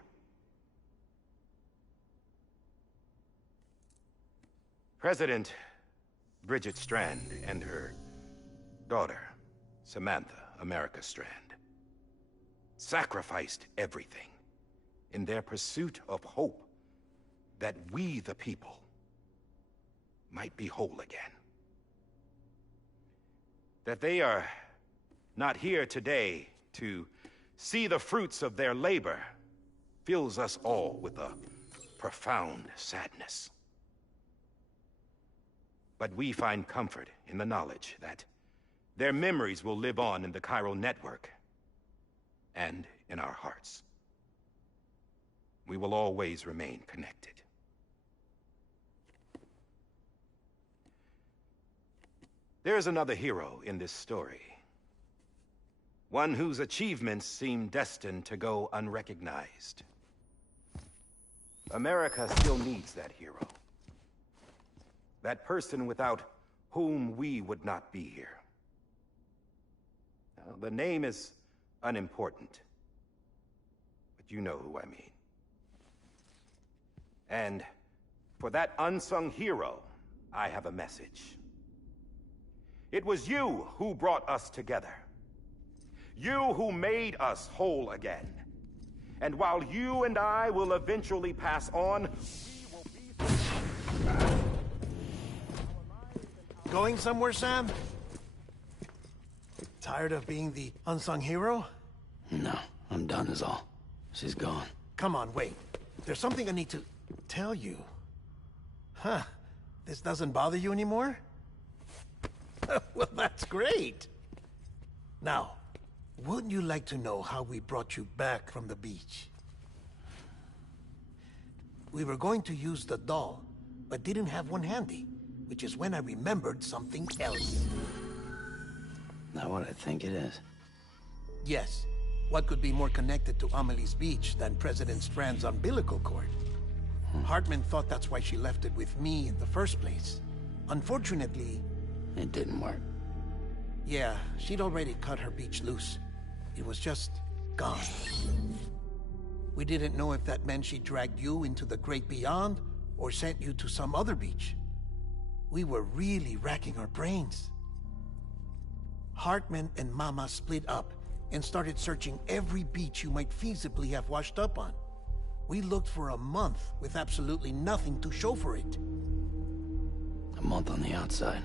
President Bridget Strand and her daughter, Samantha America Strand, sacrificed everything in their pursuit of hope that we, the people, might be whole again. That they are not here today to see the fruits of their labor fills us all with a profound sadness. But we find comfort in the knowledge that their memories will live on in the chiral network and in our hearts. We will always remain connected. There's another hero in this story. One whose achievements seem destined to go unrecognized. America still needs that hero. That person without whom we would not be here. Now, the name is unimportant, but you know who I mean. And for that unsung hero, I have a message. It was you who brought us together. You who made us whole again. And while you and I will eventually pass on, Going somewhere, Sam? Tired of being the unsung hero? No, I'm done is all. She's gone. Come on, wait. There's something I need to tell you. Huh. This doesn't bother you anymore? Well, that's great. Now, wouldn't you like to know how we brought you back from the beach? We were going to use the doll, but didn't have one handy, which is when I remembered something else. Not what I think it is. Yes. What could be more connected to Amelie's beach than President Strand's umbilical cord? Hartman thought that's why she left it with me in the first place. Unfortunately... It didn't work. Yeah, she'd already cut her beach loose. It was just gone. We didn't know if that meant she dragged you into the great beyond, or sent you to some other beach. We were really racking our brains. Hartman and Mama split up and started searching every beach you might feasibly have washed up on. We looked for a month with absolutely nothing to show for it. A month on the outside.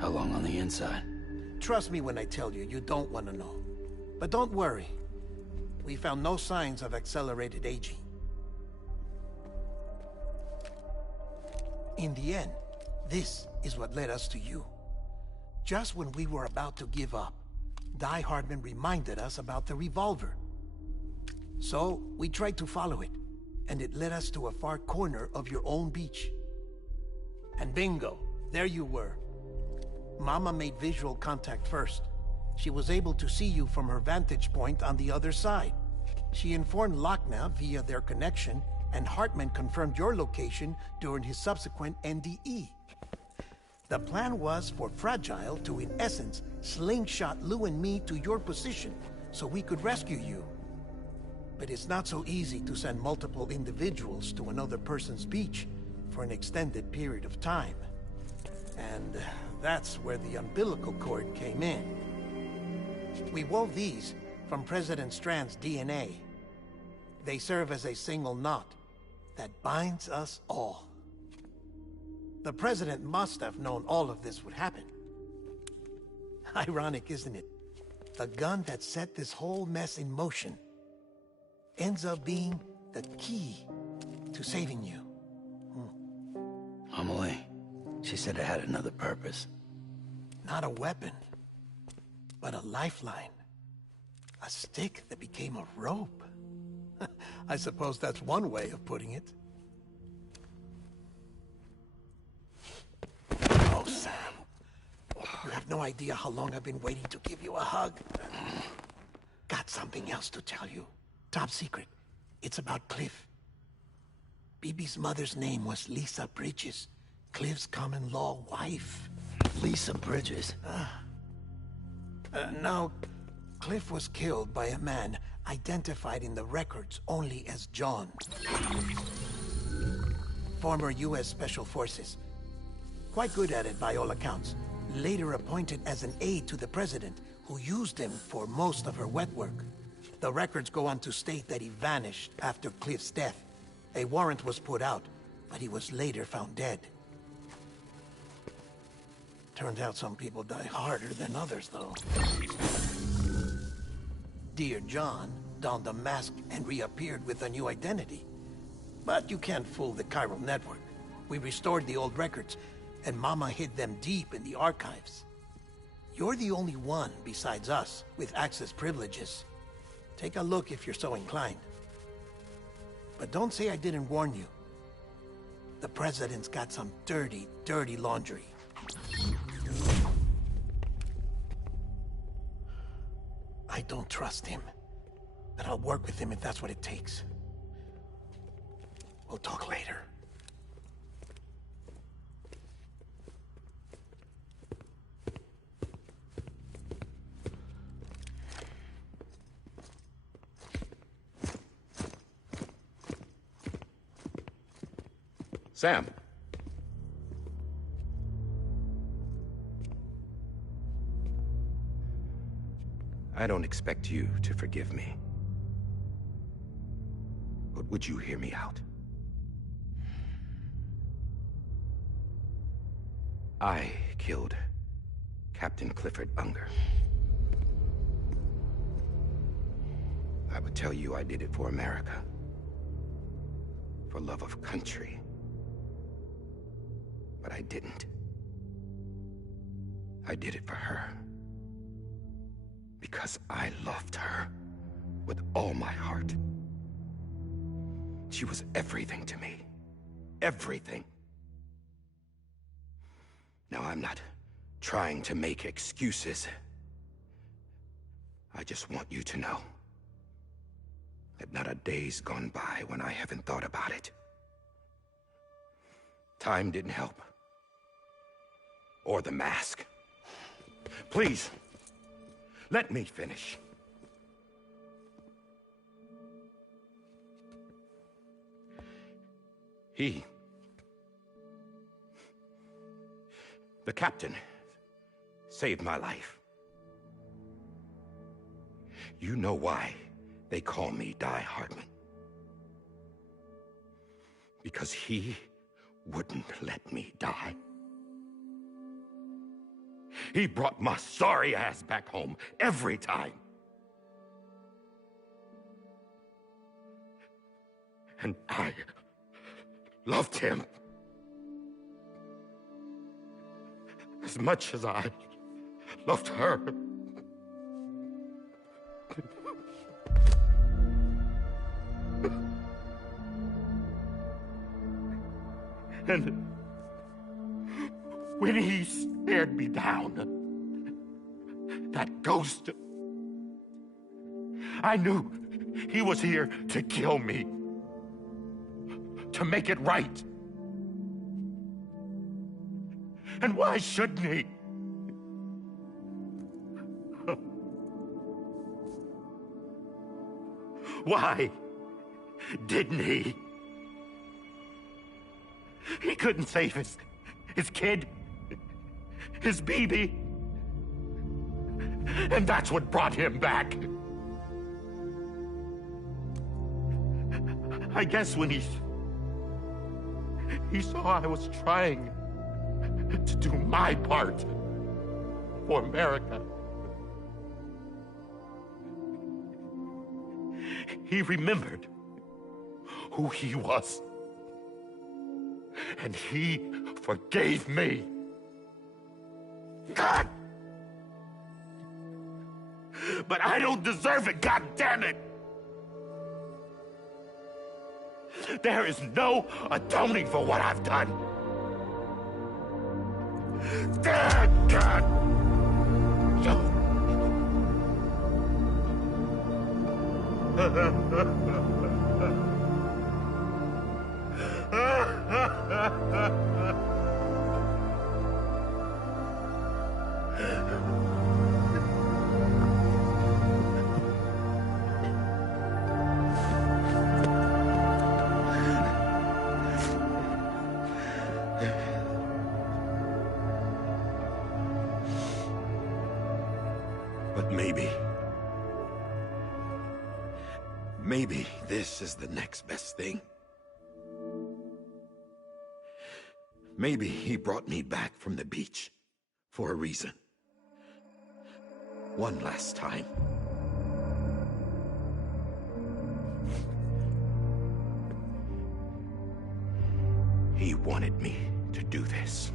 How long on the inside? Trust me when I tell you, you don't want to know. But don't worry. We found no signs of accelerated aging. In the end, this is what led us to you. Just when we were about to give up, Die Hardman reminded us about the revolver. So, we tried to follow it, and it led us to a far corner of your own beach. And bingo, there you were. Mama made visual contact first. She was able to see you from her vantage point on the other side. She informed Lochna via their connection, and Hartman confirmed your location during his subsequent NDE. The plan was for Fragile to, in essence, slingshot Lou and me to your position so we could rescue you. But it's not so easy to send multiple individuals to another person's beach for an extended period of time. And that's where the umbilical cord came in. We wove these from President Strand's DNA. They serve as a single knot that binds us all. The President must have known all of this would happen. Ironic, isn't it? The gun that set this whole mess in motion ends up being the key to saving you. Amelie, she said it had another purpose. Not a weapon, but a lifeline. A stick that became a rope. I suppose that's one way of putting it. Oh, Sam. You have no idea how long I've been waiting to give you a hug. Got something else to tell you. Top secret. It's about Cliff. Bibi's mother's name was Lisa Bridges, Cliff's common-law wife. Lisa Bridges? Now, Cliff was killed by a man identified in the records only as John. Former U.S. Special Forces. Quite good at it by all accounts. Later appointed as an aide to the president, who used him for most of her wet work. The records go on to state that he vanished after Cliff's death. A warrant was put out, but he was later found dead. Turned out some people die harder than others, though. Dear John donned a mask and reappeared with a new identity. But you can't fool the chiral network. We restored the old records, and Mama hid them deep in the archives. You're the only one, besides us, with access privileges. Take a look if you're so inclined. But don't say I didn't warn you. The President's got some dirty, dirty laundry. I don't trust him, but I'll work with him if that's what it takes. We'll talk later. Sam. I don't expect you to forgive me. But would you hear me out? I killed Captain Clifford Unger. I would tell you I did it for America. For love of country. But I didn't. I did it for her. Because I loved her with all my heart. She was everything to me. Everything. Now, I'm not trying to make excuses. I just want you to know that not a day's gone by when I haven't thought about it. Time didn't help. Or the mask. Please, let me finish. The captain, saved my life. You know why they call me Die Hardman. Because he wouldn't let me die. He brought my sorry ass back home every time. And I loved him as much as I loved her. And when he stared me down, that ghost, I knew he was here to kill me, to make it right. And why shouldn't he? Why didn't he? He couldn't save his kid, his baby. And that's what brought him back. I guess when he saw I was trying to do my part for America, he remembered who he was. And he forgave me. God! But I don't deserve it, God damn it! There is no atoning for what I've done. God! But maybe this is the next best thing. Maybe he brought me back from the beach for a reason. One last time. He wanted me to do this.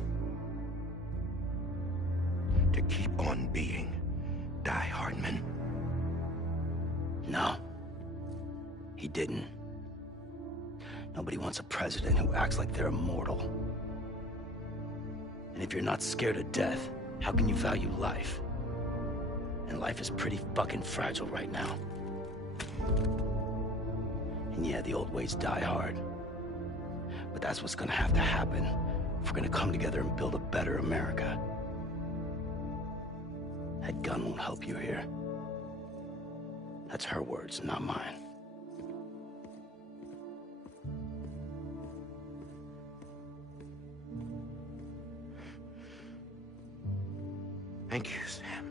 To keep on being Die Hardman. No. He didn't. Nobody wants a president who acts like they're immortal. And if you're not scared of death, how can you value life? And life is pretty fucking fragile right now. And yeah, the old ways die hard. But that's what's gonna have to happen if we're gonna come together and build a better America. That gun won't help you here. That's her words, not mine. Thank you, Sam.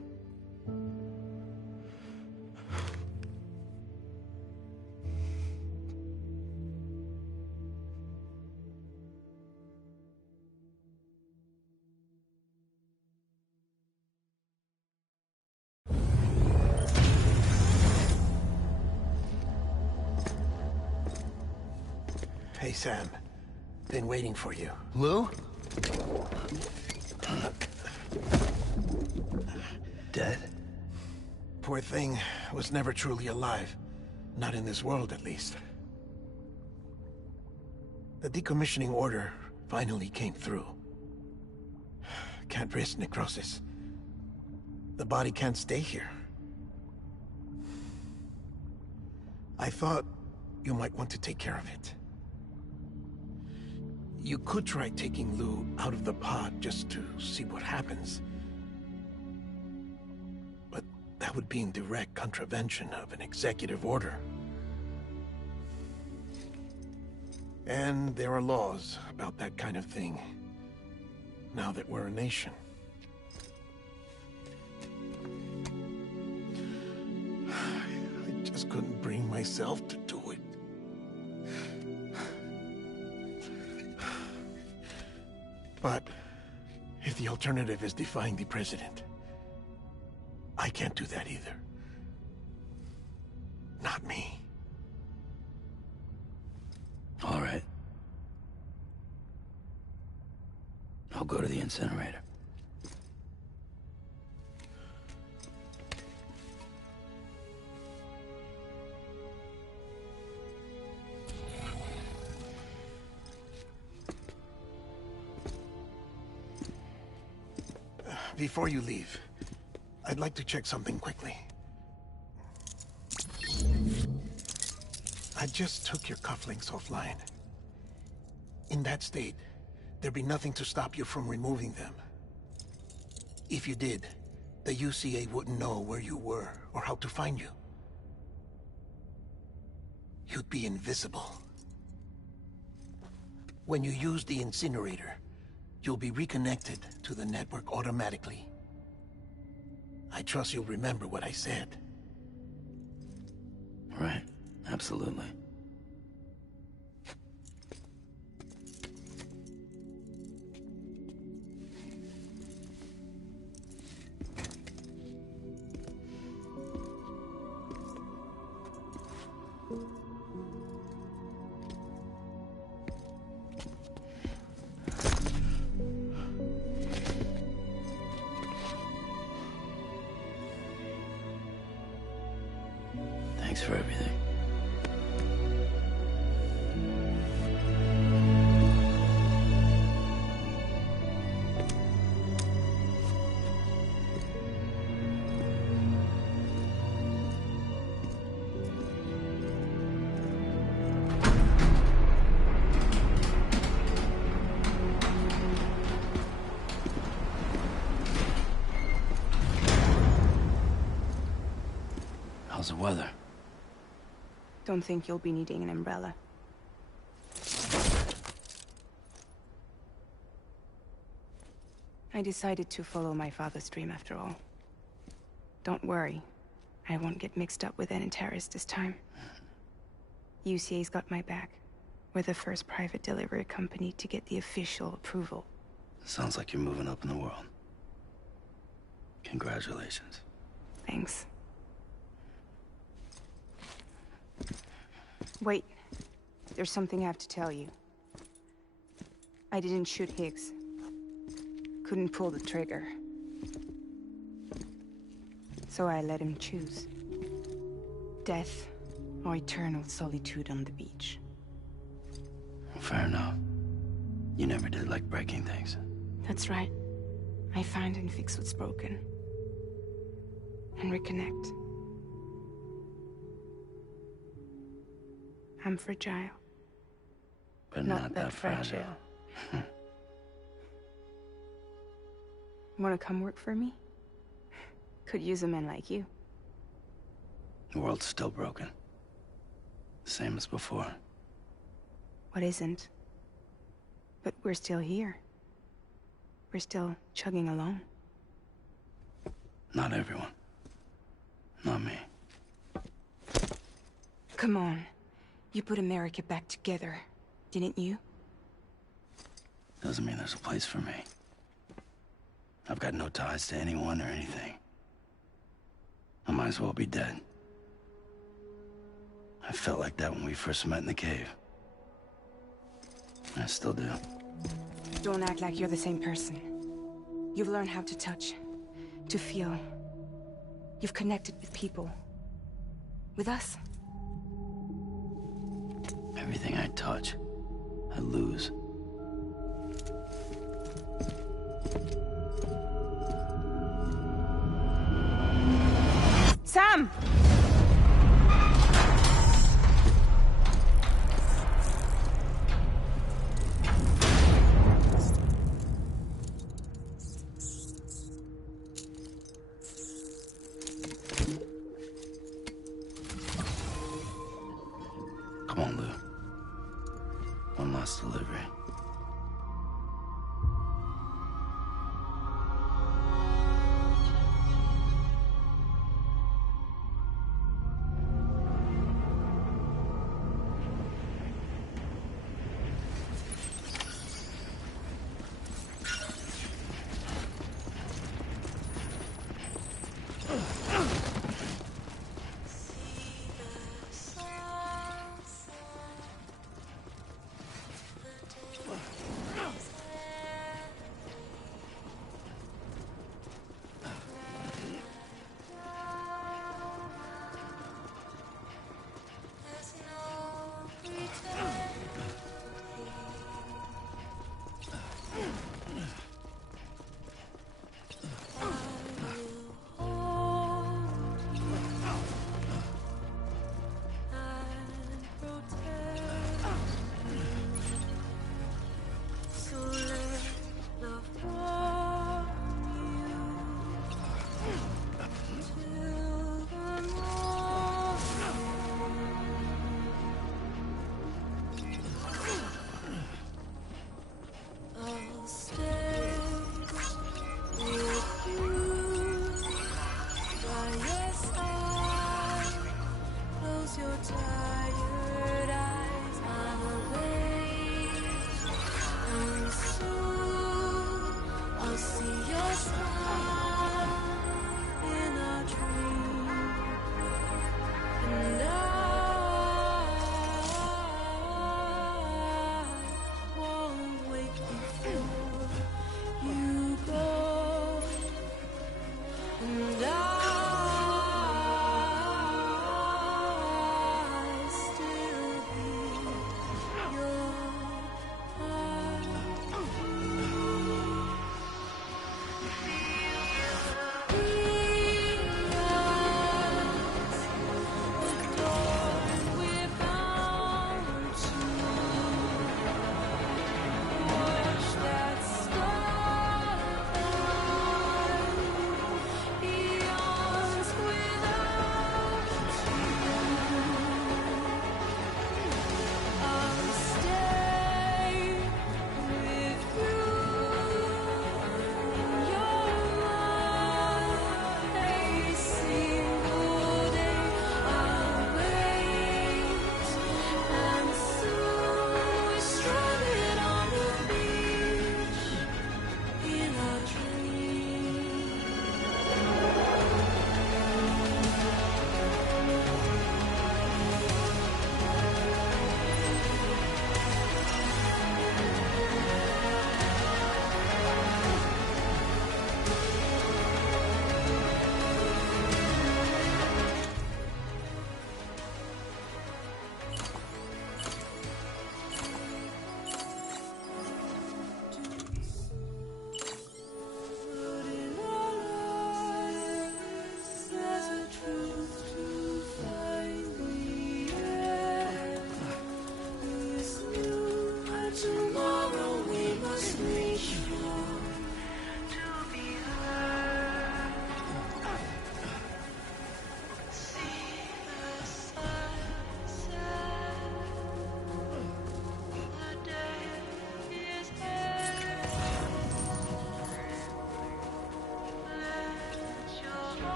Hey, Sam. Been waiting for you. Lou? Dead? Poor thing was never truly alive. Not in this world, at least. The decommissioning order finally came through. Can't risk necrosis. The body can't stay here. I thought you might want to take care of it. You could try taking Lou out of the pod just to see what happens. But that would be in direct contravention of an executive order. And there are laws about that kind of thing, now that we're a nation. I just couldn't bring myself to do it. But if the alternative is defying the president, I can't do that either. Not me. All right. I'll go to the incinerator. Before you leave, I'd like to check something quickly. I just took your cufflinks offline. In that state, there'd be nothing to stop you from removing them. If you did, the UCA wouldn't know where you were or how to find you. You'd be invisible. When you use the incinerator, you'll be reconnected to the network automatically. I trust you'll remember what I said. Right. Absolutely. the weather? Don't think you'll be needing an umbrella. I decided to follow my father's dream after all. Don't worry. I won't get mixed up with any terrorists this time. UCA's got my back. We're the first private delivery company to get the official approval. Sounds like you're moving up in the world. Congratulations. Thanks. Wait. There's something I have to tell you. I didn't shoot Higgs. Couldn't pull the trigger. So I let him choose. Death or eternal solitude on the beach. Fair enough. You never did like breaking things. That's right. I find and fix what's broken. And reconnect. I'm fragile. But not that fragile. Wanna come work for me? Could use a man like you. The world's still broken. Same as before. What isn't? But we're still here. We're still chugging along. Not everyone. Not me. Come on. You put America back together, didn't you? Doesn't mean there's a place for me. I've got no ties to anyone or anything. I might as well be dead. I felt like that when we first met in the cave. I still do. Don't act like you're the same person. You've learned how to touch, to feel. You've connected with people. With us. Everything I touch, I lose. Sam! Come on, Lou. One last delivery.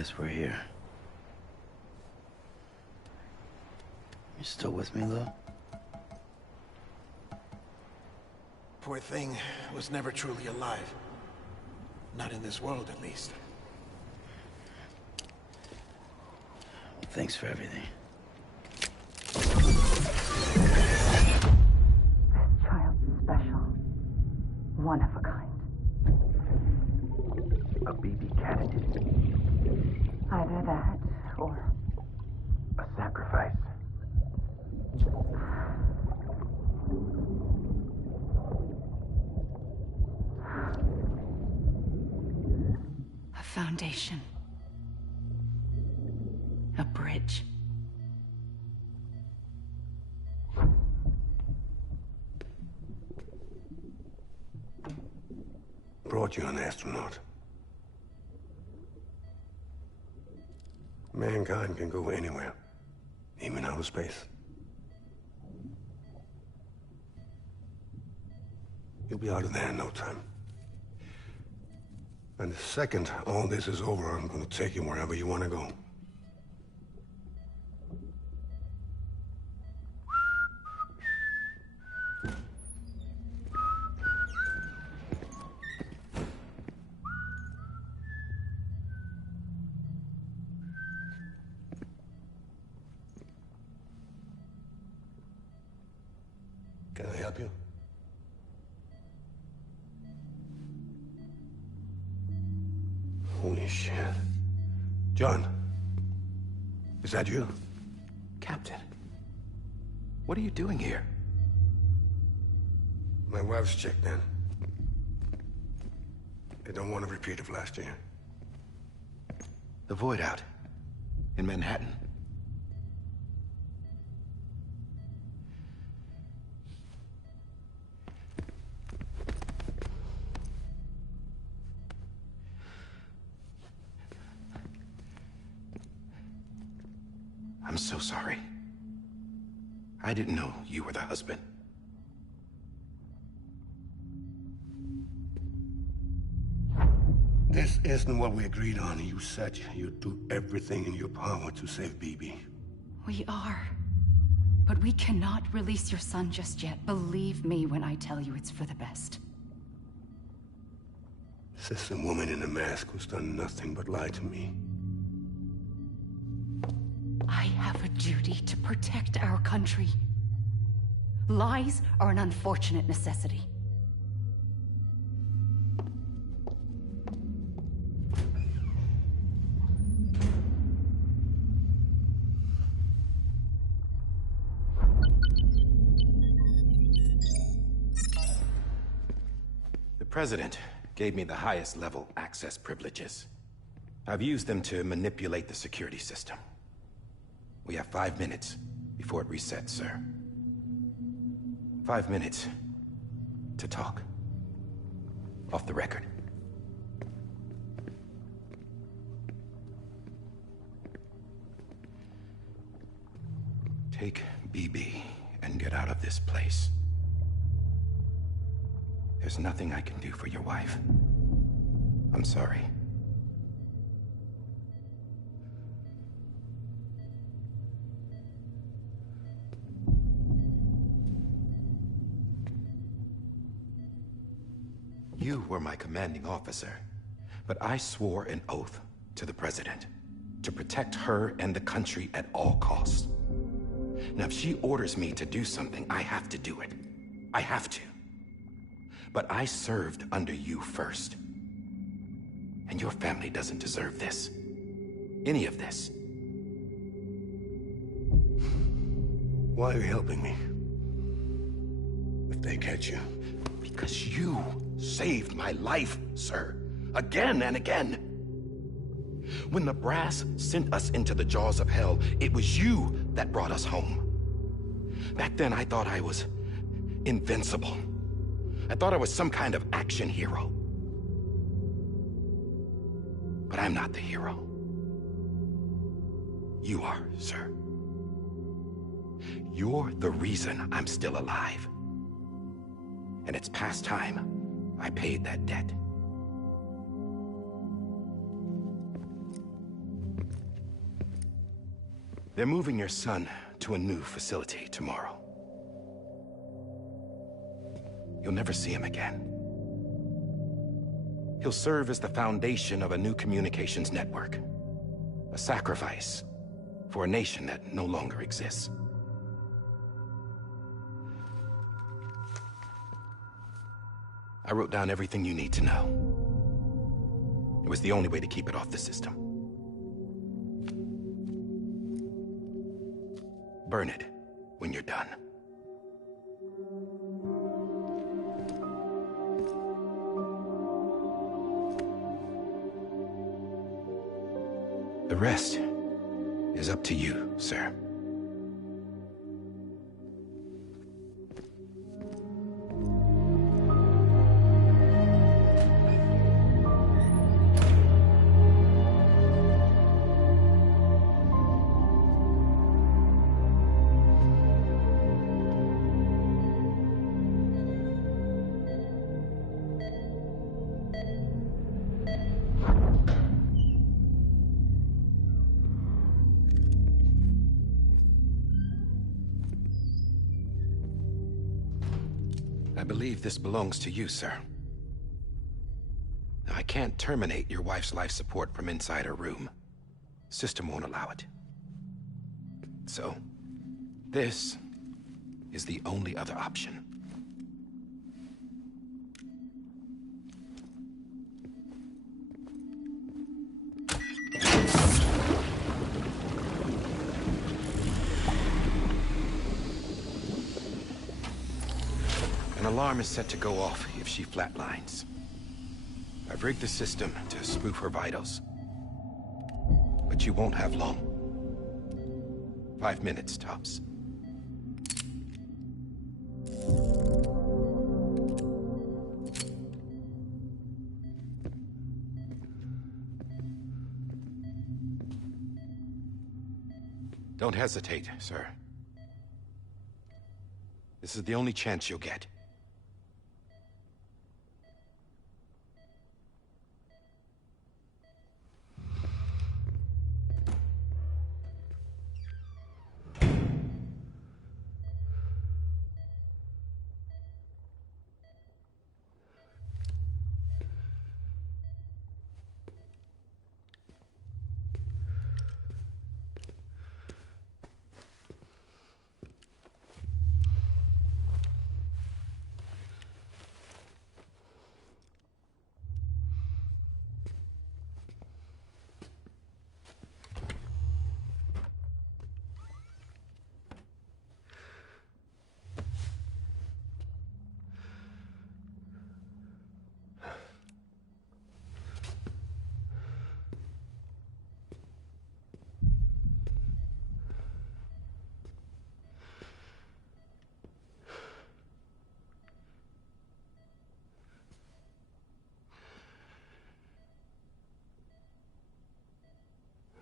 guess we're here. You still with me, though? Poor thing was never truly alive. Not in this world, at least. Thanks for everything. Child's special. One of a kind. A BB candidate. Either that, or... A sacrifice. A foundation. A bridge. Brought you an astronaut. Mankind can go anywhere, even outer space. You'll be out of there in no time. And the second all this is over, I'm gonna take you wherever you want to go. Can I help you? Holy shit. John, is that you? Captain, what are you doing here? My wife's checked in. They don't want a repeat of last year. The Void out in Manhattan. I'm so sorry. I didn't know you were the husband. This isn't what we agreed on. You said you'd do everything in your power to save BB. We are. But we cannot release your son just yet. Believe me when I tell you it's for the best. This is a woman in a mask who's done nothing but lie to me. I have a duty to protect our country. Lies are an unfortunate necessity. The President gave me the highest level access privileges. I've used them to manipulate the security system. We have 5 minutes before it resets, sir. 5 minutes to talk. Off the record. Take BB and get out of this place. There's nothing I can do for your wife. I'm sorry. You were my commanding officer, but I swore an oath to the President to protect her and the country at all costs. Now, if she orders me to do something, I have to do it. I have to. But I served under you first. And your family doesn't deserve this. Any of this. Why are you helping me? If they catch you. Because you saved my life, sir. Again and again. When the brass sent us into the jaws of hell, it was you that brought us home. Back then, I thought I was invincible. I thought I was some kind of action hero. But I'm not the hero. You are, sir. You're the reason I'm still alive. And it's past time I paid that debt. They're moving your son to a new facility tomorrow. You'll never see him again. He'll serve as the foundation of a new communications network. A sacrifice for a nation that no longer exists. I wrote down everything you need to know. It was the only way to keep it off the system. Burn it when you're done. The rest is up to you, sir. I believe this belongs to you, sir. Now, I can't terminate your wife's life support from inside her room. System won't allow it. So, this is the only other option. An alarm is set to go off if she flatlines. I've rigged the system to spoof her vitals. But you won't have long. 5 minutes, tops. Don't hesitate, sir. This is the only chance you'll get.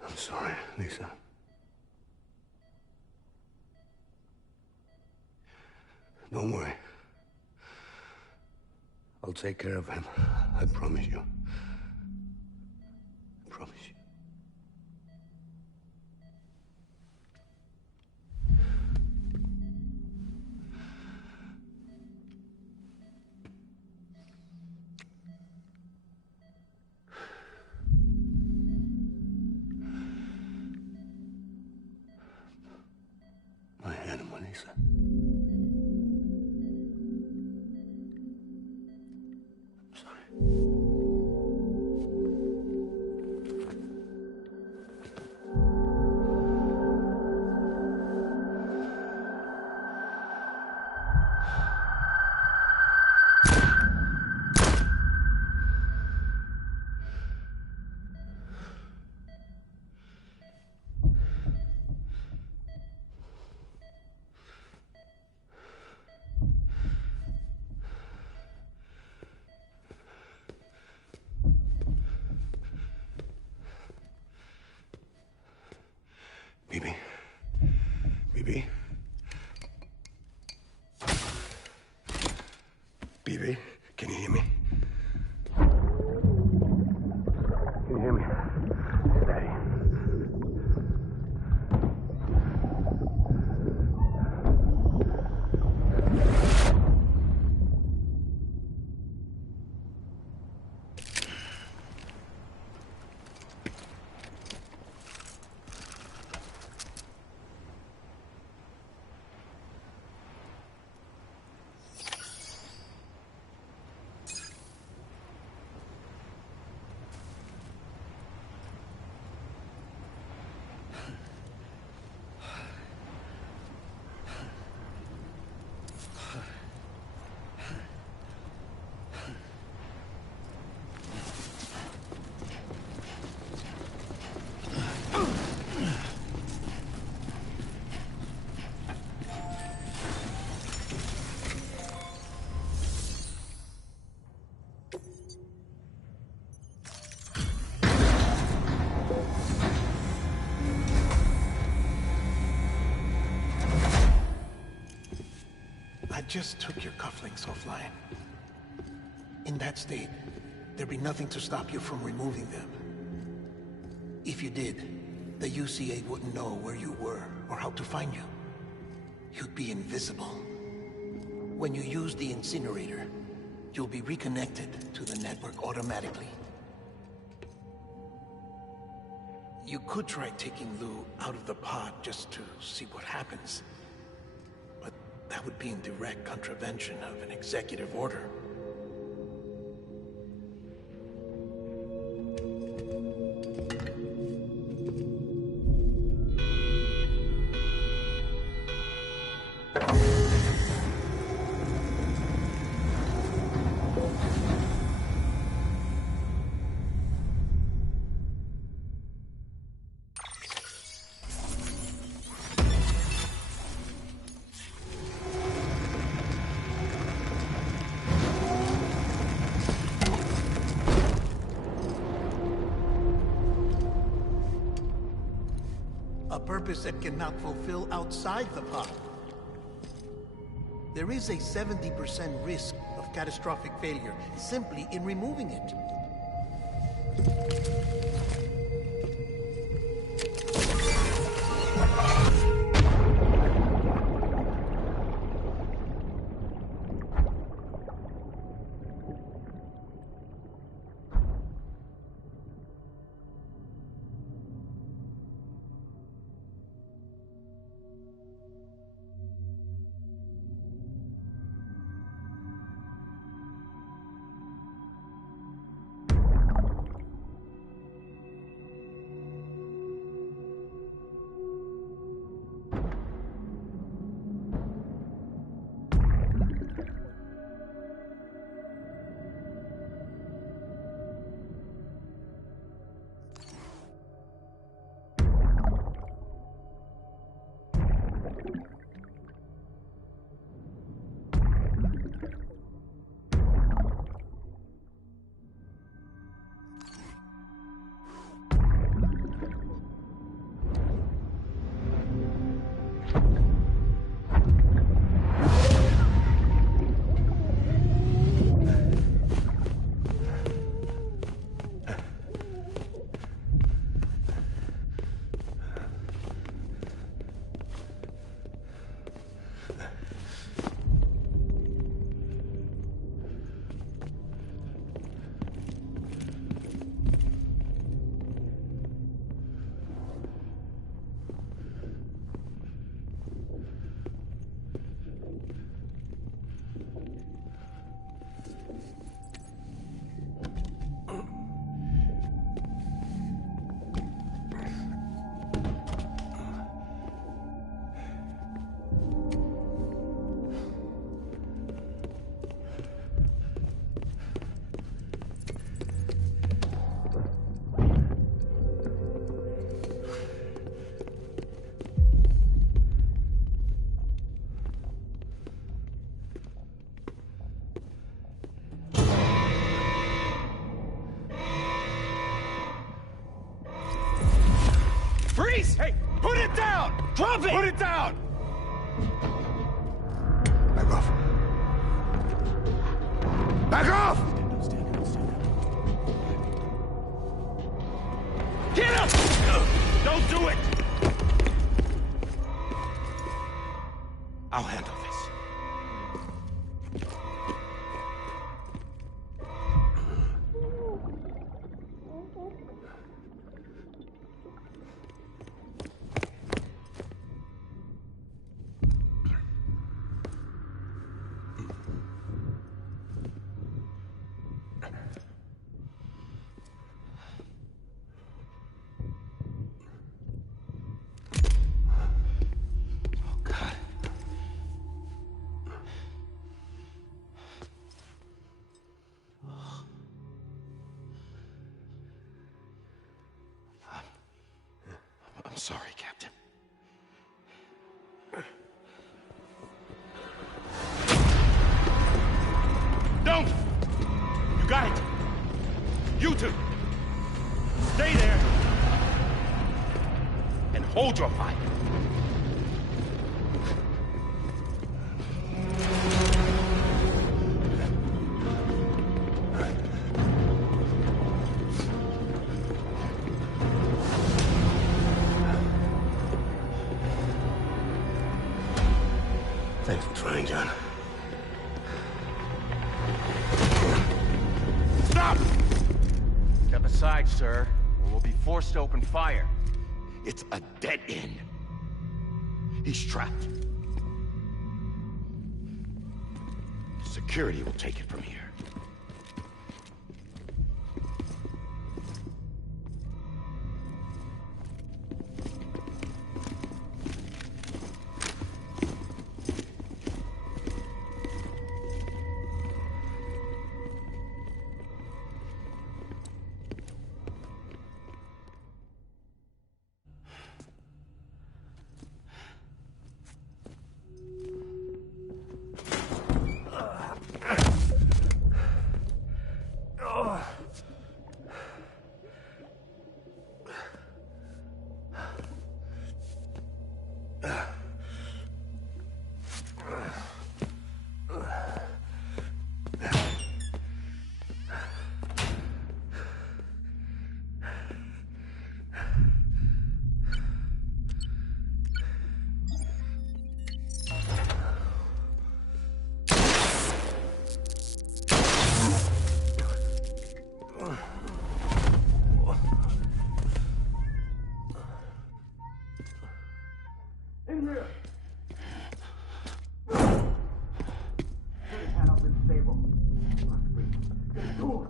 I'm sorry, Lisa. Don't worry. I'll take care of him. I promise you. I promise you. My hand, Lisa. Bibi? Bibi? Bibi, can you hear me? Can you hear me? It's Daddy. just took your cufflinks offline. In that state, there'd be nothing to stop you from removing them. If you did, the UCA wouldn't know where you were or how to find you. You'd be invisible. When you use the incinerator, you'll be reconnected to the network automatically. You could try taking Lou out of the pod just to see what happens. But that would be in direct contravention of an executive order. A purpose that cannot fulfill outside the pod. There is a 70% risk of catastrophic failure simply in removing it. Freeze! Hey, put it down! Drop it! Put it down! Back off. Back off! Get up! Don't do it! I'll handle this. I'm sorry, Captain. Don't! You got it! You two! Stay there! And hold your fire! sir, or we'll be forced to open fire. It's a dead end. He's trapped. Security will take it from here. In here! Put his hand up and stable. Must be. Get to him!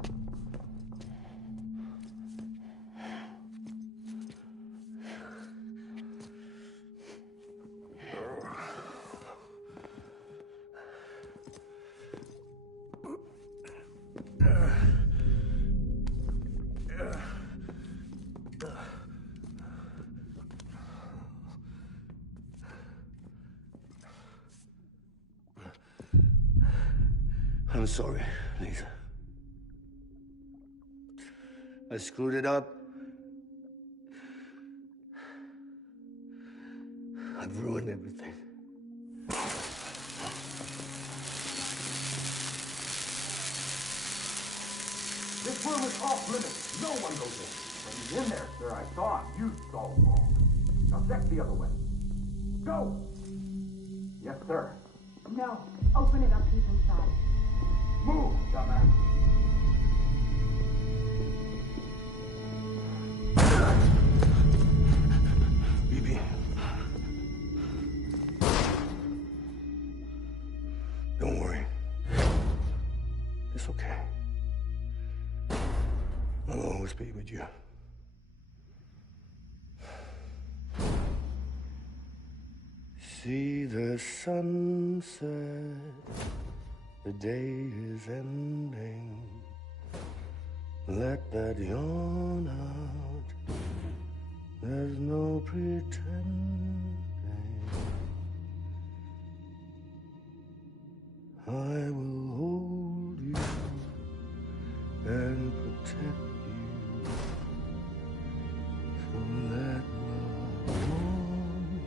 I'm sorry, Lisa. I screwed it up. I've ruined everything. This room is off limits. No one goes in. But he's in there, sir. I saw him. You saw him wrong. Now check the other way. Go! Yes, sir. No. Open it up. He's inside. Move, dumbass. BB. Don't worry. It's okay. I'll always be with you. See the sunset. The day is ending. Let that yawn out. There's no pretending. I will hold you and protect you. So let love warm you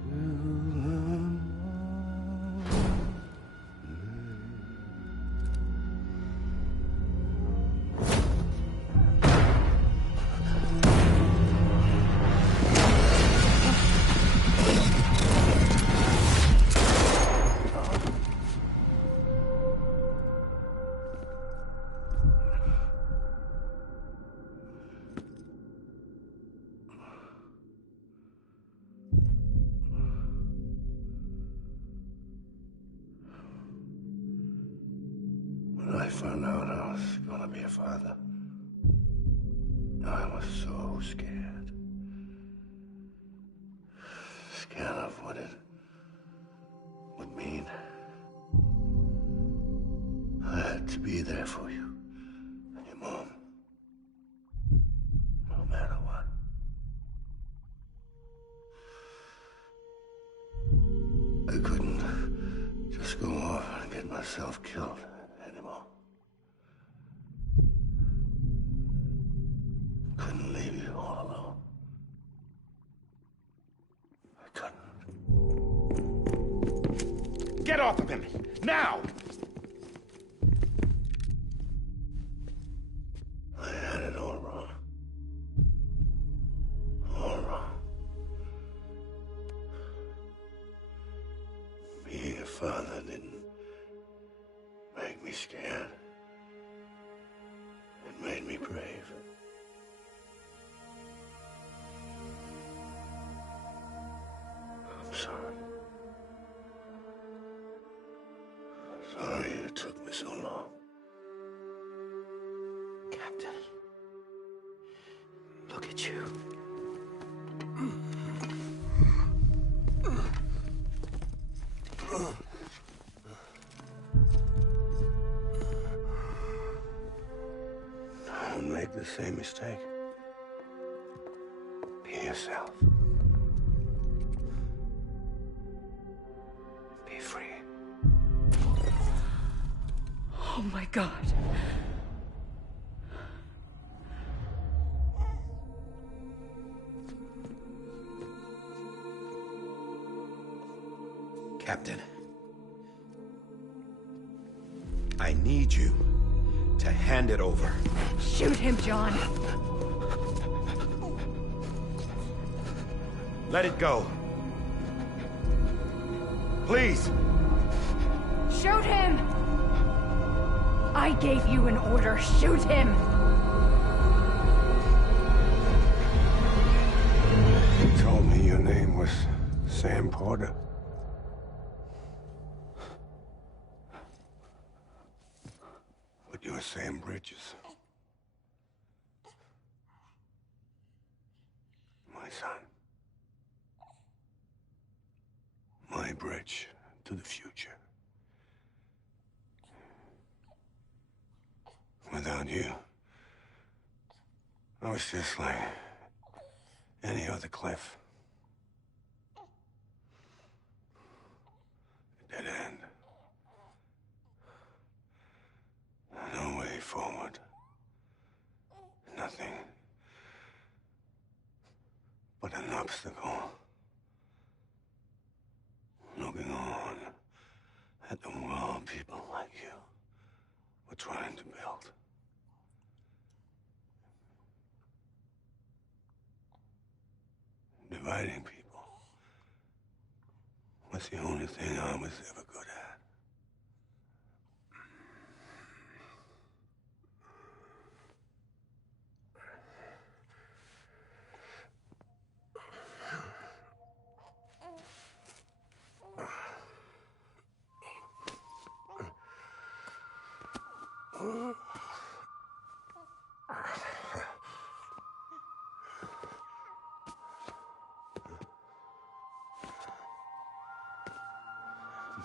till When I found out I was gonna be a father, I was so scared. Scared of what it would mean. I had to be there for you and your mom. No matter what. I couldn't just go off and get myself killed anymore. Couldn't leave you all alone. I couldn't. Get off of him! Now! I had it all wrong. All wrong. Being a father didn't make me scared. for so long. Captain, look at you. Don't make the same mistake. Be yourself. Be free. Oh my God. Captain, I need you to hand it over. Shoot him, John. Let it go. Please. Shoot him! I gave you an order. Shoot him! You told me your name was Sam Porter. But you're Sam Bridges. My son. My bridge to the future. Without you, I was just like any other Cliff. A dead end. No way forward. Nothing but an obstacle. Looking on at the world people like you were trying to build. Dividing people was the only thing I was ever good at.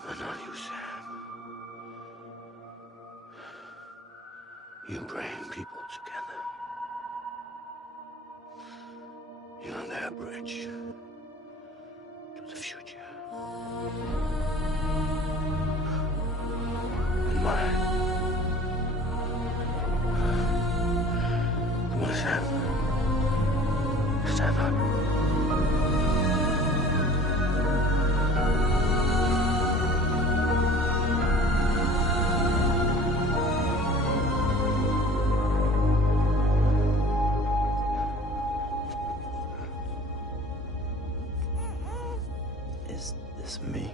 But not you, Sam. You bring people together. You're their bridge to the future. And mine. Come on, Sam. Stand up. Is this me?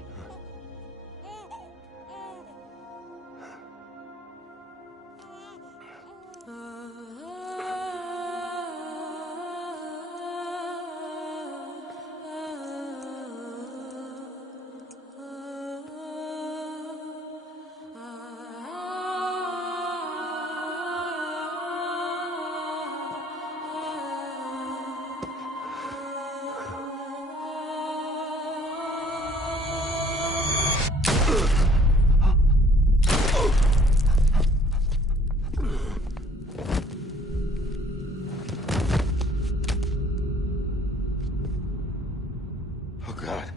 Oh, God.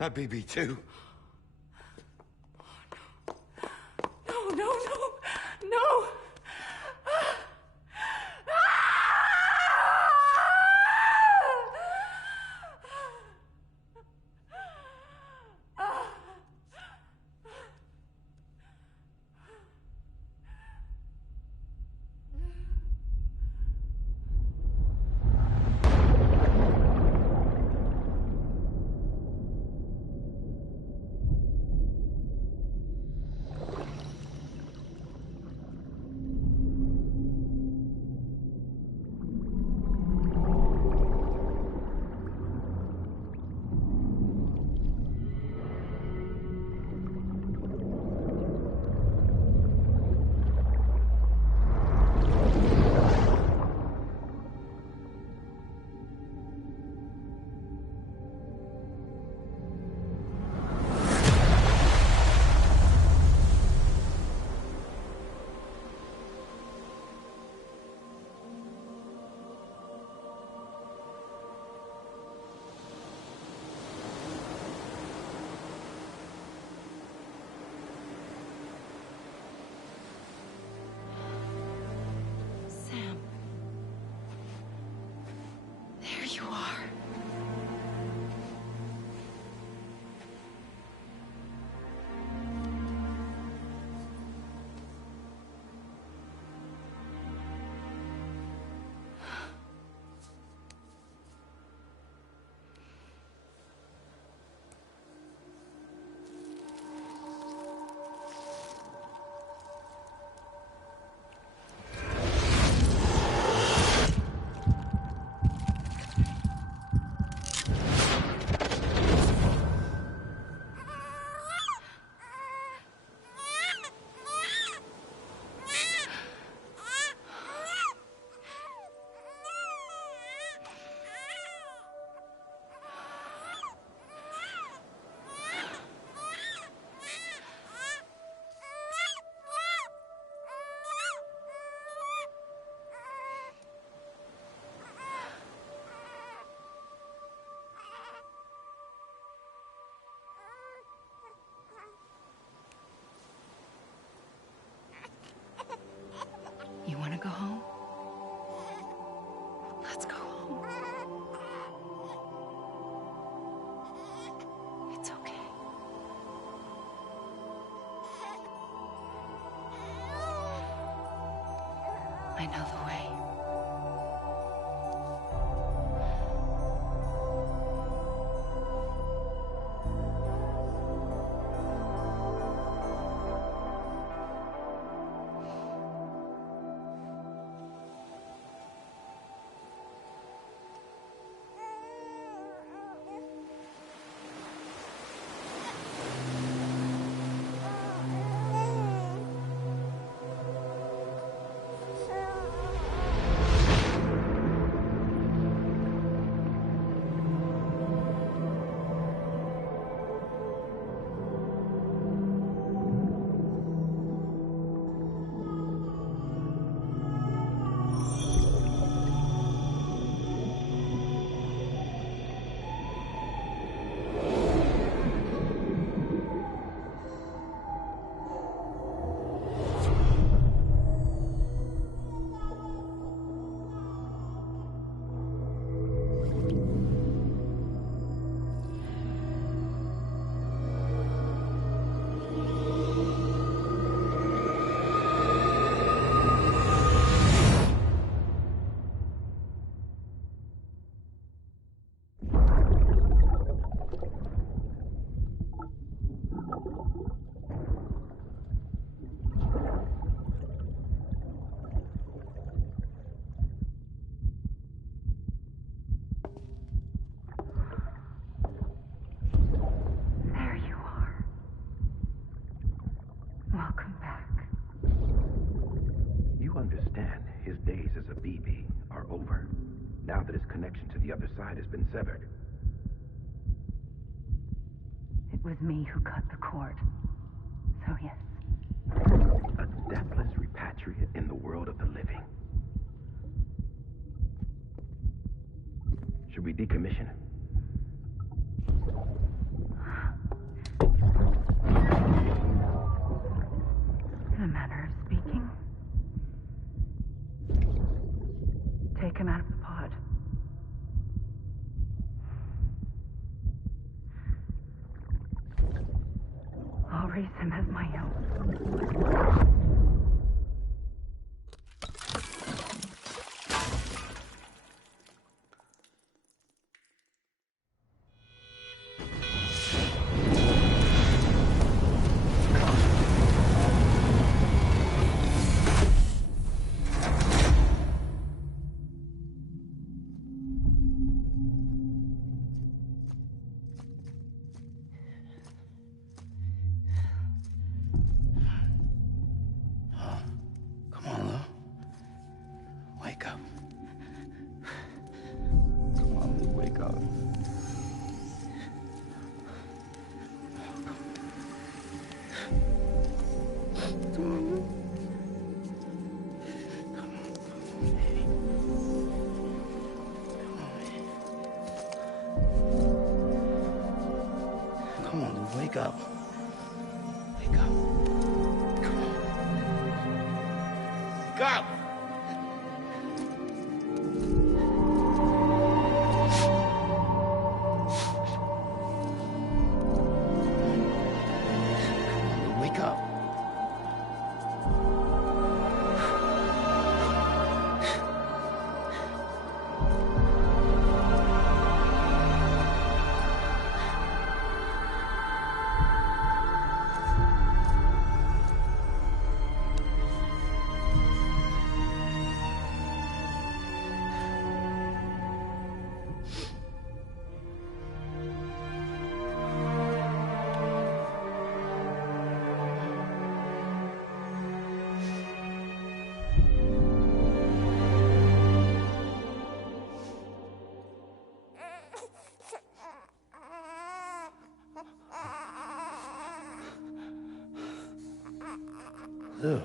Not BB2. No, no, no, no! I know the way. There you are. Welcome back. You understand his days as a BB are over, now that his connection to the other side has been severed. It was me who cut the cord. So yes. A deathless repatriate in the world of the living. Should we decommission him? In a manner of speaking. Take him out of the pod. I'll raise him as my own. Come on, Lou. Wake up. Come on, Lou, wake up. Come on, Lou. Come on, Lou, wake up. Wake up. Come on. Wake up! Wake up. Lou.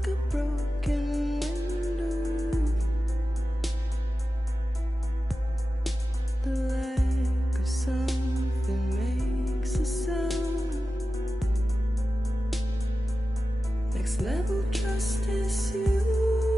like a broken window. The lack of something makes a sound. Next level trust is you.